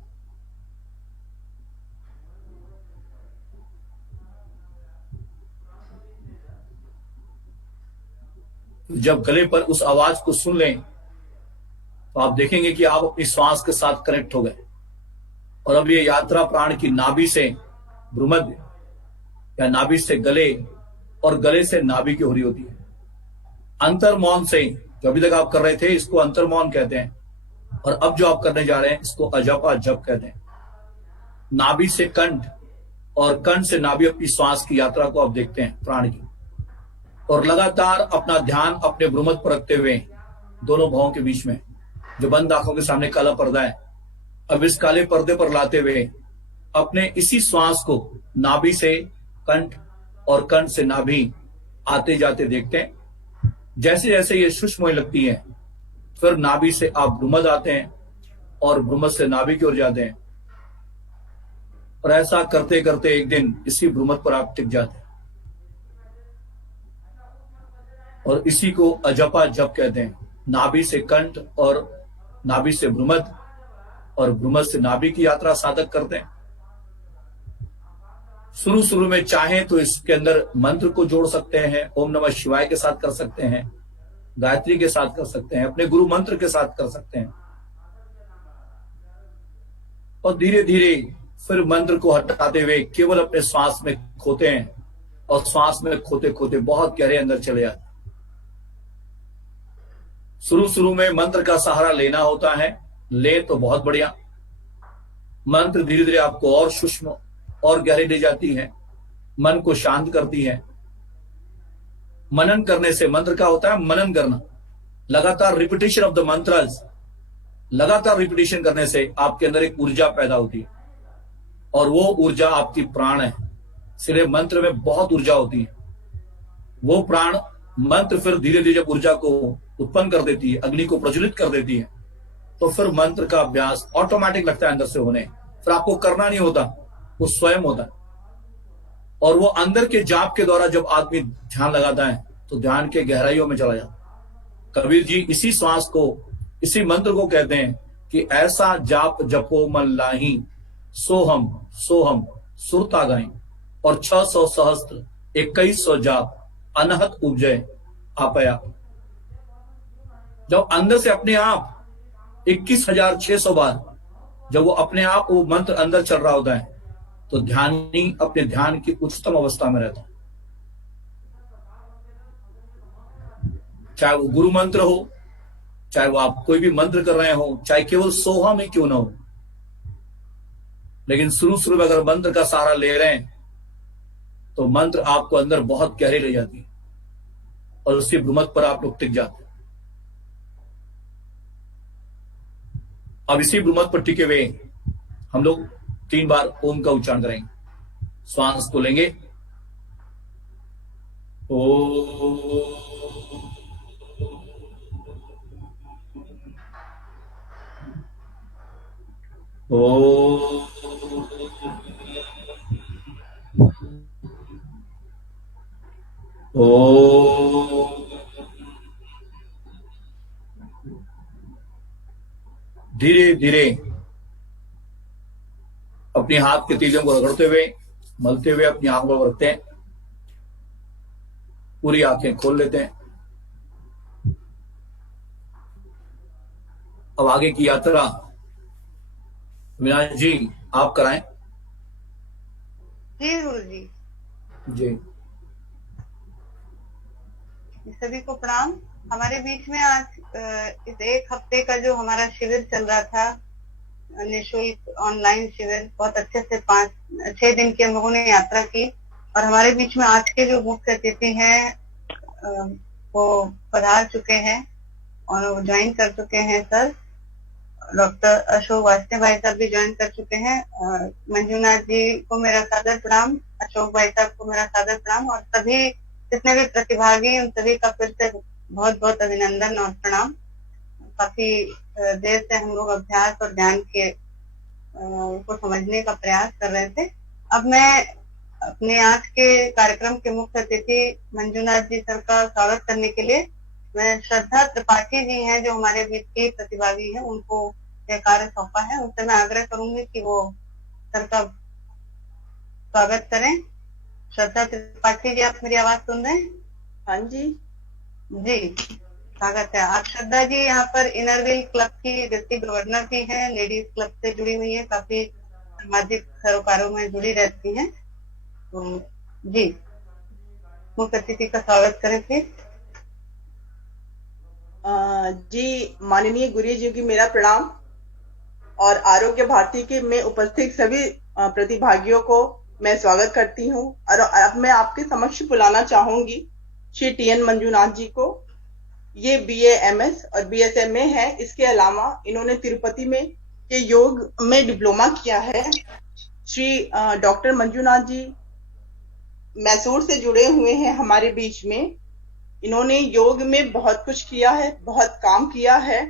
जब गले पर उस आवाज को सुन लें तो आप देखेंगे कि आप अपनी श्वास के साथ कनेक्ट हो गए और अब ये यात्रा प्राण की नाभि से भ्रूमध्य या नाभि से गले और गले से नाभि की हो रही होती है। अंतर्मौन से जो अभी तक आप कर रहे थे इसको अंतर्मौन कहते हैं और अब जो आप करने जा रहे हैं इसको अजप जप कहते हैं। नाभि से कंठ और कंठ से नाभि अपनी श्वास की यात्रा को आप देखते हैं प्राण की, और लगातार अपना ध्यान अपने भ्रूमध्य पर रखते हुए दोनों भावों के बीच में जो बंद आंखों के सामने काला पर्दा है, अब इस काले पर्दे पर लाते हुए अपने इसी श्वास को नाभि से कंठ और कंठ से नाभि आते जाते देखते हैं। जैसे जैसे ये सूक्ष्म होने लगती है, फिर नाभि से आप भ्रूमध्य आते हैं और भ्रूमध्य से नाभि की ओर जाते हैं, और ऐसा करते करते एक दिन इसी भ्रूमध्य पर आप टिक जाते हैं, और इसी को अजपा जप कहते हैं। नाभि से कंठ और नाभि से भ्रूमध्य और भ्रूमध्य से नाभि की यात्रा साधक करते हैं। शुरू में चाहें तो इसके अंदर मंत्र को जोड़ सकते हैं, ओम नमः शिवाय के साथ कर सकते हैं, गायत्री के साथ कर सकते हैं, अपने गुरु मंत्र के साथ कर सकते हैं, और धीरे धीरे फिर मंत्र को हटाते हुए केवल अपने श्वास में खोते हैं, और श्वास में खोते खोते बहुत गहरे अंदर चले जाते हैं। शुरू में मंत्र का सहारा लेना होता है, ले तो बहुत बढ़िया। मंत्र धीरे धीरे आपको और सूक्ष्म और गहरे ले जाती है, मन को शांत करती है। मनन करने से, मंत्र का होता है मनन करना, लगातार रिपीटेशन ऑफ द मंत्रस, लगातार रिपीटेशन करने से आपके अंदर एक ऊर्जा पैदा होती है, और वो ऊर्जा आपकी प्राण है। सिर्फ मंत्र में बहुत ऊर्जा होती है, वो प्राण मंत्र फिर धीरे धीरे जब ऊर्जा को उत्पन्न कर देती है, अग्नि को प्रज्वलित कर देती है, तो फिर मंत्र का अभ्यास ऑटोमेटिक लगता है अंदर से होने। फिर आपको करना नहीं होता, वो स्वयं होता है। और वो अंदर के जाप के द्वारा जब आदमी ध्यान लगाता है तो ध्यान के गहराइयों में चला जाता है। कबीर जी इसी श्वास को, इसी मंत्र को कहते हैं कि ऐसा जाप जपो मन लाही, सोहम सोहम सुरता गाई, और 600 सहस्त्र 2100 जाप अनहत उपजय आपया। जब अंदर से अपने आप 21,600 बार जब वो अपने आप वो मंत्र अंदर चल रहा होता है, तो ध्यानी अपने ध्यान की उच्चतम अवस्था में रहता है। चाहे वो गुरु मंत्र हो, चाहे वो आप कोई भी मंत्र कर रहे हो, चाहे केवल सोहम ही क्यों ना हो, लेकिन शुरू में अगर मंत्र का सहारा ले रहे हैं तो मंत्र आपको अंदर बहुत गहरे ले जाती है, और उसी भ्रूमध्य पर आप लोग टिक जाते हैं। अब इसी भ्रूमध्य पर टिके हुए हम लोग 3 बार ओम का उच्चारण करेंगे। श्वास को लेंगे, ओ, धीरे धीरे अपने हाथ के तीलियों को रगड़ते हुए, मलते हुए अपनी आंखों को रखते हैं, पूरी आंखें खोल लेते हैं। अब आगे की यात्रा अविनाश जी आप कराएं। जी गुरु जी। जी सभी को प्रणाम। हमारे बीच में आज इस एक हफ्ते का जो हमारा शिविर चल रहा था, निःशुल्क ऑनलाइन शिविर, बहुत अच्छे से 5-6 दिन की हम लोगों ने यात्रा की, और हमारे बीच में आज के जो मुख्य अतिथि हैं वो पधार चुके हैं और वो ज्वाइन कर चुके हैं। सर डॉक्टर अशोक वाजपेयी भाई साहब भी ज्वाइन कर चुके हैं। मंजूनाथ जी को मेरा सादर प्रणाम, अशोक भाई साहब को मेरा सादर प्रणाम, और सभी जितने भी प्रतिभागी उन सभी का फिर से बहुत बहुत अभिनंदन और प्रणाम। काफी देर से हम लोग अभ्यास और ध्यान के को समझने का प्रयास कर रहे थे। अब मैं अपने आज के कार्यक्रम के मुख्य अतिथि मंजूनाथ जी सर का स्वागत करने के लिए मैं श्रद्धा त्रिपाठी जी हैं जो हमारे बीच के प्रतिभागी हैं, उनको यह कार्य सौंपा है। उनसे मैं आग्रह करूंगी कि वो सर का स्वागत करें। श्रद्धा त्रिपाठी जी, आप मेरी आवाज सुन रहे हैं? हाँ जी जी, स्वागत है। आप श्रद्धा जी यहाँ पर इनरव्हील क्लब की डिस्ट्रिक्ट गवर्नर भी हैं, लेडीज क्लब से जुड़ी हुई है, काफी सामाजिक सरोकारों में जुड़ी रहती हैं। तो जी, मुख्य अतिथि का स्वागत करें प्लीज। जी, माननीय गुरु जी की मेरा प्रणाम, और आरोग्य भारती के में उपस्थित सभी प्रतिभागियों को मैं स्वागत करती हूँ और अब मैं आपके समक्ष बुलाना चाहूंगी श्री टी.एन. मंजुनाथ जी को। ये BA MS और BSMA है। इसके अलावा इन्होंने तिरुपति में ये योग में डिप्लोमा किया है। श्री डॉक्टर मंजुनाथ जी मैसूर से जुड़े हुए हैं हमारे बीच में। इन्होंने योग में बहुत कुछ किया है, बहुत काम किया है।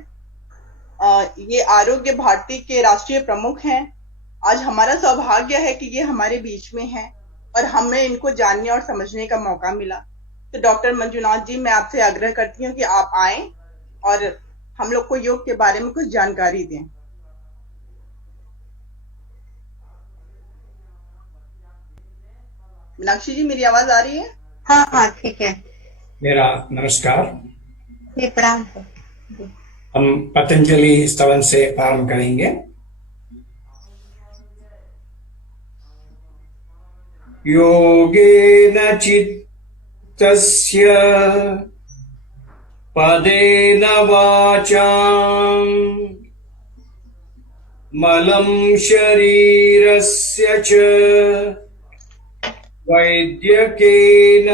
ये आरोग्य भारती के राष्ट्रीय प्रमुख हैं। आज हमारा सौभाग्य है कि ये हमारे बीच में हैं और हमें इनको जानने और समझने का मौका मिला। तो डॉक्टर मंजुनाथ जी, मैं आपसे आग्रह करती हूँ कि आप आएं और हम लोग को योग के बारे में कुछ जानकारी दें। मीनाक्षी जी, मेरी आवाज आ रही है? हाँ हाँ ठीक है। मेरा नमस्कार। जी प्रणाम सर। जी। हम पतंजलि स्तवन से प्रारंभ करेंगे। योगेन चित्तस्य पदेन वाचां मलं शरीरस्य च वैद्यकेन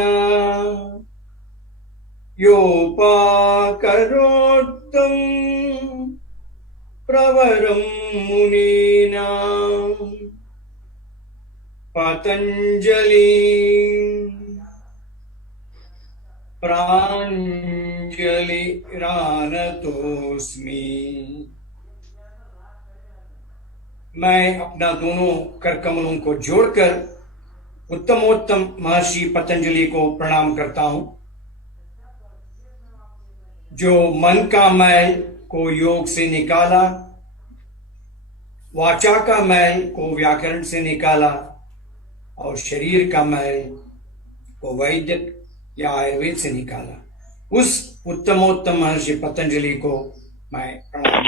योपाकरोत्तम प्रवरं मुनीनां पतंजलि प्राञ्जलिरानतोऽस्मि। मैं अपना दोनों कर कमलों को जोड़कर उत्तमोत्तम महर्षि पतंजलि को प्रणाम करता हूं, जो मन का मैल को योग से निकाला, वाचा का मैल को व्याकरण से निकाला और शरीर का मैल को वैद्य या आयुर्वेद से निकाला। उस उत्तमोत्तम महर्षि पतंजलि को मैं प्रणाम।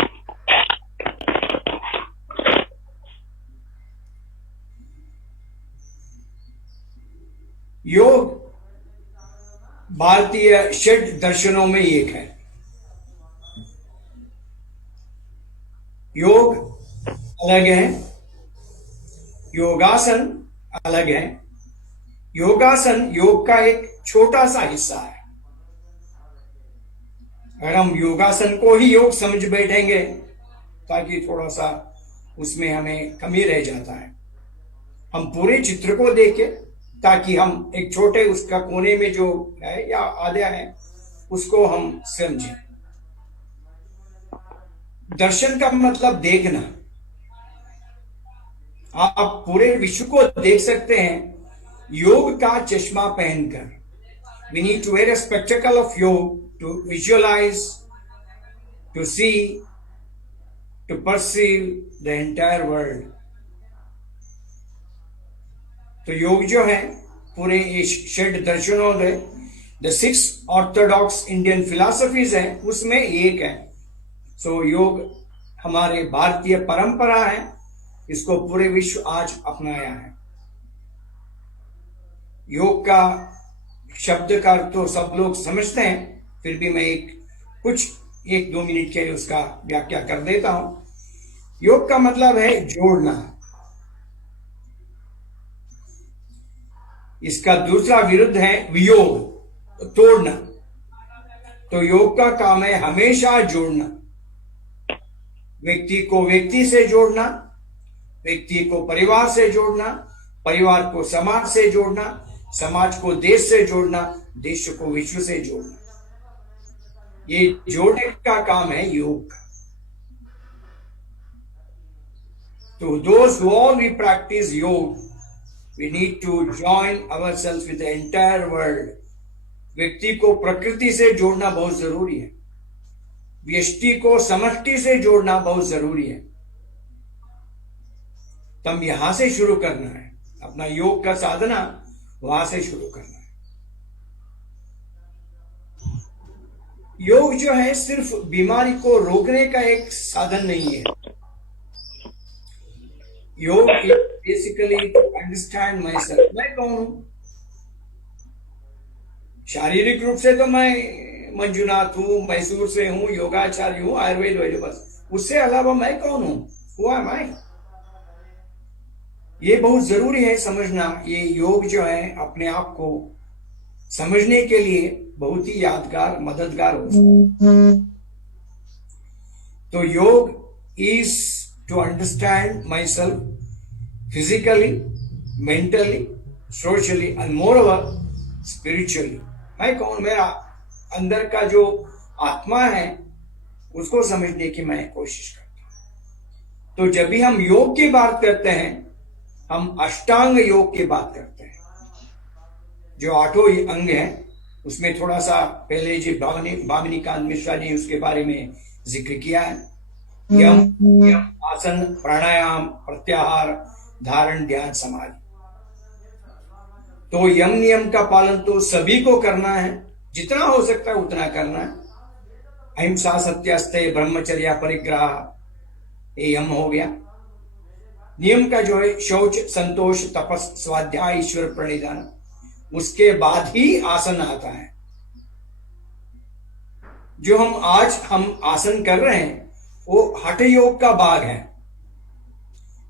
योग भारतीय षड दर्शनों में एक है। योग अलग है, योगासन अलग है। योगासन योग का एक छोटा सा हिस्सा है। अगर हम योगासन को ही योग समझ बैठेंगे ताकि थोड़ा सा उसमें हमें कमी रह जाता है। हम पूरे चित्र को देखें ताकि हम एक छोटे उसका कोने में जो है या आधा है उसको हम समझें। दर्शन का मतलब देखना। आप पूरे विश्व को देख सकते हैं योग का चश्मा पहनकर। We need to wear a spectacle of yoga to visualize, to see, to perceive the entire world. तो योग जो है पूरे षड दर्शनों में the 6 ऑर्थोडॉक्स इंडियन फिलॉसफीज है उसमें एक है। सो योग हमारे भारतीय परंपरा है, इसको पूरे विश्व आज अपनाया है। योग का शब्द का तो सब लोग समझते हैं, फिर भी मैं कुछ 1-2 मिनट के लिए उसका व्याख्या कर देता हूं। योग का मतलब है जोड़ना। इसका दूसरा विरुद्ध है वियोग, तोड़ना। तो योग का काम है हमेशा जोड़ना। व्यक्ति को व्यक्ति से जोड़ना, व्यक्ति को परिवार से जोड़ना, परिवार को समाज से जोड़ना, समाज को देश से जोड़ना, देश को विश्व से जोड़ना। ये जोड़ने का काम है योग का। तो those who all we practice yoga, we need to join ourselves with the entire world. व्यक्ति को प्रकृति से जोड़ना बहुत जरूरी है। व्यष्टि को समष्टि से जोड़ना बहुत जरूरी है। तब यहां से शुरू करना है अपना योग का साधना, वहां से शुरू करना है। योग जो है सिर्फ बीमारी को रोकने का एक साधन नहीं है। Yoga basically to understand myself. मैं कौन हूं? शारीरिक रूप से तो मैं मंजुनाथ हूं, मैसूर से हूं, योगाचार्य हूं, आयुर्वेद वैद्य, बस। उससे अलावा मैं कौन हूं? हुआ मैं ये बहुत जरूरी है समझना। ये योग जो है अपने आप को समझने के लिए बहुत ही यादगार मददगार हो सकता है। तो yoga is to understand myself physically, mentally, socially and moreover spiritually. मैं कौन, मेरा अंदर का जो आत्मा है उसको समझने की मैं कोशिश करता हूं। तो जब भी हम योग की बात करते हैं, हम अष्टांग योग की बात करते हैं। जो 8 अंग है उसमें थोड़ा सा पहले जी भामिनी कांत मिश्रा जी उसके बारे में जिक्र किया है। यम, आसन, प्राणायाम, प्रत्याहार, धारण, ध्यान, समाधि। तो यम नियम का पालन तो सभी को करना है, जितना हो सकता है उतना करना है। अहिंसा, सत्यास्तेय, ब्रह्मचर्य, परिग्रह, ये यम हो गया। नियम का जो है शौच, संतोष, तपस, स्वाध्याय, ईश्वर प्रणिधान, उसके बाद ही आसन आता है। जो हम आसन कर रहे हैं वो हठ योग का भाग है।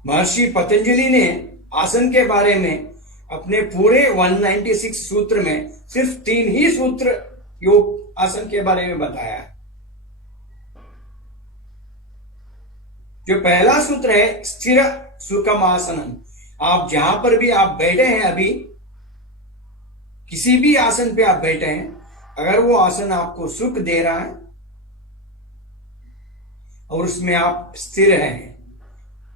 महर्षि पतंजलि ने आसन के बारे में अपने पूरे 196 सूत्र में सिर्फ 3 ही सूत्र योग आसन के बारे में बताया है। जो पहला सूत्र है स्थिर सुखम आसनम। आप जहां पर भी आप बैठे हैं, अभी किसी भी आसन पे आप बैठे हैं, अगर वो आसन आपको सुख दे रहा है और उसमें आप स्थिर हैं,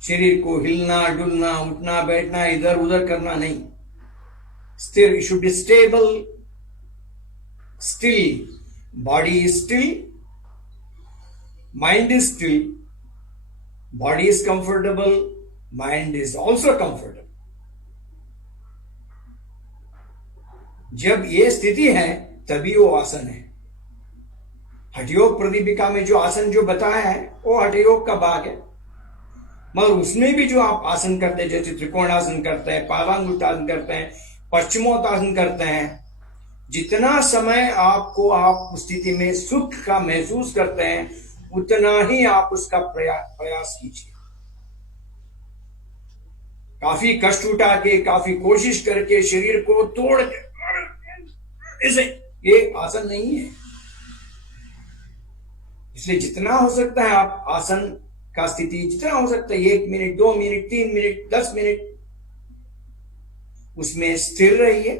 शरीर को हिलना डुलना उठना बैठना इधर उधर करना नहीं, स्थिर, you should be stable, still, body is still, mind is still, body is comfortable, mind is also comfortable. जब ये स्थिति है तभी वो आसन है। हठयोग प्रदीपिका में जो आसन जो बताया है वो हठयोग का भाग है, मगर उसमें भी जो आप आसन करते हैं, जैसे त्रिकोणासन करते हैं, पादांगुष्ठासन करते हैं, पश्चिमोत्तासन करते हैं, जितना समय आपको आप उस स्थिति में सुख का महसूस करते हैं उतना ही आप उसका प्रयास कीजिए। काफी कष्ट उठा के, काफी कोशिश करके, शरीर को तोड़ के ऐसे, ये आसन नहीं है। इसलिए जितना हो सकता है आप आसन का स्थिति जितना हो सकता है 1 मिनट, 2 मिनट, 3 मिनट, 10 मिनट उसमें स्थिर रहिए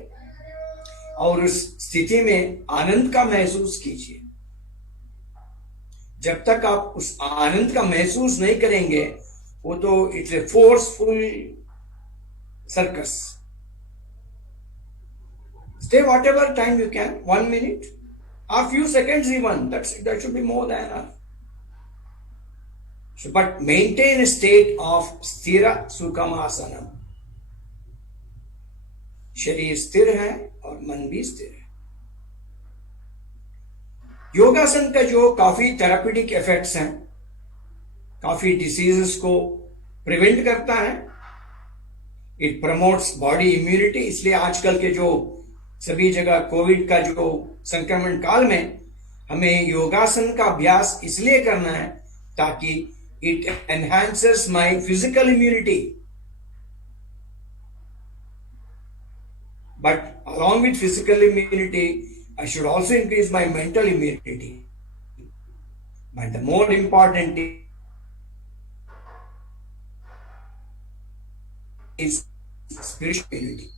और उस स्थिति में आनंद का महसूस कीजिए। जब तक आप उस आनंद का महसूस नहीं करेंगे, वो तो it's a forceful circus. Stay whatever time you can, 1 minute, or few seconds even, that should be more than enough. So, but maintain a state of sthira sukhamasanam. शरीर स्थिर है और मन भी स्थिर है। योगासन का जो काफी थेराप्यूटिक इफेक्ट्स हैं, काफी डिसीजेस को प्रिवेंट करता है, इट प्रमोट्स बॉडी इम्यूनिटी। इसलिए आजकल के जो सभी जगह कोविड का जो संक्रमण काल में हमें योगासन का अभ्यास इसलिए करना है ताकि it enhances my physical immunity, but along with physical immunity I should also increase my mental immunity. But the more important is spiritual immunity.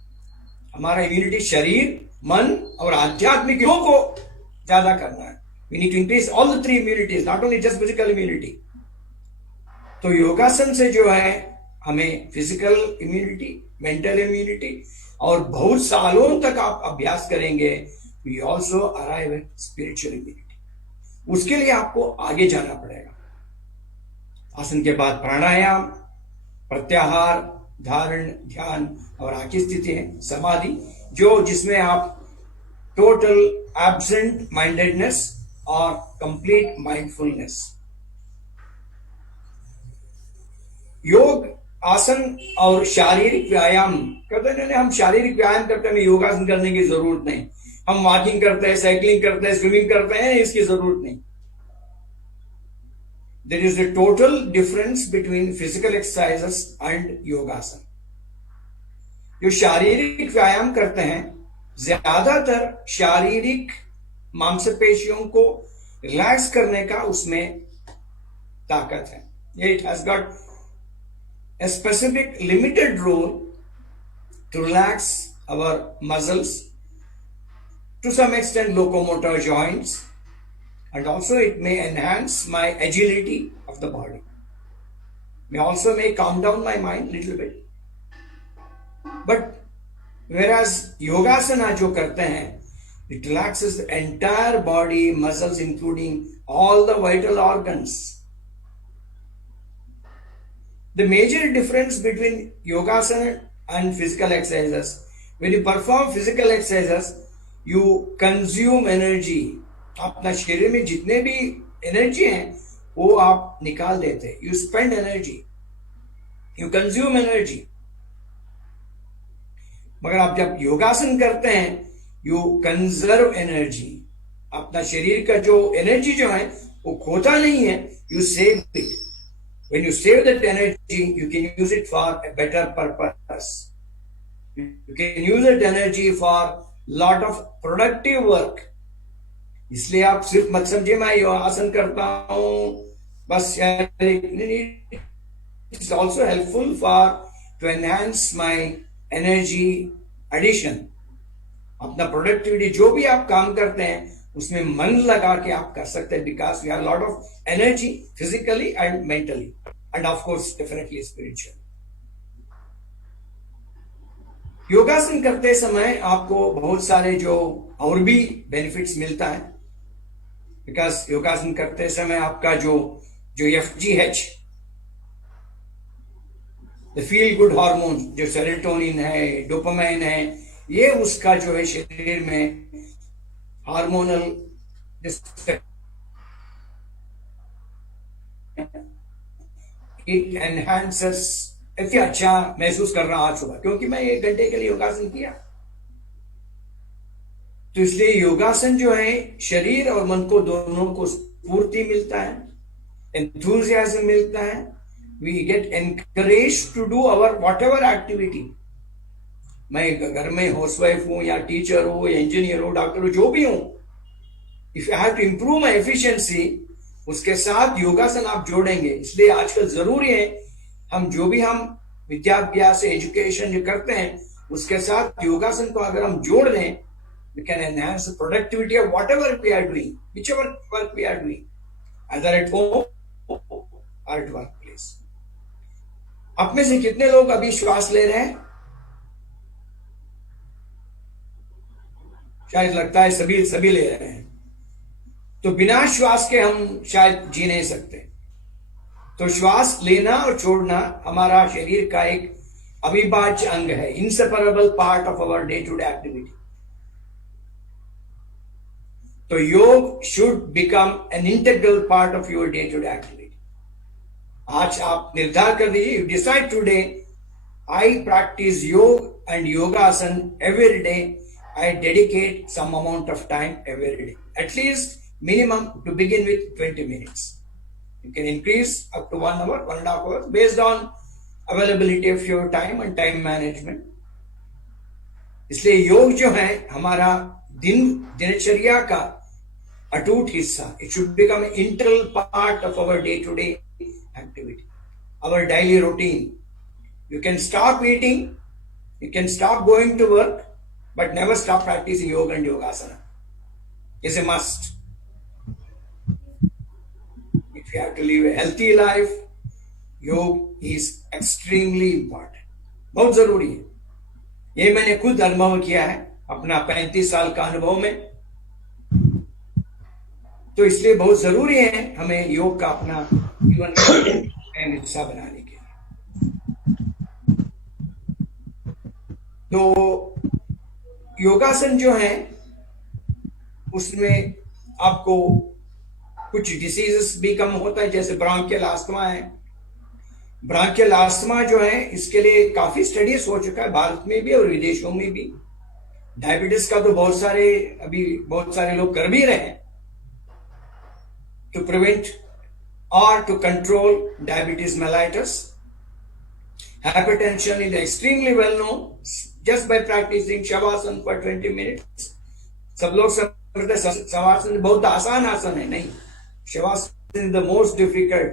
हमारा इम्यूनिटी शरीर, मन और आध्यात्मिक योग को ज्यादा करना है। We need to increase all the 3 immunities, not only just physical immunity. तो योगासन से जो है हमें फिजिकल इम्यूनिटी, मेंटल इम्यूनिटी, और बहुत सालों तक आप अभ्यास करेंगे, we also arrive at spiritual immunity. उसके लिए आपको आगे जाना पड़ेगा। आसन के बाद प्राणायाम, प्रत्याहार, धारण, ध्यान और आखिरी स्थिति है समाधि, जिसमें आप टोटल एब्सेंट माइंडेडनेस और कंप्लीट माइंडफुलनेस। योग, आसन और शारीरिक व्यायाम करते हैं। हम शारीरिक व्यायाम करते हैं, हमें योगासन करने की जरूरत नहीं। हम वॉकिंग करते हैं, साइकिलिंग करते हैं, स्विमिंग करते हैं, इसकी जरूरत नहीं। There is a total difference between physical exercises and yogasana. जो शारीरिक व्यायाम करते हैं ज्यादातर शारीरिक मांसपेशियों को रिलैक्स करने का उसमें ताकत है. It has got a specific limited role to relax our muscles, to some extent locomotor joints, and also it may enhance my agility of the body. May calm down my mind little bit. But whereas yogasana jo karte hain, it relaxes the entire body, muscles including all the vital organs. The major difference between yogasana and physical exercises, when you perform physical exercises, you consume energy. अपना शरीर में जितने भी energy हैं वो आप निकाल देते हैं. You spend energy, you consume energy. मगर आप जब योगासन करते हैं, you conserve energy. अपना शरीर का जो एनर्जी जो है वो खोता नहीं है, you save it. When you save that energy, you can use it for a better purpose. You can use that energy for lot of productive work. इसलिए आप सिर्फ मत समझिए मैं योगासन करता हूं बस. It's also helpful to enhance my energy addition. अपना productivity जो भी आप काम करते हैं उसमें मन लगा के आप कर सकते हैं, because we have a lot of energy physically and mentally, and of course definitely spiritually. योगासन करते समय आपको बहुत सारे जो और भी बेनिफिट्स मिलता है, बिकॉज योगासन करते समय आपका जो FGH, the feel good hormone, जो सेरोटोनिन है, डोपामाइन है, ये उसका जो है शरीर में हार्मोनल इट एनहांसेस. इतनी अच्छा महसूस कर रहा हूं आज सुबह क्योंकि मैं 1 घंटे के लिए योगासन किया. तो इसलिए योगासन जो है शरीर और मन को दोनों को स्फूर्ति मिलता है, एंथुजियाज्म मिलता है. We get encourage to do our whatever activity. मैं घर में हाउसवाइफ हूं या टीचर हूं या इंजीनियर हूं, डॉक्टर हूं, जो भी हूं, if I have to improve my efficiency, उसके साथ योगासन आप जोड़ेंगे. इसलिए आजकल जरूरी है हम जो भी हम विद्याभ्यास एजुकेशन जो करते हैं उसके साथ योगासन को अगर हम जोड़ लें, we can enhance the productivity of whatever we are doing, whichever work we are doing, either at home or at workplace. आप में से कितने लोग अभी श्वास ले रहे हैं? शायद लगता है सभी ले रहे हैं. तो बिना श्वास के हम शायद जी नहीं सकते. तो श्वास लेना और छोड़ना हमारा शरीर का एक अविभाज्य अंग है, inseparable part of our day to day activity. तो yoga should become an integral part of your day to day activity. आज आप निर्धार कर दीजिए, you decide today, I practise yoga and yogasana every day. I dedicate some amount of time every day, at least minimum to begin with 20 minutes. You can increase up to 1 hour, 1.5 hours based on availability of your time and time management. इसलिए योग जो है हमारा दिनचर्या का अटूट हिस्सा. It should become an integral part of our day-to-day activity, our daily routine. You can stop eating, you can stop going to work, but never stop practicing yoga and yogasana. It's a must. If you have to live a healthy life, yoga is extremely important. बहुत जरूरी है. ये मैंने खुद अनुभव किया है अपना 35 साल का अनुभव में. तो इसलिए बहुत जरूरी है हमें योग का अपना जीवन का हिस्सा बनाने के लिए. तो योगासन जो है उसमें आपको कुछ डिसीजेस भी कम होता है, जैसे ब्रांकियल अस्थमा है. ब्रांकियल अस्थमा जो है इसके लिए काफी स्टडीज हो चुका है भारत में भी और विदेशों में भी. डायबिटीज का तो बहुत सारे लोग कर भी रहे हैं टू प्रिवेंट और to control diabetes mellitus. Hypertension is extremely well known just by practicing Shavasana for 20 minutes. सब लोग समझते हैं शवासन बहुत आसान आसन है, नहीं, shavasana is the most difficult,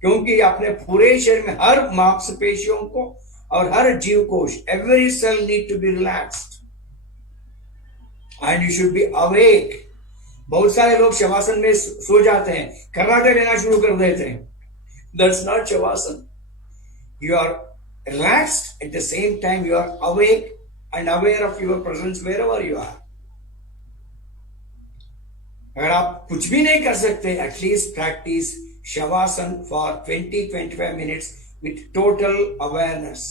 क्योंकि आपने पूरे शरीर में हर मांसपेशियों को और हर जीव कोश, every cell need to be relaxed and you should be awake. बहुत सारे लोग शवासन में सो जाते हैं, खर्राटे लेना शुरू कर देते हैं. That's not shavasana. You are relaxed, at the same time you are awake and aware of your presence wherever you are. अगर आप कुछ भी नहीं कर सकते, at least practice Shavasana for 20-25 minutes with total awareness.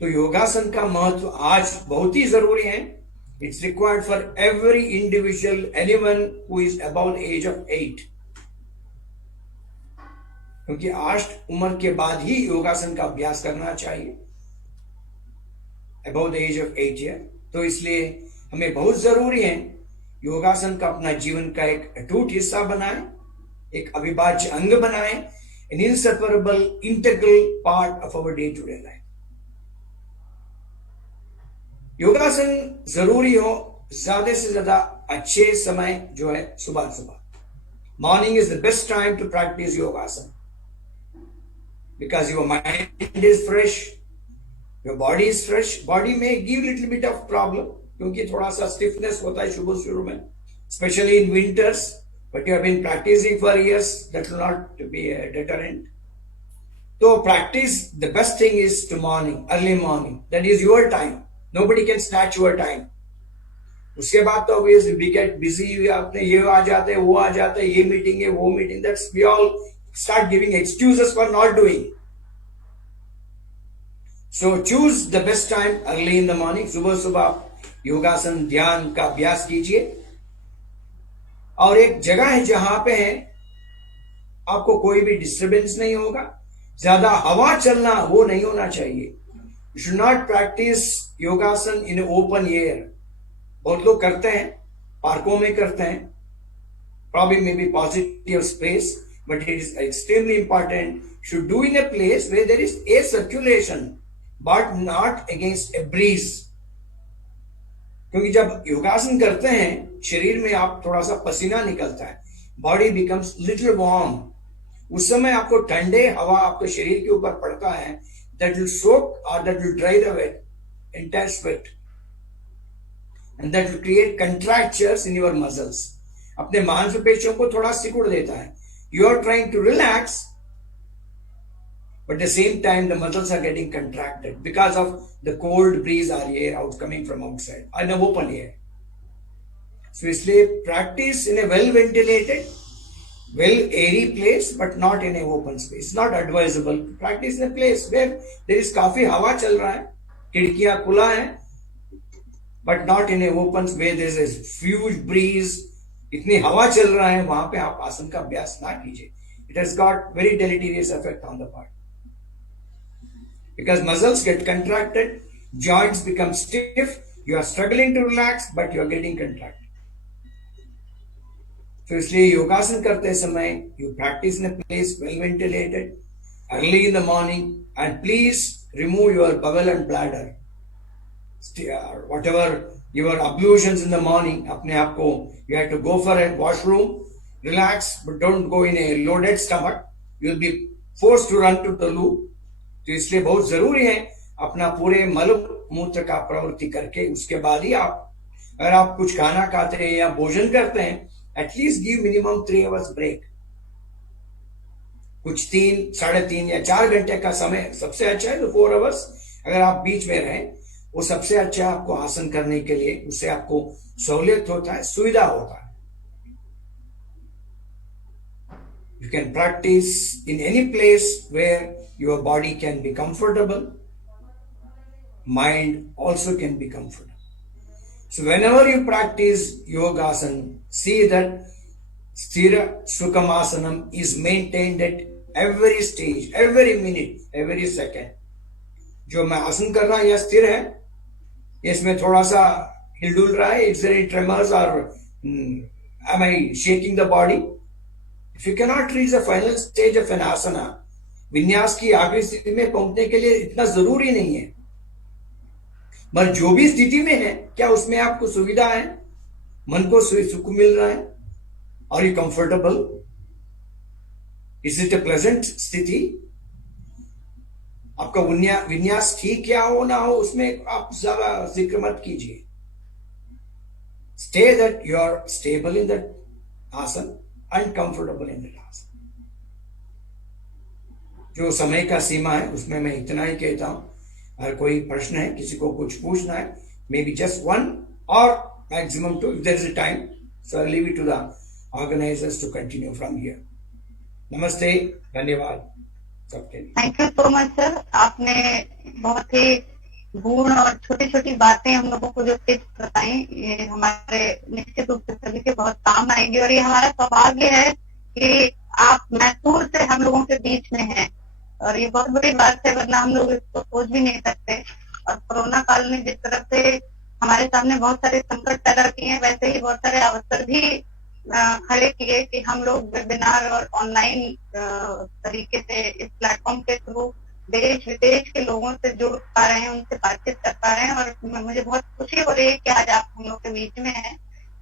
तो योगासन का महत्व आज बहुत ही जरूरी है. It's required for every individual, anyone who is above the age of 8. क्योंकि 8 उम्र के बाद ही योगासन का अभ्यास करना चाहिए, about the age of 8 year. तो इसलिए हमें बहुत जरूरी है योगासन का अपना जीवन का एक अटूट हिस्सा बनाएं, एक अविभाज्य अंग बनाएं, an inseparable integral part of our day to day life. Yogasana जरूरी हो ज्यादा से ज्यादा अच्छे समय जो है सुबह सुबह. Morning is the best time to practise yogasana, because your mind is fresh, your body is fresh. Body may give little bit of problem क्योंकि थोड़ा सा stiffness होता है शुरू में, especially in winters, but you have been practicing for years, that will not be a deterrent. So practice, the best thing is to morning, early morning. That is your time. Nobody can snatch your time. उसके बाद तो obviously we get busy, आपने ये आ जाते हैं, वो आ जाते हैं, ये मीटिंग है, वो meeting, that's we all start giving excuses for not doing. So choose the best time early in the morning. सुबह सुबह योगासन ध्यान का अभ्यास कीजिए. और एक जगह है जहां पे है आपको कोई भी डिस्टरबेंस नहीं होगा, ज्यादा हवा चलना वो नहीं होना चाहिए. You should not practice योगासन in open air. बहुत लोग करते हैं, पार्कों में करते हैं, probably maybe positive space, but it is extremely important should do in a place where there is air circulation but not against a breeze. क्योंकि जब योगासन करते हैं शरीर में आप थोड़ा सा पसीना निकलता है, बॉडी बिकम्स लिटिल वार्म. उस समय आपको ठंडे हवा आपके शरीर के ऊपर पड़ता है, that will soak or that will dry the wet, entire sweat, and that will create contractures in your muscles. अपने मांसपेशियों को थोड़ा सिकुड़ देता है. You are trying to relax, but at the same time the muscles are getting contracted because of the cold breeze or air out coming from outside in an open air. So इसलिए practice in a well ventilated, well airy place, but not in an open space. It's not advisable. Practice in a place where there is काफी हवा चल रहा है, खिड़कियां खुला है, but not in a open space. There is a huge breeze. इतनी हवा चल रहा है, वहां पे आप आसन का अभ्यास ना कीजिए. It has got very deleterious effect on the body. Because muscles get contracted, joints become stiff, you are struggling to relax, but you are getting contracted. तो इसलिए योगासन करते समय you practice in a place well ventilated, early in the morning, and please remove your bowel and bladder. Whatever your ablutions in the morning, अपने आप को you have to go for a washroom, relax, but don't go in a loaded stomach. You will be forced to run to the loo. तो इसलिए बहुत जरूरी है अपना पूरे मल मूत्र का प्रवृत्ति करके उसके बाद ही आप, अगर आप कुछ खाना खाते हैं या भोजन करते हैं, at least give minimum 3 hours break. कुछ 3, 3.5 या 4 घंटे का समय सबसे अच्छा है. तो 4 hours अगर आप बीच में रहें, वो सबसे अच्छा आपको आसन करने के लिए, उससे आपको सहूलियत होता है, सुविधा होता है. You can practice in any place where your body can be comfortable, mind also can be comfortable. So whenever you practice yogasana, see that sthira sukhamasana is maintained at every stage, every minute, every second. जो मैं आसन कर रहा हूं यह स्थिर है, इसमें थोड़ा सा हिलडुल रहा है, is there any tremors or am I shaking the body? If you cannot reach the final stage of an asana, विन्यास की आखिरी स्थिति में पहुंचने के लिए इतना जरूरी नहीं है, पर जो भी स्थिति में है, क्या उसमें आपको सुविधा है, मन को सुख मिल रहा है, और you comfortable, is it a pleasant स्थिति? आपका विन्यास ठीक क्या हो ना हो उसमें आप ज्यादा जिक्र मत कीजिए। Stay that you are stable in that asana and comfortable in that asana. जो समय का सीमा है उसमें मैं इतना ही कहता हूं। अगर कोई प्रश्न है, किसी को कुछ पूछना है, मे बी जस्ट 1 और maximum 2 if there is a time, so I'll leave it to the organizers to continue from here. नमस्ते, धन्यवाद सबके लिए। Thank you so much sir, आपने बहुत ही गुण और छोटी छोटी बातें हम लोगों को जो टिप्स बताई, ये हमारे निश्चित रूप से सभी के बहुत काम आएंगे। और ये हमारा सौभाग्य है कि आप मैसूर से हम लोगों के बीच में हैं, और ये बहुत बड़ी बात है, वरना हम लोग इसको सोच भी नहीं सकते। और कोरोना काल में जिस तरह से हमारे सामने बहुत सारे संकट पैदा किए हैं, वैसे ही बहुत सारे अवसर भी खड़े किए कि हम लोग वेबिनार और ऑनलाइन तरीके से इस प्लेटफॉर्म के थ्रू देश विदेश के लोगों से जुड़ पा रहे हैं, उनसे बातचीत कर पा रहे हैं। और मुझे बहुत खुशी हो रही है कि आज आप हम लोग के बीच में हैं।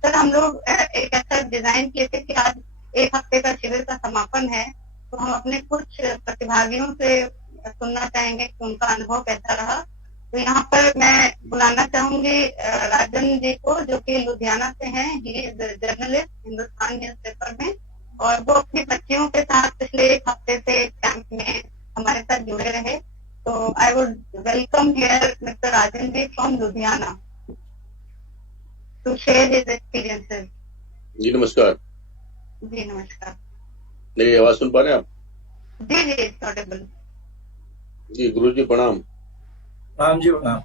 सर, हम लोग एक ऐसा डिजाइन किए थे कि आज 1 हफ्ते का शिविर का समापन है, तो हम अपने कुछ प्रतिभागियों से सुनना चाहेंगे कि उनका अनुभव कैसा रहा। तो यहाँ पर मैं बुलाना चाहूंगी राजन जी को, जो कि लुधियाना से हैं। He is journalist Hindustan newspaper में, और वो अपनी बच्चियों के साथ पिछले 1 हफ्ते से कैंप में हमारे साथ जुड़े रहे। तो I would welcome here mister Rajan ji from Ludhiana to share his experiences. जी नमस्कार। जी नमस्कार। मेरी आवाज सुन पा रहे हैं आप? जी जी, इट्स ऑडिबल। जी गुरु जी प्रणाम। राम जी प्रणाम।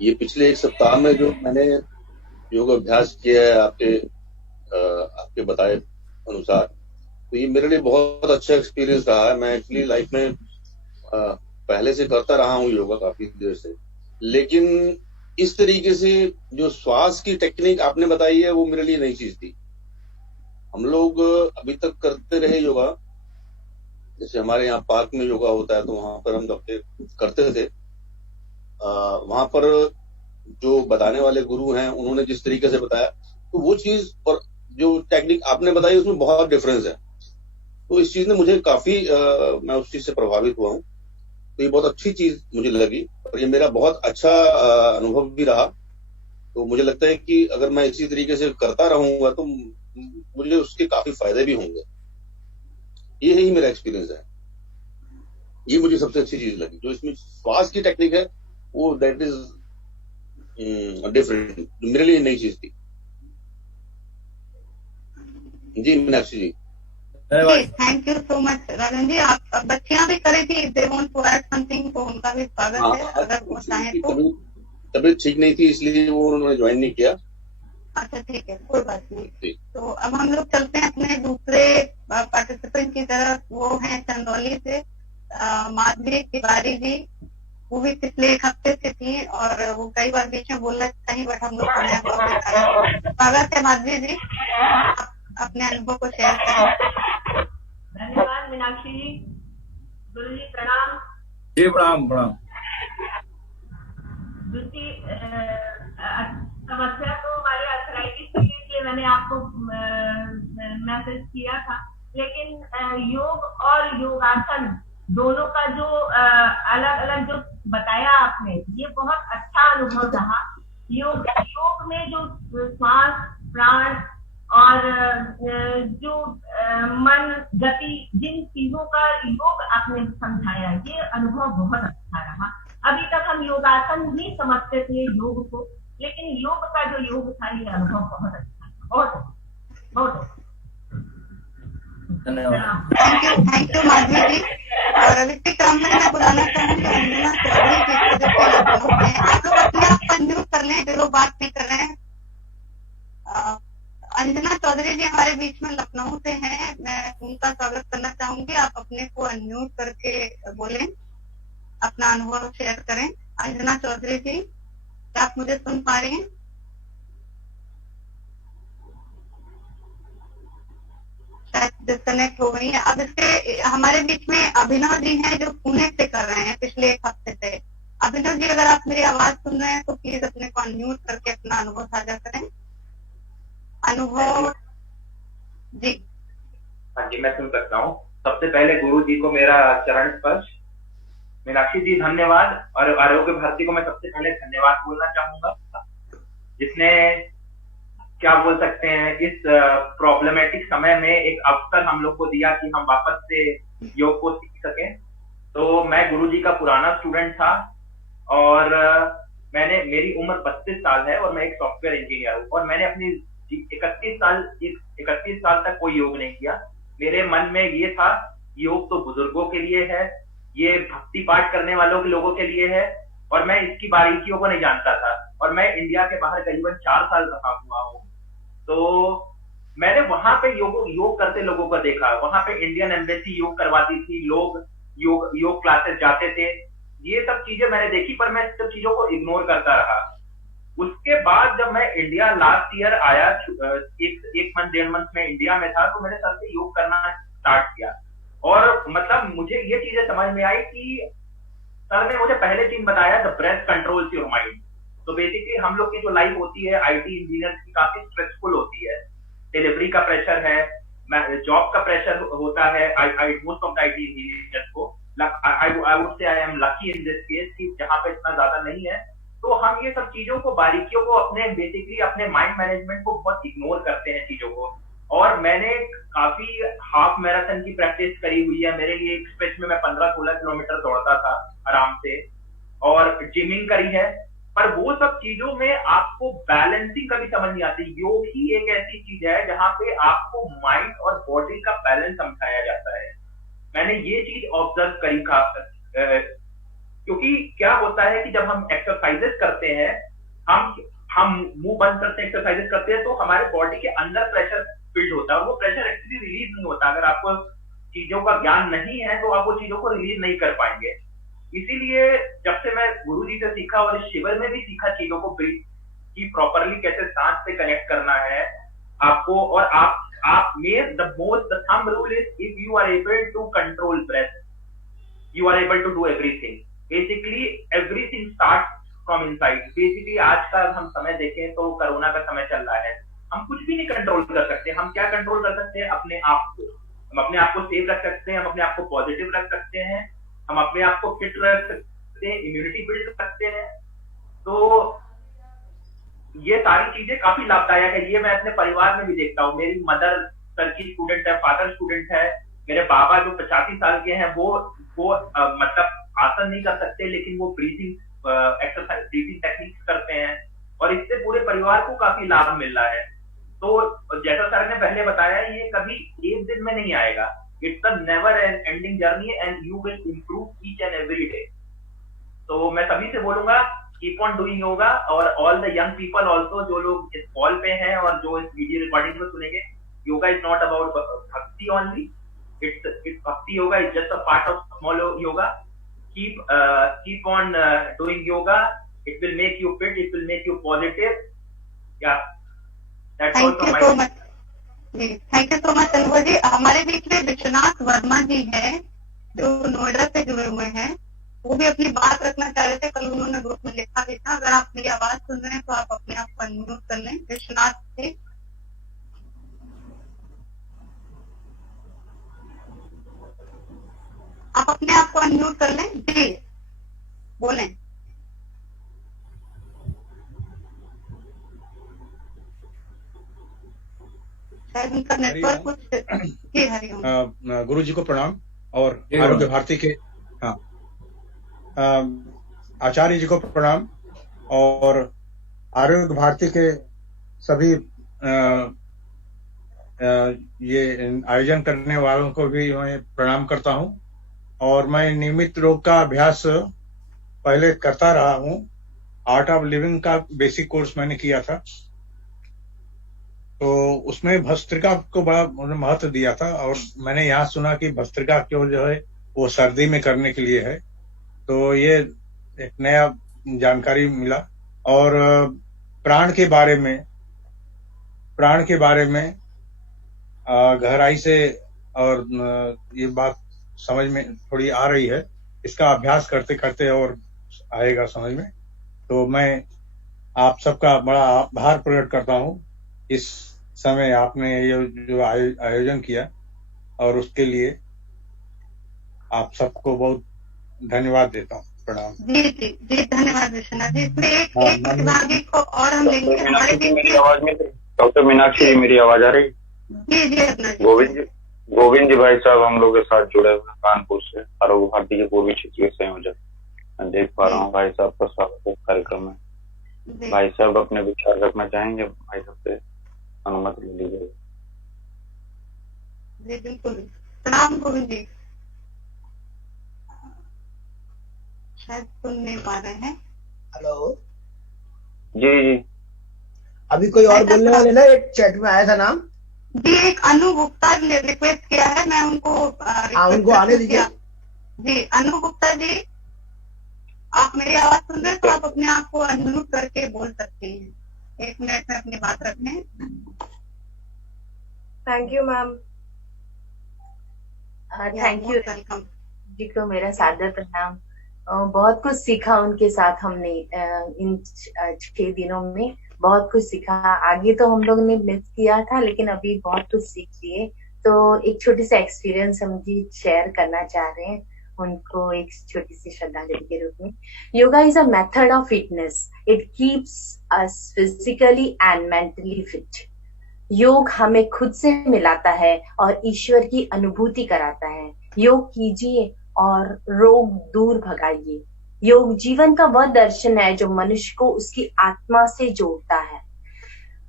ये पिछले 1 सप्ताह में जो मैंने योग अभ्यास किया है आपके बताए अनुसार, तो ये मेरे लिए बहुत अच्छा एक्सपीरियंस रहा है। मैं एक्चुअली लाइफ में पहले से करता रहा हूँ योगा काफी देर से, लेकिन इस तरीके से जो श्वास की टेक्निक आपने बताई है वो मेरे लिए नई चीज थी। हम लोग अभी तक करते रहे योगा, जैसे हमारे यहाँ पार्क में योगा होता है तो वहां पर हम करते थे। वहां पर जो बताने वाले गुरु हैं उन्होंने जिस तरीके से बताया, तो वो चीज और जो टेक्निक आपने बताई उसमें बहुत डिफरेंस है। तो इस चीज ने मुझे काफी मैं उस चीज से प्रभावित हुआ हूँ। तो ये बहुत अच्छी चीज मुझे लगी और ये मेरा बहुत अच्छा अनुभव भी रहा। तो मुझे लगता है कि अगर मैं इसी तरीके से करता रहूंगा तो मुझे उसके काफी फायदे भी होंगे। ये ही मेरा एक्सपीरियंस है। ये मुझे सबसे अच्छी चीज लगी। जो इसमें श्वास की टेक्निक है वो दैट इज डिफरेंट, मेरे लिए नई चीज थी। जी Meenakshi ji. Thank you so much Rajan ji. आप बच्चियां भी करी थी, they want to add something, तो उनका भी स्वागत है अगर वो चाहें तो। तबीयत ठीक नहीं थी इसलिए वो उन्होंने ज्वाइन नहीं किया। अच्छा ठीक है, कोई बात नहीं। तो अब हम लोग चलते हैं अपने दूसरे पार्टिसिपेंट की तरफ। वो है चंदौली से माधवी तिवारी जी। वो भी पिछले 1 हफ्ते से थी और वो कई बार बीच में बोलना चाहिए, बट हम लोग स्वागत है माधवी जी, अपने अनुभव को शेयर करें। धन्यवाद मीनाक्षी जी। गुरु जी प्रणाम। जी प्रणाम प्रणाम। दूसरी समस्या तो हमारे अर्थराइटिस की थी, इसलिए मैंने आपको मैसेज किया था। लेकिन योग और योगासन दोनों का जो अलग अलग जो बताया आपने, ये बहुत अच्छा अनुभव रहा। योग में जो श्वास, प्राण और जो मन, गति, जिन चीजों का योग आपने समझाया, ये अनुभव बहुत अच्छा रहा। अभी तक हम योगासन ही समझते थे योग को, लेकिन योग का जो योग था ये अनुभव बहुत अच्छा था। बहुत बहुत धन्यवाद। थैंक यू माधवी जी। और अभी के क्रम में मैं बुलाना चाहूंगी अंजना चौधरी जी को, जो कि लखनऊ में। आप लोग अपने आप को अनम्यूट कर लें जो लोग बात नहीं कर रहे हैं। अंजना चौधरी जी हमारे बीच में लखनऊ से हैं, मैं उनका स्वागत करना चाहूंगी। आप अपने को अनम्यूट करके बोलें, अपना अनुभव शेयर करें। अंजना चौधरी जी, क्या आप मुझे सुन पा रही हैं? डिस्कनेक्ट हो गई है। अब इसके हमारे बीच में अभिनव जी हैं जो पुणे से कर रहे हैं पिछले एक हफ्ते से। अभिनव जी, अगर आप मेरी आवाज सुन रहे हैं तो प्लीज अपने को अनम्यूट करके अपना अनुभव साझा करें। अनुभव जी। हाँ जी, मैं सुन सकता हूँ। सबसे पहले गुरु जी को मेरा चरण स्पर्श। मीनाक्षी जी धन्यवाद, और आरोग्य भारती को मैं सबसे पहले धन्यवाद बोलना चाहूंगा, जिसने क्या बोल सकते हैं इस प्रॉब्लमेटिक समय में एक अवसर हम लोग को दिया कि हम वापस से योग को सीख सकें। तो मैं गुरु जी का पुराना स्टूडेंट था, और मेरी उम्र 32 साल है और मैं एक सॉफ्टवेयर इंजीनियर हूँ, और मैंने अपनी 31 साल तक कोई योग नहीं किया। मेरे मन में ये था योग तो बुजुर्गों के लिए है, ये भक्ति पाठ करने वालों के लोगों के लिए है, और मैं इसकी बारीकियों को नहीं जानता था। और मैं इंडिया के बाहर करीबन 4 साल रहा हुआ हूँ, तो मैंने वहां पे योग करते लोगों को देखा। वहां पे इंडियन एम्बेसी योग करवाती थी, लोग योग क्लासेस जाते थे, ये सब चीजें मैंने देखी, पर मैं सब चीजों को इग्नोर करता रहा। उसके बाद जब मैं इंडिया लास्ट ईयर आया, एक मंथ 1.5 मंथ में इंडिया में था, तो मैंने सर से योग करना स्टार्ट किया। और मतलब मुझे ये चीजें समझ में आई कि सर ने मुझे पहले चीज बताया, the breath controls your mind. तो बेसिकली हम लोग की जो लाइफ होती है आईटी इंजीनियर्स की, काफी स्ट्रेसफुल होती है। डिलीवरी का प्रेशर है, जॉब का प्रेशर होता है most of the IT engineers को। I would say I am lucky in this case कि जहां पे इतना ज्यादा नहीं है। तो हम ये सब चीजों को, बारीकियों को बेसिकली अपने माइंड मैनेजमेंट को बहुत इग्नोर करते हैं चीजों को। और मैंने काफी हाफ मैराथन की प्रैक्टिस करी हुई है। मेरे लिए एक स्ट्रेच में मैं 15-16 किलोमीटर दौड़ता था आराम से, और जिमिंग करी है। पर वो सब चीजों में आपको बैलेंसिंग कभी समझ नहीं आती। योग ही एक ऐसी चीज है जहां पे आपको माइंड और बॉडी का बैलेंस समझाया जाता है। मैंने ये चीज ऑब्जर्व करी क्योंकि क्या होता है कि जब हम एक्सरसाइजेस करते हैं, हम मुंह बंद करते हैं, एक्सरसाइजेस करते हैं, तो हमारे बॉडी के अंदर प्रेशर बिल्ड होता है, और वो प्रेशर एक्चुअली रिलीज नहीं होता। अगर आपको चीजों का ज्ञान नहीं है तो आप वो चीजों को रिलीज नहीं कर पाएंगे। इसीलिए जब से मैं गुरुजी से सीखा, और इस शिविर में भी सीखा चीजों को कि प्रॉपरली कैसे सांस से कनेक्ट करना है आपको। और आप main the thumb rule is, if you are able to control breath, you are able to do everything. Basically everything start from inside. Basically आज का हम समय देखें तो कोरोना का समय चल रहा है, हम कुछ भी नहीं कंट्रोल कर सकते। हम क्या कंट्रोल कर सकते हैं? अपने आप को। हम अपने आप को सेफ रख सकते हैं, हम अपने आप को पॉजिटिव रख सकते हैं, हम अपने आप को फिट रख सकते हैं, इम्यूनिटी बिल्ड कर सकते हैं। तो ये सारी चीजें काफी लाभदायक है। ये मैं अपने परिवार में भी देखता हूँ। मेरी मदर सर की स्टूडेंट है, फादर स्टूडेंट है। मेरे पापा जो 85 साल के हैं, वो मतलब आसन नहीं कर सकते, लेकिन वो ब्रीथिंग एक्सरसाइज, ब्रीथिंग टेक्निक्स करते हैं, और इससे पूरे परिवार को काफी लाभ मिल रहा है। तो जैसा सर ने पहले बताया, ये कभी एक दिन में नहीं आएगा। It's a never ending journey, and you will improve each and every day. तो मैं सभी से बोलूंगा, कीप ऑन डूइंग योगा। और all the young people also, जो लोग इस कॉल पे हैं और जो इस वीडियो रिकॉर्डिंग को सुनेंगे, योगा इज नॉट अबाउट भक्ति ओनली, इट्स भक्ति yoga is just a part of small yoga. Keep on doing yoga. It will make you fit. It will make you positive. Yeah, that's all from my side. Thank you so much अनुभव जी। हमारे बीच में विश्वनाथ वर्मा जी हैं, जो नोएडा से जुड़े हुए हैं। वो भी अपनी बात रखना चाह रहे थे, कल उन्होंने ग्रुप में लिखा भी था। अगर आप मेरी आवाज सुन रहे हैं तो आप अपने आप को अनम्यूट कर लें। विश्वनाथ जी, आप अपने आप को अनम्यूट कर लें। जी बोलें। शायद उनका नेटवर्क कुछ। जी हरिओम। गुरु जी को प्रणाम, और आरोग्य भारती के आचार्य जी को प्रणाम, और आरोग्य भारती के सभी ये आयोजन करने वालों को भी मैं प्रणाम करता हूं। और मैं नियमित योग का अभ्यास पहले करता रहा हूं। आर्ट ऑफ लिविंग का बेसिक कोर्स मैंने किया था, तो उसमें भस्त्रिका को बड़ा महत्व दिया था। और मैंने यहाँ सुना कि भस्त्रिका क्यों जो है वो सर्दी में करने के लिए है, तो ये एक नया जानकारी मिला। और प्राण के बारे में गहराई से और ये बात समझ में थोड़ी आ रही है। इसका अभ्यास करते करते और आएगा समझ में। तो मैं आप सबका बड़ा आभार प्रकट करता हूँ इस समय आपने ये जो आयोजन किया, और उसके लिए आप सबको बहुत धन्यवाद देता हूँ। प्रणाम। जी जी जी, धन्यवाद विश्वनाथ जी। इसमें एक प्रतिभागी को और हम लेंगे हमारे बीच में। आवाज में डॉक्टर मीनाक्षी जी, मेरी आवाज आ रही? जी जी, अपना गोविंद जी भाई साहब हम लोग के साथ जुड़े हुए हैं कानपुर से, आरोग्य भारती के पूर्वी क्षेत्रीय संयोजक। मैं देख पा रहा हूँ भाई साहब का स्वागत है कार्यक्रम में। भाई साहब अपने विचार रखना चाहेंगे? भाई साहब से अनुमति ले लीजिए। जी बिल्कुल, प्रणाम गोविंद जी। शायद सुन नहीं पा रहे हैं। हेलो जी जी, अभी कोई और बोलने वाले ना? एक चैट में आया था नाम जी, एक अनु गुप्ता ने रिक्वेस्ट किया है, मैं उनको उनको आने दीजिए। जी अनु गुप्ता जी, आप मेरी आवाज सुन रहे हैं तो आप अपने आप को अनम्यूट करके बोल सकती हैं। 1 मिनट में अपनी बात रखने। Thank you ma'am. Thank you जी को मेरा सादर प्रणाम। बहुत कुछ सीखा उनके साथ हमने इन 6 दिनों में, बहुत कुछ सीखा। आगे तो हम लोग ने मिस किया था, लेकिन अभी बहुत कुछ सीख लिए। तो एक छोटी सी एक्सपीरियंस हम जी शेयर करना चाह रहे हैं उनको, एक छोटी सी श्रद्धांजलि के रूप में। Yoga is a method of fitness, it keeps us physically and mentally fit. योग हमें खुद से मिलाता है और ईश्वर की अनुभूति कराता है। योग कीजिए और रोग दूर भगाइए। योग जीवन का वह दर्शन है जो मनुष्य को उसकी आत्मा से जोड़ता है।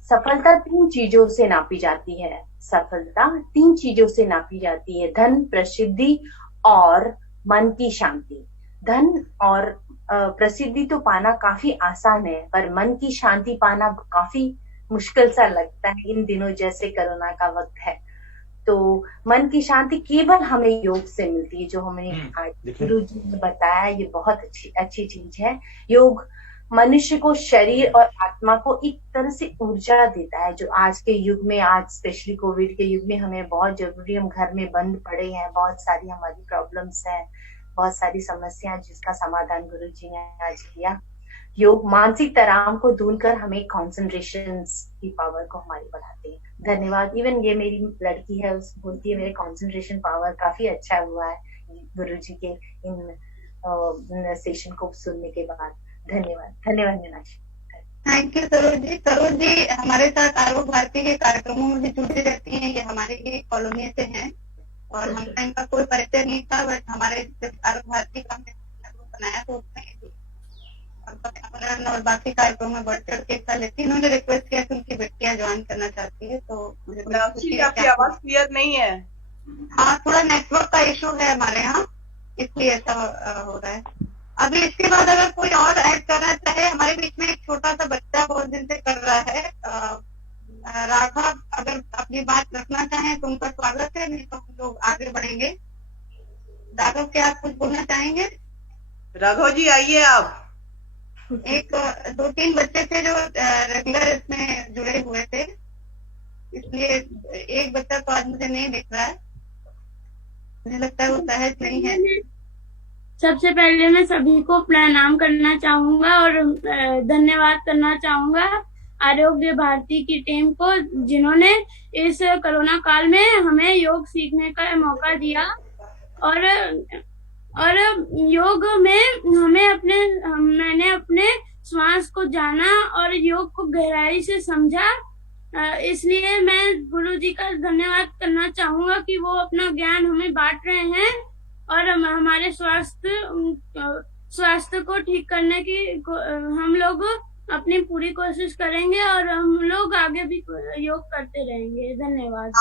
सफलता 3 चीजों से नापी जाती है। सफलता 3 चीजों से नापी जाती है: धन, प्रसिद्धि और मन की शांति। धन और प्रसिद्धि तो पाना काफी आसान है, पर मन की शांति पाना काफी मुश्किल सा लगता है इन दिनों, जैसे कोरोना का वक्त है। तो मन की शांति केवल हमें योग से मिलती है, जो हमें गुरु जी ने बताया। ये बहुत अच्छी चीज है। योग मनुष्य को, शरीर और आत्मा को एक तरह से ऊर्जा देता है, जो आज के युग में, आज स्पेशली कोविड के युग में हमें बहुत जरूरी। हम घर में बंद पड़े हैं, बहुत सारी हमारी प्रॉब्लम्स हैं, बहुत सारी समस्याएं, जिसका समाधान गुरु जी ने आज किया। योग मानसिक तनाव को दूर कर हमें कॉन्सेंट्रेशन की पावर को हमारी बढ़ाते हैं। धन्यवाद। इवन ये मेरी लड़की है, उस बोलती है मेरे कॉन्सेंट्रेशन पावर काफी अच्छा हुआ है गुरु जी के इन सेशन को सुनने के बाद। धन्यवाद मीनाक्षी। Thank you Saroj ji. सरोज जी हमारे साथ आरोग्य भारती के कार्यक्रमों में भी जुड़ी रहती हैं। ये हमारे ही कॉलोनी से हैं और हमने इनका कोई परिचय नहीं था, बट हमारे आरोग्य भारती का बनाया तो उसमें और बाकी कार्यक्रम में बढ़ चढ़ के हिस्सा लेती। इन्होंने रिक्वेस्ट किया कि उनकी बेटियां ज्वाइन करना चाहती है, तो मुझे आपकी आवाज क्लियर नहीं है। हाँ, थोड़ा नेटवर्क का इशू है हमारे यहाँ, इसलिए ऐसा हो रहा है। अभी इसके बाद अगर कोई और ऐड करना चाहे, हमारे बीच में एक छोटा सा बच्चा बहुत दिन से कर रहा है, राघव, अगर अपनी बात रखना चाहें तो उनका स्वागत है, नहीं तो हम लोग आगे बढ़ेंगे। राघव, क्या आप कुछ बोलना चाहेंगे? राघव जी आइए आप। एक 2-3 बच्चे थे जो रेगुलर इसमें जुड़े हुए थे, इसलिए एक बच्चा तो आज मुझे नहीं दिख रहा है, मुझे लगता है वो सहज नहीं है। सबसे पहले मैं सभी को प्रणाम करना चाहूंगा और धन्यवाद करना चाहूंगा आरोग्य भारती की टीम को, जिन्होंने इस कोरोना काल में हमें योग सीखने का मौका दिया। और योग में मैंने अपने श्वास को जाना और योग को गहराई से समझा। इसलिए मैं गुरु जी का धन्यवाद करना चाहूंगा कि वो अपना ज्ञान हमें बांट रहे हैं और हमारे स्वास्थ्य को ठीक करने की हम लोग अपनी पूरी कोशिश करेंगे और हम लोग आगे भी योग करते रहेंगे। धन्यवाद।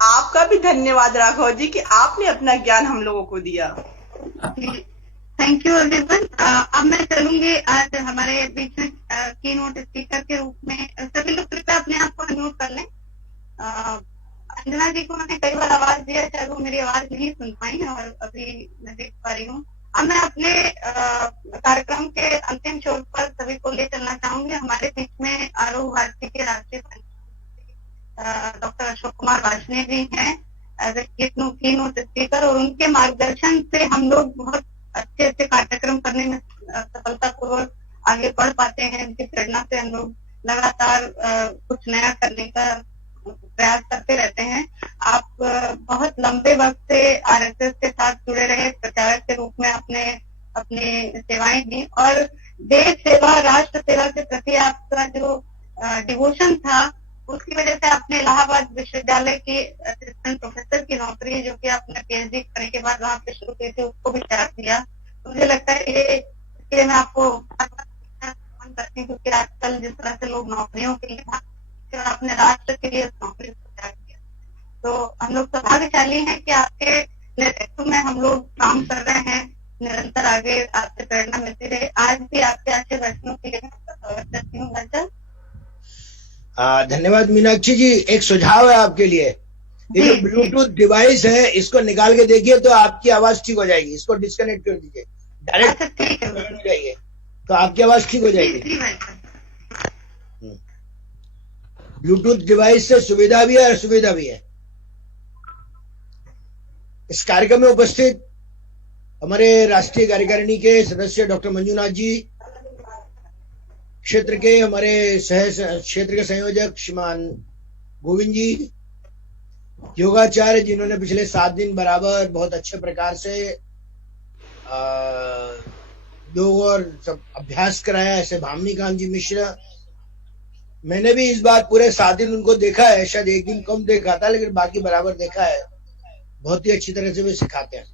आपका भी धन्यवाद राघव जी कि आपने अपना ज्ञान हम लोगों को दिया। Thank you everyone. अब मैं चलूंगी आज हमारे बीच में की नोट स्पीकर के रूप में। सभी लोग कृपया अपने आप को अनम्यूट कर लें। अंजना जी को मैंने कई बार आवाज दिया, शायद वो मेरी आवाज नहीं सुन पाई और अभी मैं देख पा रही हूँ। अब मैं अपने कार्यक्रम के अंतिम छोर पर सभी को ले चलना चाहूंगी। हमारे बीच में आरोग्य भारती के राष्ट्रीय डॉक्टर अशोक कुमार वार्ष्णेय जी हैं एज ए कीनोट स्पीकर, और उनके मार्गदर्शन से हम लोग बहुत अच्छे अच्छे कार्यक्रम करने में सफलतापूर्वक आगे बढ़ पाते हैं। इनकी प्रेरणा से हम लोग लगातार कुछ नया करने का प्रयास करते रहते हैं। आप बहुत लंबे वक्त से आरएसएस के साथ जुड़े रहे, प्रचारक के रूप में अपनी सेवाएं दी, और देश सेवा राष्ट्र सेवा के प्रति आपका जो डिवोशन था, उसकी वजह से आपने इलाहाबाद विश्वविद्यालय की असिस्टेंट प्रोफेसर की नौकरी, जो कि आपने पीएचडी करने के बाद वहां पे शुरू की थी, उसको भी त्याग दिया। तो मुझे लगता है ये मैं आपको करती हूँ, क्योंकि आजकल जिस तरह से लोग नौकरियों के लिए अपने राष्ट्र के लिए नौकरी को त्याग दिया, तो हम लोग सौभाग्यशाली हैं कि आपके नेतृत्व में हम लोग काम कर रहे हैं। निरंतर आगे आपसे प्रेरणा मिलती रहे। आज भी आपके अच्छे दर्शनों के लिए स्वागत करती हूँ। धन्यवाद मीनाक्षी जी। एक सुझाव है आपके लिए, ये जो ब्लूटूथ डिवाइस है इसको निकाल के देखिए तो आपकी आवाज ठीक हो जाएगी। इसको डिस्कनेक्ट कर दीजिए, डायरेक्ट हो जाइए तो आपकी आवाज ठीक हो जाएगी। ब्लूटूथ डिवाइस से सुविधा भी है और असुविधा भी है। इस कार्यक्रम में उपस्थित हमारे राष्ट्रीय कार्यकारिणी के सदस्य डॉक्टर मंजुनाथ जी, क्षेत्र के हमारे क्षेत्र के संयोजक श्रीमान गोविंद जी, योगाचार्य जिन्होंने पिछले 7 दिन बराबर बहुत अच्छे प्रकार से योग और सब अभ्यास कराया, ऐसे भामनी कांत जी मिश्रा। मैंने भी इस बार पूरे 7 दिन उनको देखा है, शायद एक दिन कम देखा था लेकिन बाकी बराबर देखा है। बहुत ही अच्छी तरह से वे सिखाते हैं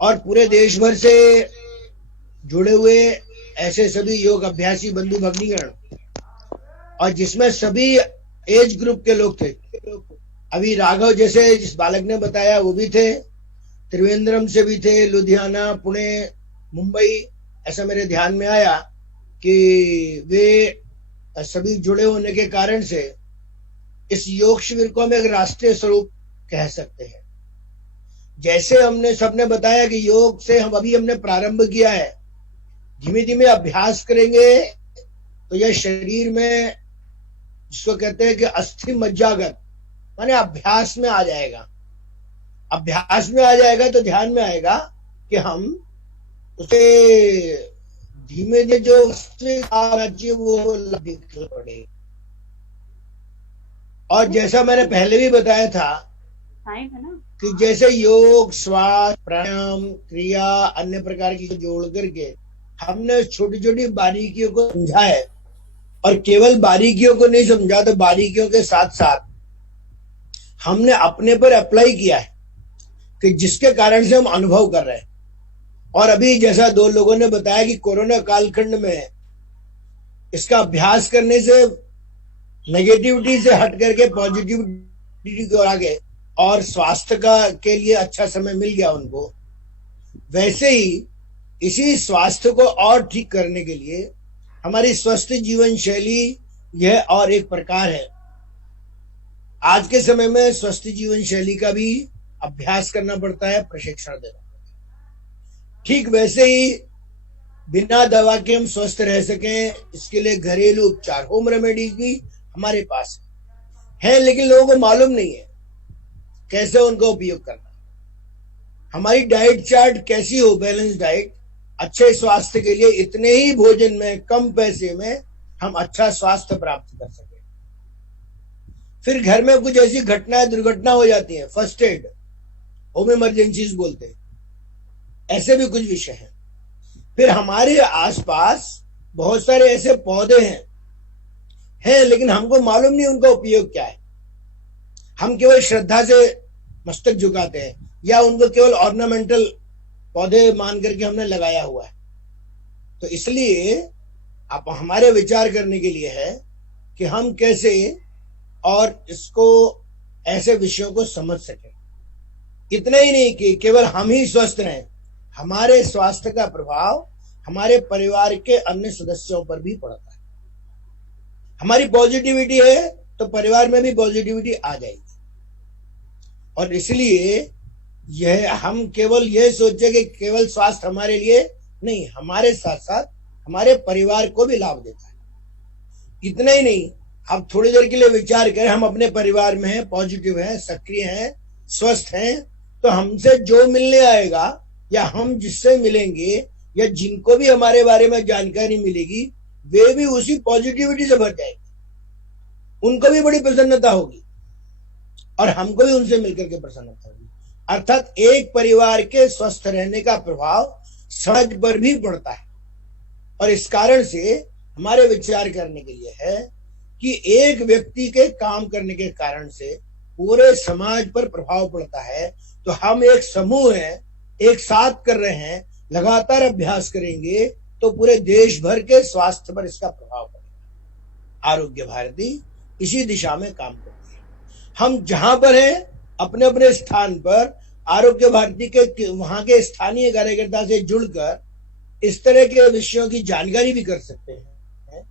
और पूरे देश भर से जुड़े हुए ऐसे सभी योग अभ्यासी बंधु भग्नीगण, और जिसमें सभी एज ग्रुप के लोग थे। अभी राघव जैसे जिस बालक ने बताया वो भी थे, त्रिवेंद्रम से भी थे, लुधियाना, पुणे, मुंबई, ऐसा मेरे ध्यान में आया कि वे सभी जुड़े होने के कारण से इस योग शिविर को हम एक राष्ट्रीय स्वरूप कह सकते हैं। जैसे हमने सबने बताया कि योग से हमने प्रारंभ किया है, धीमे धीमे अभ्यास करेंगे तो यह शरीर में, जिसको कहते हैं कि अस्थि मज्जागत, माने अभ्यास में आ जाएगा। अभ्यास में आ जाएगा तो ध्यान में आएगा कि हम उसे धीमे धीमे जो चाहिए वो दिखने पड़े। और जैसा मैंने पहले भी बताया था कि जैसे योग, श्वास, प्राणायाम, क्रिया, अन्य प्रकार की जोड़ करके हमने छोटी छोटी बारीकियों को समझा है, और केवल बारीकियों को नहीं समझा, तो बारीकियों के साथ साथ हमने अपने पर अप्लाई किया है कि जिसके कारण से हम अनुभव कर रहे हैं। और अभी जैसा 2 लोगों ने बताया कि कोरोना कालखंड में इसका अभ्यास करने से नेगेटिविटी से हट करके पॉजिटिविटी की ओर आ गए और स्वास्थ्य का के लिए अच्छा समय मिल गया उनको। वैसे ही इसी स्वास्थ्य को और ठीक करने के लिए हमारी स्वस्थ जीवन शैली यह और एक प्रकार है। आज के समय में स्वस्थ जीवन शैली का भी अभ्यास करना पड़ता है, प्रशिक्षण देना पड़ता है। ठीक वैसे ही बिना दवा के हम स्वस्थ रह सकें, इसके लिए घरेलू उपचार, होम रेमेडीज भी हमारे पास है, लेकिन लोगों को मालूम नहीं है कैसे उनका उपयोग करना। हमारी डाइट चार्ट कैसी हो, बैलेंस डाइट, अच्छे स्वास्थ्य के लिए इतने ही भोजन में, कम पैसे में हम अच्छा स्वास्थ्य प्राप्त कर सके। फिर घर में कुछ ऐसी घटनाएं, दुर्घटना हो जाती है, फर्स्ट एड, होम इमरजेंसीज बोलते हैं, ऐसे भी कुछ विषय हैं। फिर हमारे आसपास बहुत सारे ऐसे पौधे हैं लेकिन हमको मालूम नहीं उनका उपयोग क्या है। हम केवल श्रद्धा से मस्तक झुकाते हैं या उनको केवल ऑर्नामेंटल पौधे मान करके हमने लगाया हुआ है। तो इसलिए आप हमारे विचार करने के लिए है कि हम कैसे और इसको ऐसे विषयों को समझ सकें। इतना ही नहीं कि केवल हम ही स्वस्थ रहें, हमारे स्वास्थ्य का प्रभाव हमारे परिवार के अन्य सदस्यों पर भी पड़ता है। हमारी पॉजिटिविटी है तो परिवार में भी पॉजिटिविटी आ जाएगी। और इसलिए यह हम केवल यह सोचे कि केवल स्वास्थ्य हमारे लिए नहीं, हमारे साथ साथ हमारे परिवार को भी लाभ देता है। इतना ही नहीं, आप थोड़ी देर के लिए विचार करें, हम अपने परिवार में हैं, पॉजिटिव हैं, सक्रिय हैं, स्वस्थ हैं, तो हमसे जो मिलने आएगा या हम जिससे मिलेंगे या जिनको भी हमारे बारे में जानकारी मिलेगी वे भी उसी पॉजिटिविटी से भर जाएंगे, उनको भी बड़ी प्रसन्नता होगी और हमको भी उनसे मिलकर के प्रसन्नता होगी। अर्थात एक परिवार के स्वस्थ रहने का प्रभाव समाज पर भी पड़ता है। और इस कारण से हमारे विचार करने के लिए है कि एक व्यक्ति के काम करने के कारण से पूरे समाज पर प्रभाव पड़ता है। तो हम एक समूह हैं, एक साथ कर रहे हैं, लगातार अभ्यास करेंगे तो पूरे देश भर के स्वास्थ्य पर इसका प्रभाव पड़ेगा। आरोग्य भारती इसी दिशा में काम करती है। हम जहां पर हैं अपने अपने स्थान पर आरोग्य भारती के वहां के स्थानीय कार्यकर्ता से जुड़कर इस तरह के विषयों की जानकारी भी कर सकते हैं,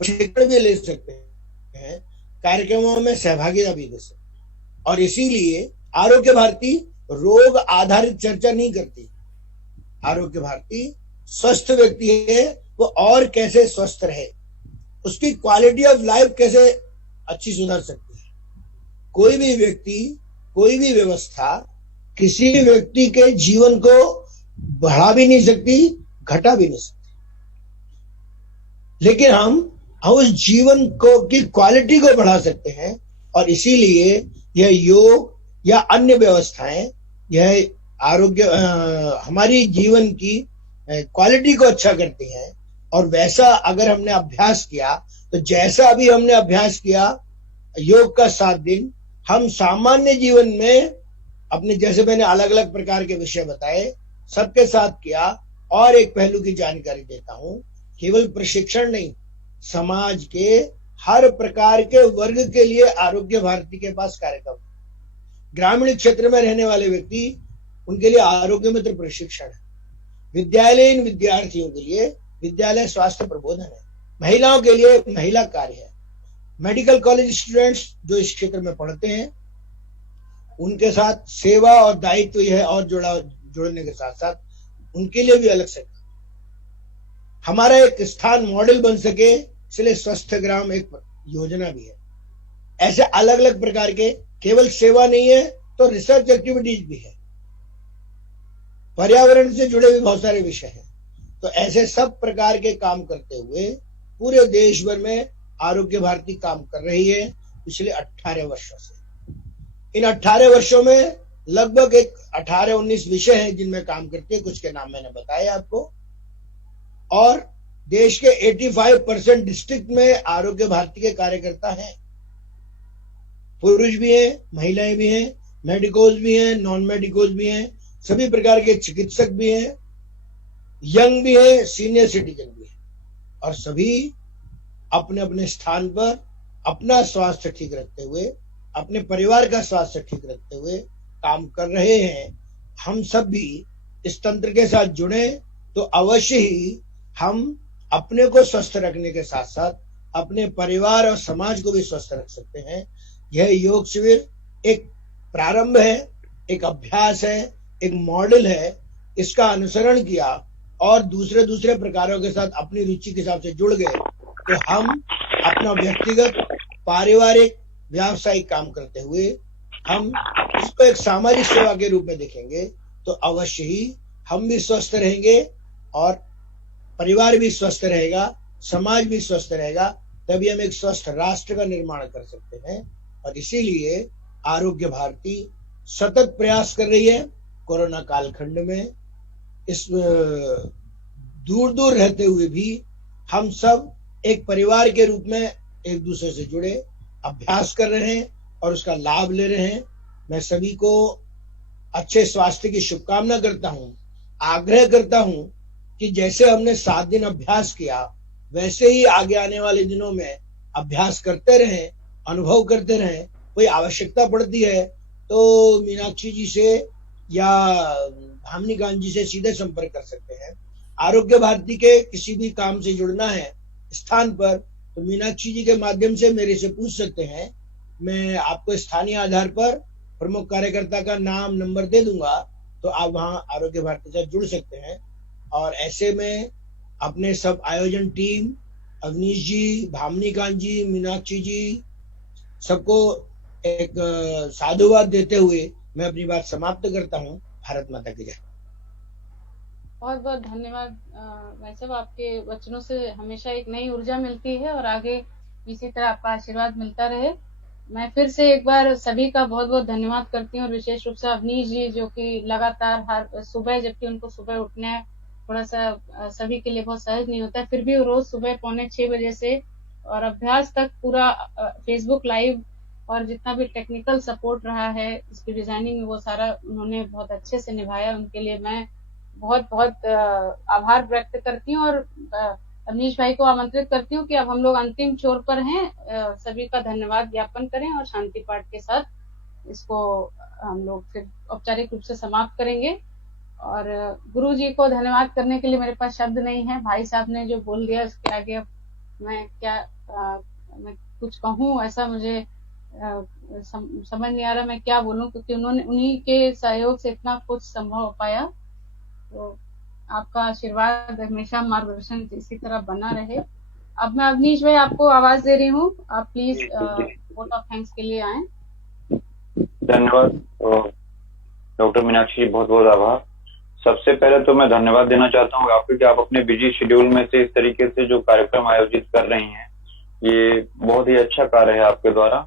प्रशिक्षण भी ले सकते हैं, कार्यक्रमों में सहभागिता भी दे सकते हैं। और इसीलिए आरोग्य भारती रोग आधारित चर्चा नहीं करती। आरोग्य भारती स्वस्थ व्यक्ति है, वो और कैसे स्वस्थ रहे, उसकी क्वालिटी ऑफ लाइफ कैसे अच्छी सुधर सकती है। कोई भी व्यक्ति, कोई भी व्यवस्था किसी भी व्यक्ति के जीवन को बढ़ा भी नहीं सकती, घटा भी नहीं सकती, लेकिन हम उस जीवन को की क्वालिटी को बढ़ा सकते हैं। और इसीलिए यह योग या अन्य व्यवस्थाएं यह आरोग्य हमारी जीवन की क्वालिटी को अच्छा करती हैं। और वैसा अगर हमने अभ्यास किया तो जैसा अभी हमने अभ्यास किया योग का 7 दिन, हम सामान्य जीवन में अपने, जैसे मैंने अलग अलग प्रकार के विषय बताए, सबके साथ किया। और एक पहलू की जानकारी देता हूं, केवल प्रशिक्षण नहीं, समाज के हर प्रकार के वर्ग के लिए आरोग्य भारती के पास कार्यक्रम। ग्रामीण क्षेत्र में रहने वाले व्यक्ति, उनके लिए आरोग्य मित्र प्रशिक्षण है। विद्यालयीन विद्यार्थियों के लिए विद्यालय स्वास्थ्य प्रबोधन है। महिलाओं के लिए महिला कार्य है। मेडिकल कॉलेज स्टूडेंट्स जो इस क्षेत्र में पढ़ते हैं उनके साथ सेवा और दायित्व यह और जुड़ने के साथ साथ उनके लिए भी अलग से हमारा एक स्थान मॉडल बन सके, इसलिए स्वस्थ ग्राम एक योजना भी है। ऐसे अलग अलग प्रकार के, केवल सेवा नहीं है तो रिसर्च एक्टिविटीज भी है, पर्यावरण से जुड़े भी बहुत सारे विषय हैं। तो ऐसे सब प्रकार के काम करते हुए पूरे देश भर में आरोग्य भारती काम कर रही है पिछले 18 वर्षों से। इन 18 वर्षों में लगभग एक 18-19 विषय हैं जिनमें काम करती है। कुछ के नाम मैंने बताए आपको। और देश के 85% डिस्ट्रिक्ट में आरोग्य भारती के कार्यकर्ता हैं। पुरुष भी हैं, महिलाएं भी हैं, मेडिकोज भी हैं, नॉन मेडिकोज भी हैं, सभी प्रकार के चिकित्सक भी हैं, यंग भी है, सीनियर सिटीजन भी है। और सभी अपने अपने स्थान पर अपना स्वास्थ्य ठीक रखते हुए, अपने परिवार का स्वास्थ्य ठीक रखते हुए काम कर रहे हैं। हम सब भी इस तंत्र के साथ जुड़े तो अवश्य ही हम अपने को स्वस्थ रखने के साथ साथ अपने परिवार और समाज को भी स्वस्थ रख सकते हैं। यह योग शिविर एक प्रारंभ है, एक अभ्यास है, एक मॉडल है। इसका अनुसरण किया और दूसरे प्रकारों के साथ अपनी रुचि के हिसाब से जुड़ गए तो हम अपना व्यक्तिगत, पारिवारिक, व्यावसायिक काम करते हुए हम इसको एक सामाजिक सेवा के रूप में देखेंगे तो अवश्य ही हम भी स्वस्थ रहेंगे और परिवार भी स्वस्थ रहेगा, समाज भी स्वस्थ रहेगा। तभी हम एक स्वस्थ राष्ट्र का निर्माण कर सकते हैं। और इसीलिए आरोग्य भारती सतत प्रयास कर रही है। कोरोना कालखंड में इस दूर दूर रहते हुए भी हम सब एक परिवार के रूप में एक दूसरे से जुड़े अभ्यास कर रहे हैं और उसका लाभ ले रहे हैं। मैं सभी को अच्छे स्वास्थ्य की शुभकामना करता हूं। आग्रह करता हूं कि जैसे हमने 7 दिन अभ्यास किया वैसे ही आगे आने वाले दिनों में अभ्यास करते रहें, अनुभव करते रहें। कोई आवश्यकता पड़ती है तो मीनाक्षी जी से या भामिनी कांत जी से सीधे संपर्क कर सकते हैं। आरोग्य भारती के किसी भी काम से जुड़ना है स्थान पर तो मीनाक्षी जी के माध्यम से मेरे से पूछ सकते हैं। मैं आपको स्थानीय आधार पर प्रमुख कार्यकर्ता का नाम, नंबर दे दूंगा तो आप वहां आरोग्य भारती से जुड़ सकते हैं। और ऐसे में अपने सब आयोजन टीम अवनीश जी, भावनीकांत जी, मीनाक्षी जी, सबको एक साधुवाद देते हुए मैं अपनी बात समाप्त करता हूँ। भारत माता की जय। बहुत बहुत धन्यवाद भाई साहब, आपके वचनों से हमेशा एक नई ऊर्जा मिलती है और आगे इसी तरह आपका आशीर्वाद मिलता रहे। मैं फिर से एक बार सभी का बहुत बहुत धन्यवाद करती हूँ और विशेष रूप से अवनीश जी जो कि लगातार हर सुबह, जबकि उनको सुबह उठने थोड़ा सा सभी के लिए बहुत सहज नहीं होता है, फिर भी वो रोज सुबह 5:45 बजे से और अभ्यास तक पूरा फेसबुक लाइव और जितना भी टेक्निकल सपोर्ट रहा है इसकी डिजाइनिंग में वो सारा उन्होंने बहुत अच्छे से निभाया। उनके लिए मैं बहुत बहुत आभार व्यक्त करती हूँ और अवनीश भाई को आमंत्रित करती हूँ कि अब हम लोग अंतिम छोर पर हैं। सभी का धन्यवाद ज्ञापन करें और शांति पाठ के साथ इसको हम लोग फिर औपचारिक रूप से समाप्त करेंगे। और गुरु जी को धन्यवाद करने के लिए मेरे पास शब्द नहीं है। भाई साहब ने जो बोल दिया उसके आगे अब मैं क्या मैं कुछ कहूँ, ऐसा मुझे समझ नहीं आ रहा मैं क्या बोलूं, क्योंकि उन्होंने उन्हीं के सहयोग से इतना कुछ संभव हो पाया। तो आपका आशीर्वाद हमेशा मार्गदर्शन इसी तरह बना रहे। अब मैं अवनीश भाई आपको आवाज दे रही हूँ, आप प्लीज वोट ऑफ थैंक्स के लिए आए। धन्यवाद डॉक्टर मीनाक्षी, बहुत बहुत आभार। सबसे पहले तो मैं धन्यवाद देना चाहता हूँ आपको कि आप अपने बिजी शेड्यूल में से इस तरीके से जो कार्यक्रम आयोजित कर रही हैं, ये बहुत ही अच्छा कार्य है आपके द्वारा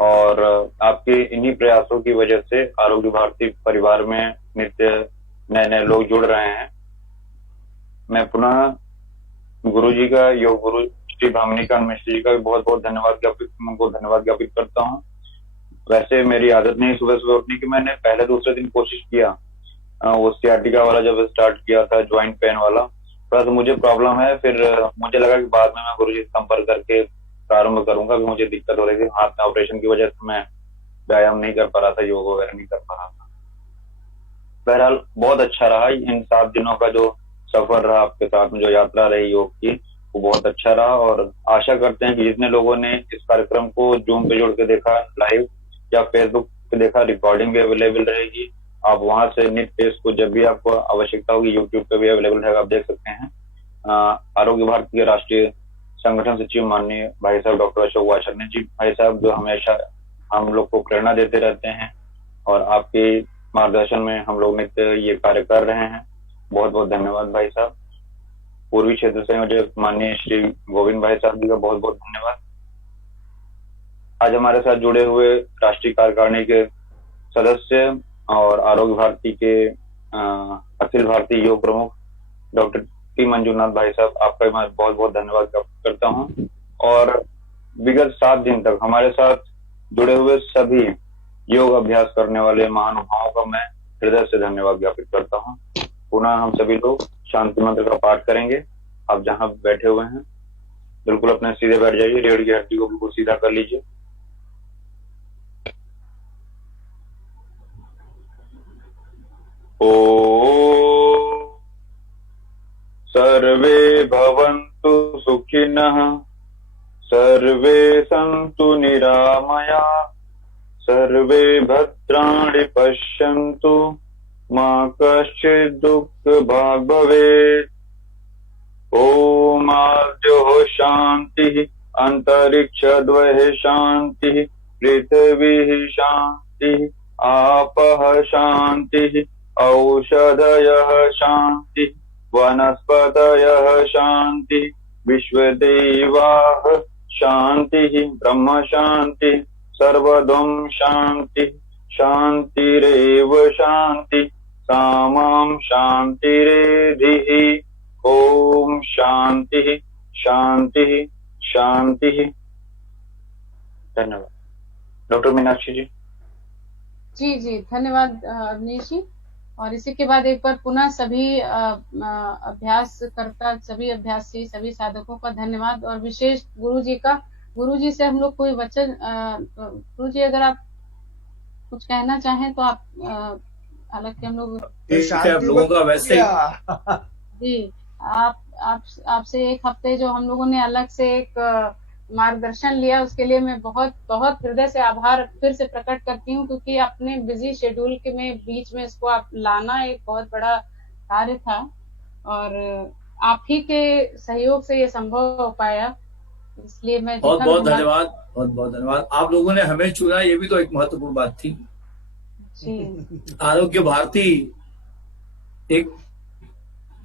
और आपके इन्हीं प्रयासों की वजह से आरोग्य भारती परिवार में नित्य नए नए लोग जुड़ रहे हैं। मैं पुनः गुरु जी का, योग गुरु श्री भावनीकांत मिश्र जी का भी बहुत बहुत धन्यवाद ज्ञापित करता हूँ। वैसे मेरी आदत नहीं सुबह सुबह उठने की, मैंने पहले दूसरे दिन कोशिश किया, वो सियाटिका वाला जब स्टार्ट किया था, ज्वाइंट पेन वाला, थोड़ा सा मुझे प्रॉब्लम है। फिर मुझे लगा कि बाद में मैं गुरु जी से संपर्क करके प्रारंभ करूंगा, कि मुझे दिक्कत हो रही थी हाथ में ऑपरेशन की वजह से, मैं व्यायाम नहीं कर पा रहा था, योग वगैरह नहीं कर पा रहा था। बहरहाल बहुत अच्छा रहा इन 7 दिनों का जो सफर रहा आपके साथ में, जो यात्रा रही योग की, वो बहुत अच्छा रहा। और आशा करते हैं कि जितने लोगों ने इस कार्यक्रम को जूम पे जुड़ के देखा लाइव या फेसबुक पे देखा, रिकॉर्डिंग भी अवेलेबल रहेगी, आप वहां से नित्य इसको जब भी आपको आवश्यकता होगी यूट्यूब पे भी अवेलेबल रहेगा, आप देख सकते हैं। आरोग्य भारती के राष्ट्रीय संगठन सचिव माननीय भाई साहब डॉक्टर अशोक वाचरने जी, भाई साहब जो हमेशा हम लोग को प्रेरणा देते रहते हैं और आपके मार्गदर्शन में हम लोग नित्य ये कार्य कर रहे हैं। बहुत बहुत धन्यवाद भाई साहब। पूर्वी क्षेत्र संयोजक माननीय श्री गोविंद भाई साहब जी का बहुत बहुत धन्यवाद। आज हमारे साथ जुड़े हुए राष्ट्रीय कार्यकारिणी के सदस्य और आरोग्य भारती के अखिल भारतीय योग प्रमुख डॉक्टर टी मंजूनाथ भाई साहब, आपका मैं बहुत बहुत धन्यवाद करता हूं। और विगत 7 दिन तक हमारे साथ जुड़े हुए सभी योग अभ्यास करने वाले महानुभावों का मैं हृदय से धन्यवाद ज्ञापित करता हूं। पुनः हम सभी लोग शांति मंत्र का पाठ करेंगे। आप जहां बैठे हुए हैं बिल्कुल अपने सीधे बैठ जाइए, रीढ़ की हड्डी को बिल्कुल सीधा कर लीजिए। ओ सर्वे भवन्तु सुखिनः, सर्वे सन्तु निरामया, सर्वे भद्राणि पश्यन्तु, मा कश्चित् दुःखभाग् भवेत्। ओम आद्योः शान्तिः, अन्तरिक्षद्वयः शान्तिः, पृथिवीः शान्तिः, आपः शान्तिः, औषधयः शान्तिः, वनस्पतयः शान्तिः, विश्वदेवाः शान्तिः, ब्रह्म शान्तिः, सर्वदं शान्तिः, शान्तिरेव शान्तिः, सामां शान्तिरेधिः। ओम शांति शांति शांति। धन्यवाद डॉक्टर मीनाक्षी जी। जी धन्यवाद अवनीश जी। और इसी के बाद एक बार पुनः सभी अभ्यासकर्ता, सभी अभ्यासी, सभी साधकों का धन्यवाद और विशेष गुरु जी का। गुरु जी से हम लोग कोई वचन, गुरु जी अगर आप कुछ कहना चाहें तो आप, हालांकि हम लोग लोगों का वैसे जी आपसे एक हफ्ते जो हम लोगों ने अलग से एक मार्गदर्शन लिया, उसके लिए मैं बहुत बहुत हृदय से आभार फिर से प्रकट करती हूँ, क्योंकि अपने बिजी शेड्यूल के में बीच में इसको आप लाना एक बहुत बड़ा कार्य था। और आप ही के सहयोग से ये संभव हो पाया, इसलिए मैं बहुत बहुत धन्यवाद, बहुत बहुत धन्यवाद। आप लोगों ने हमें चुना, ये भी तो एक महत्वपूर्ण बात थी। आरोग्य भारती एक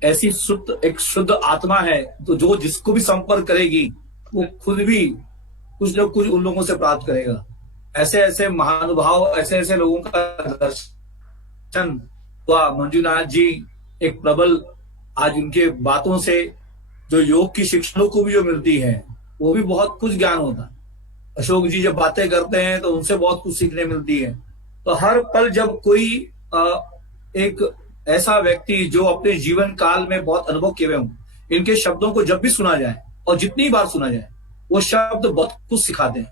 ऐसी शुद्ध आत्मा है, तो जो जिसको भी संपर्क करेगी वो खुद भी कुछ न कुछ उन लोगों से प्राप्त करेगा। ऐसे ऐसे महानुभाव, ऐसे ऐसे लोगों का दर्शन हुआ। मंजूनाथ जी एक प्रबल, आज उनके बातों से जो योग की शिक्षाओं को भी जो मिलती है वो भी बहुत कुछ ज्ञान होता है। अशोक जी जब बातें करते हैं तो उनसे बहुत कुछ सीखने मिलती है। तो हर पल जब कोई एक ऐसा व्यक्ति जो अपने जीवन काल में बहुत अनुभव किए हुए हों, इनके शब्दों को जब भी सुना जाए और जितनी बार सुना जाए, वो शब्द बहुत कुछ सिखाते हैं,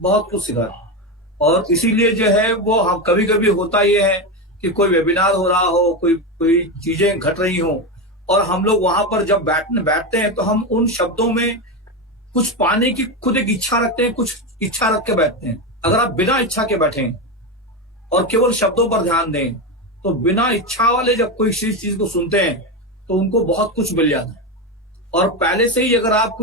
बहुत कुछ सिखाते हैं। और इसीलिए जो है वो हम कभी कभी होता ये है कि कोई वेबिनार हो रहा हो, कोई चीजें घट रही हो, और हम लोग वहां पर जब बैठते हैं तो हम उन शब्दों में कुछ पाने की खुद एक इच्छा रखते हैं, कुछ इच्छा रख के बैठते हैं। अगर आप बिना इच्छा के बैठें और केवल शब्दों पर ध्यान दें, तो बिना इच्छा वाले जब कोई चीज को सुनते हैं तो उनको बहुत कुछ मिल जाता है। और पहले से ही अगर आप कोई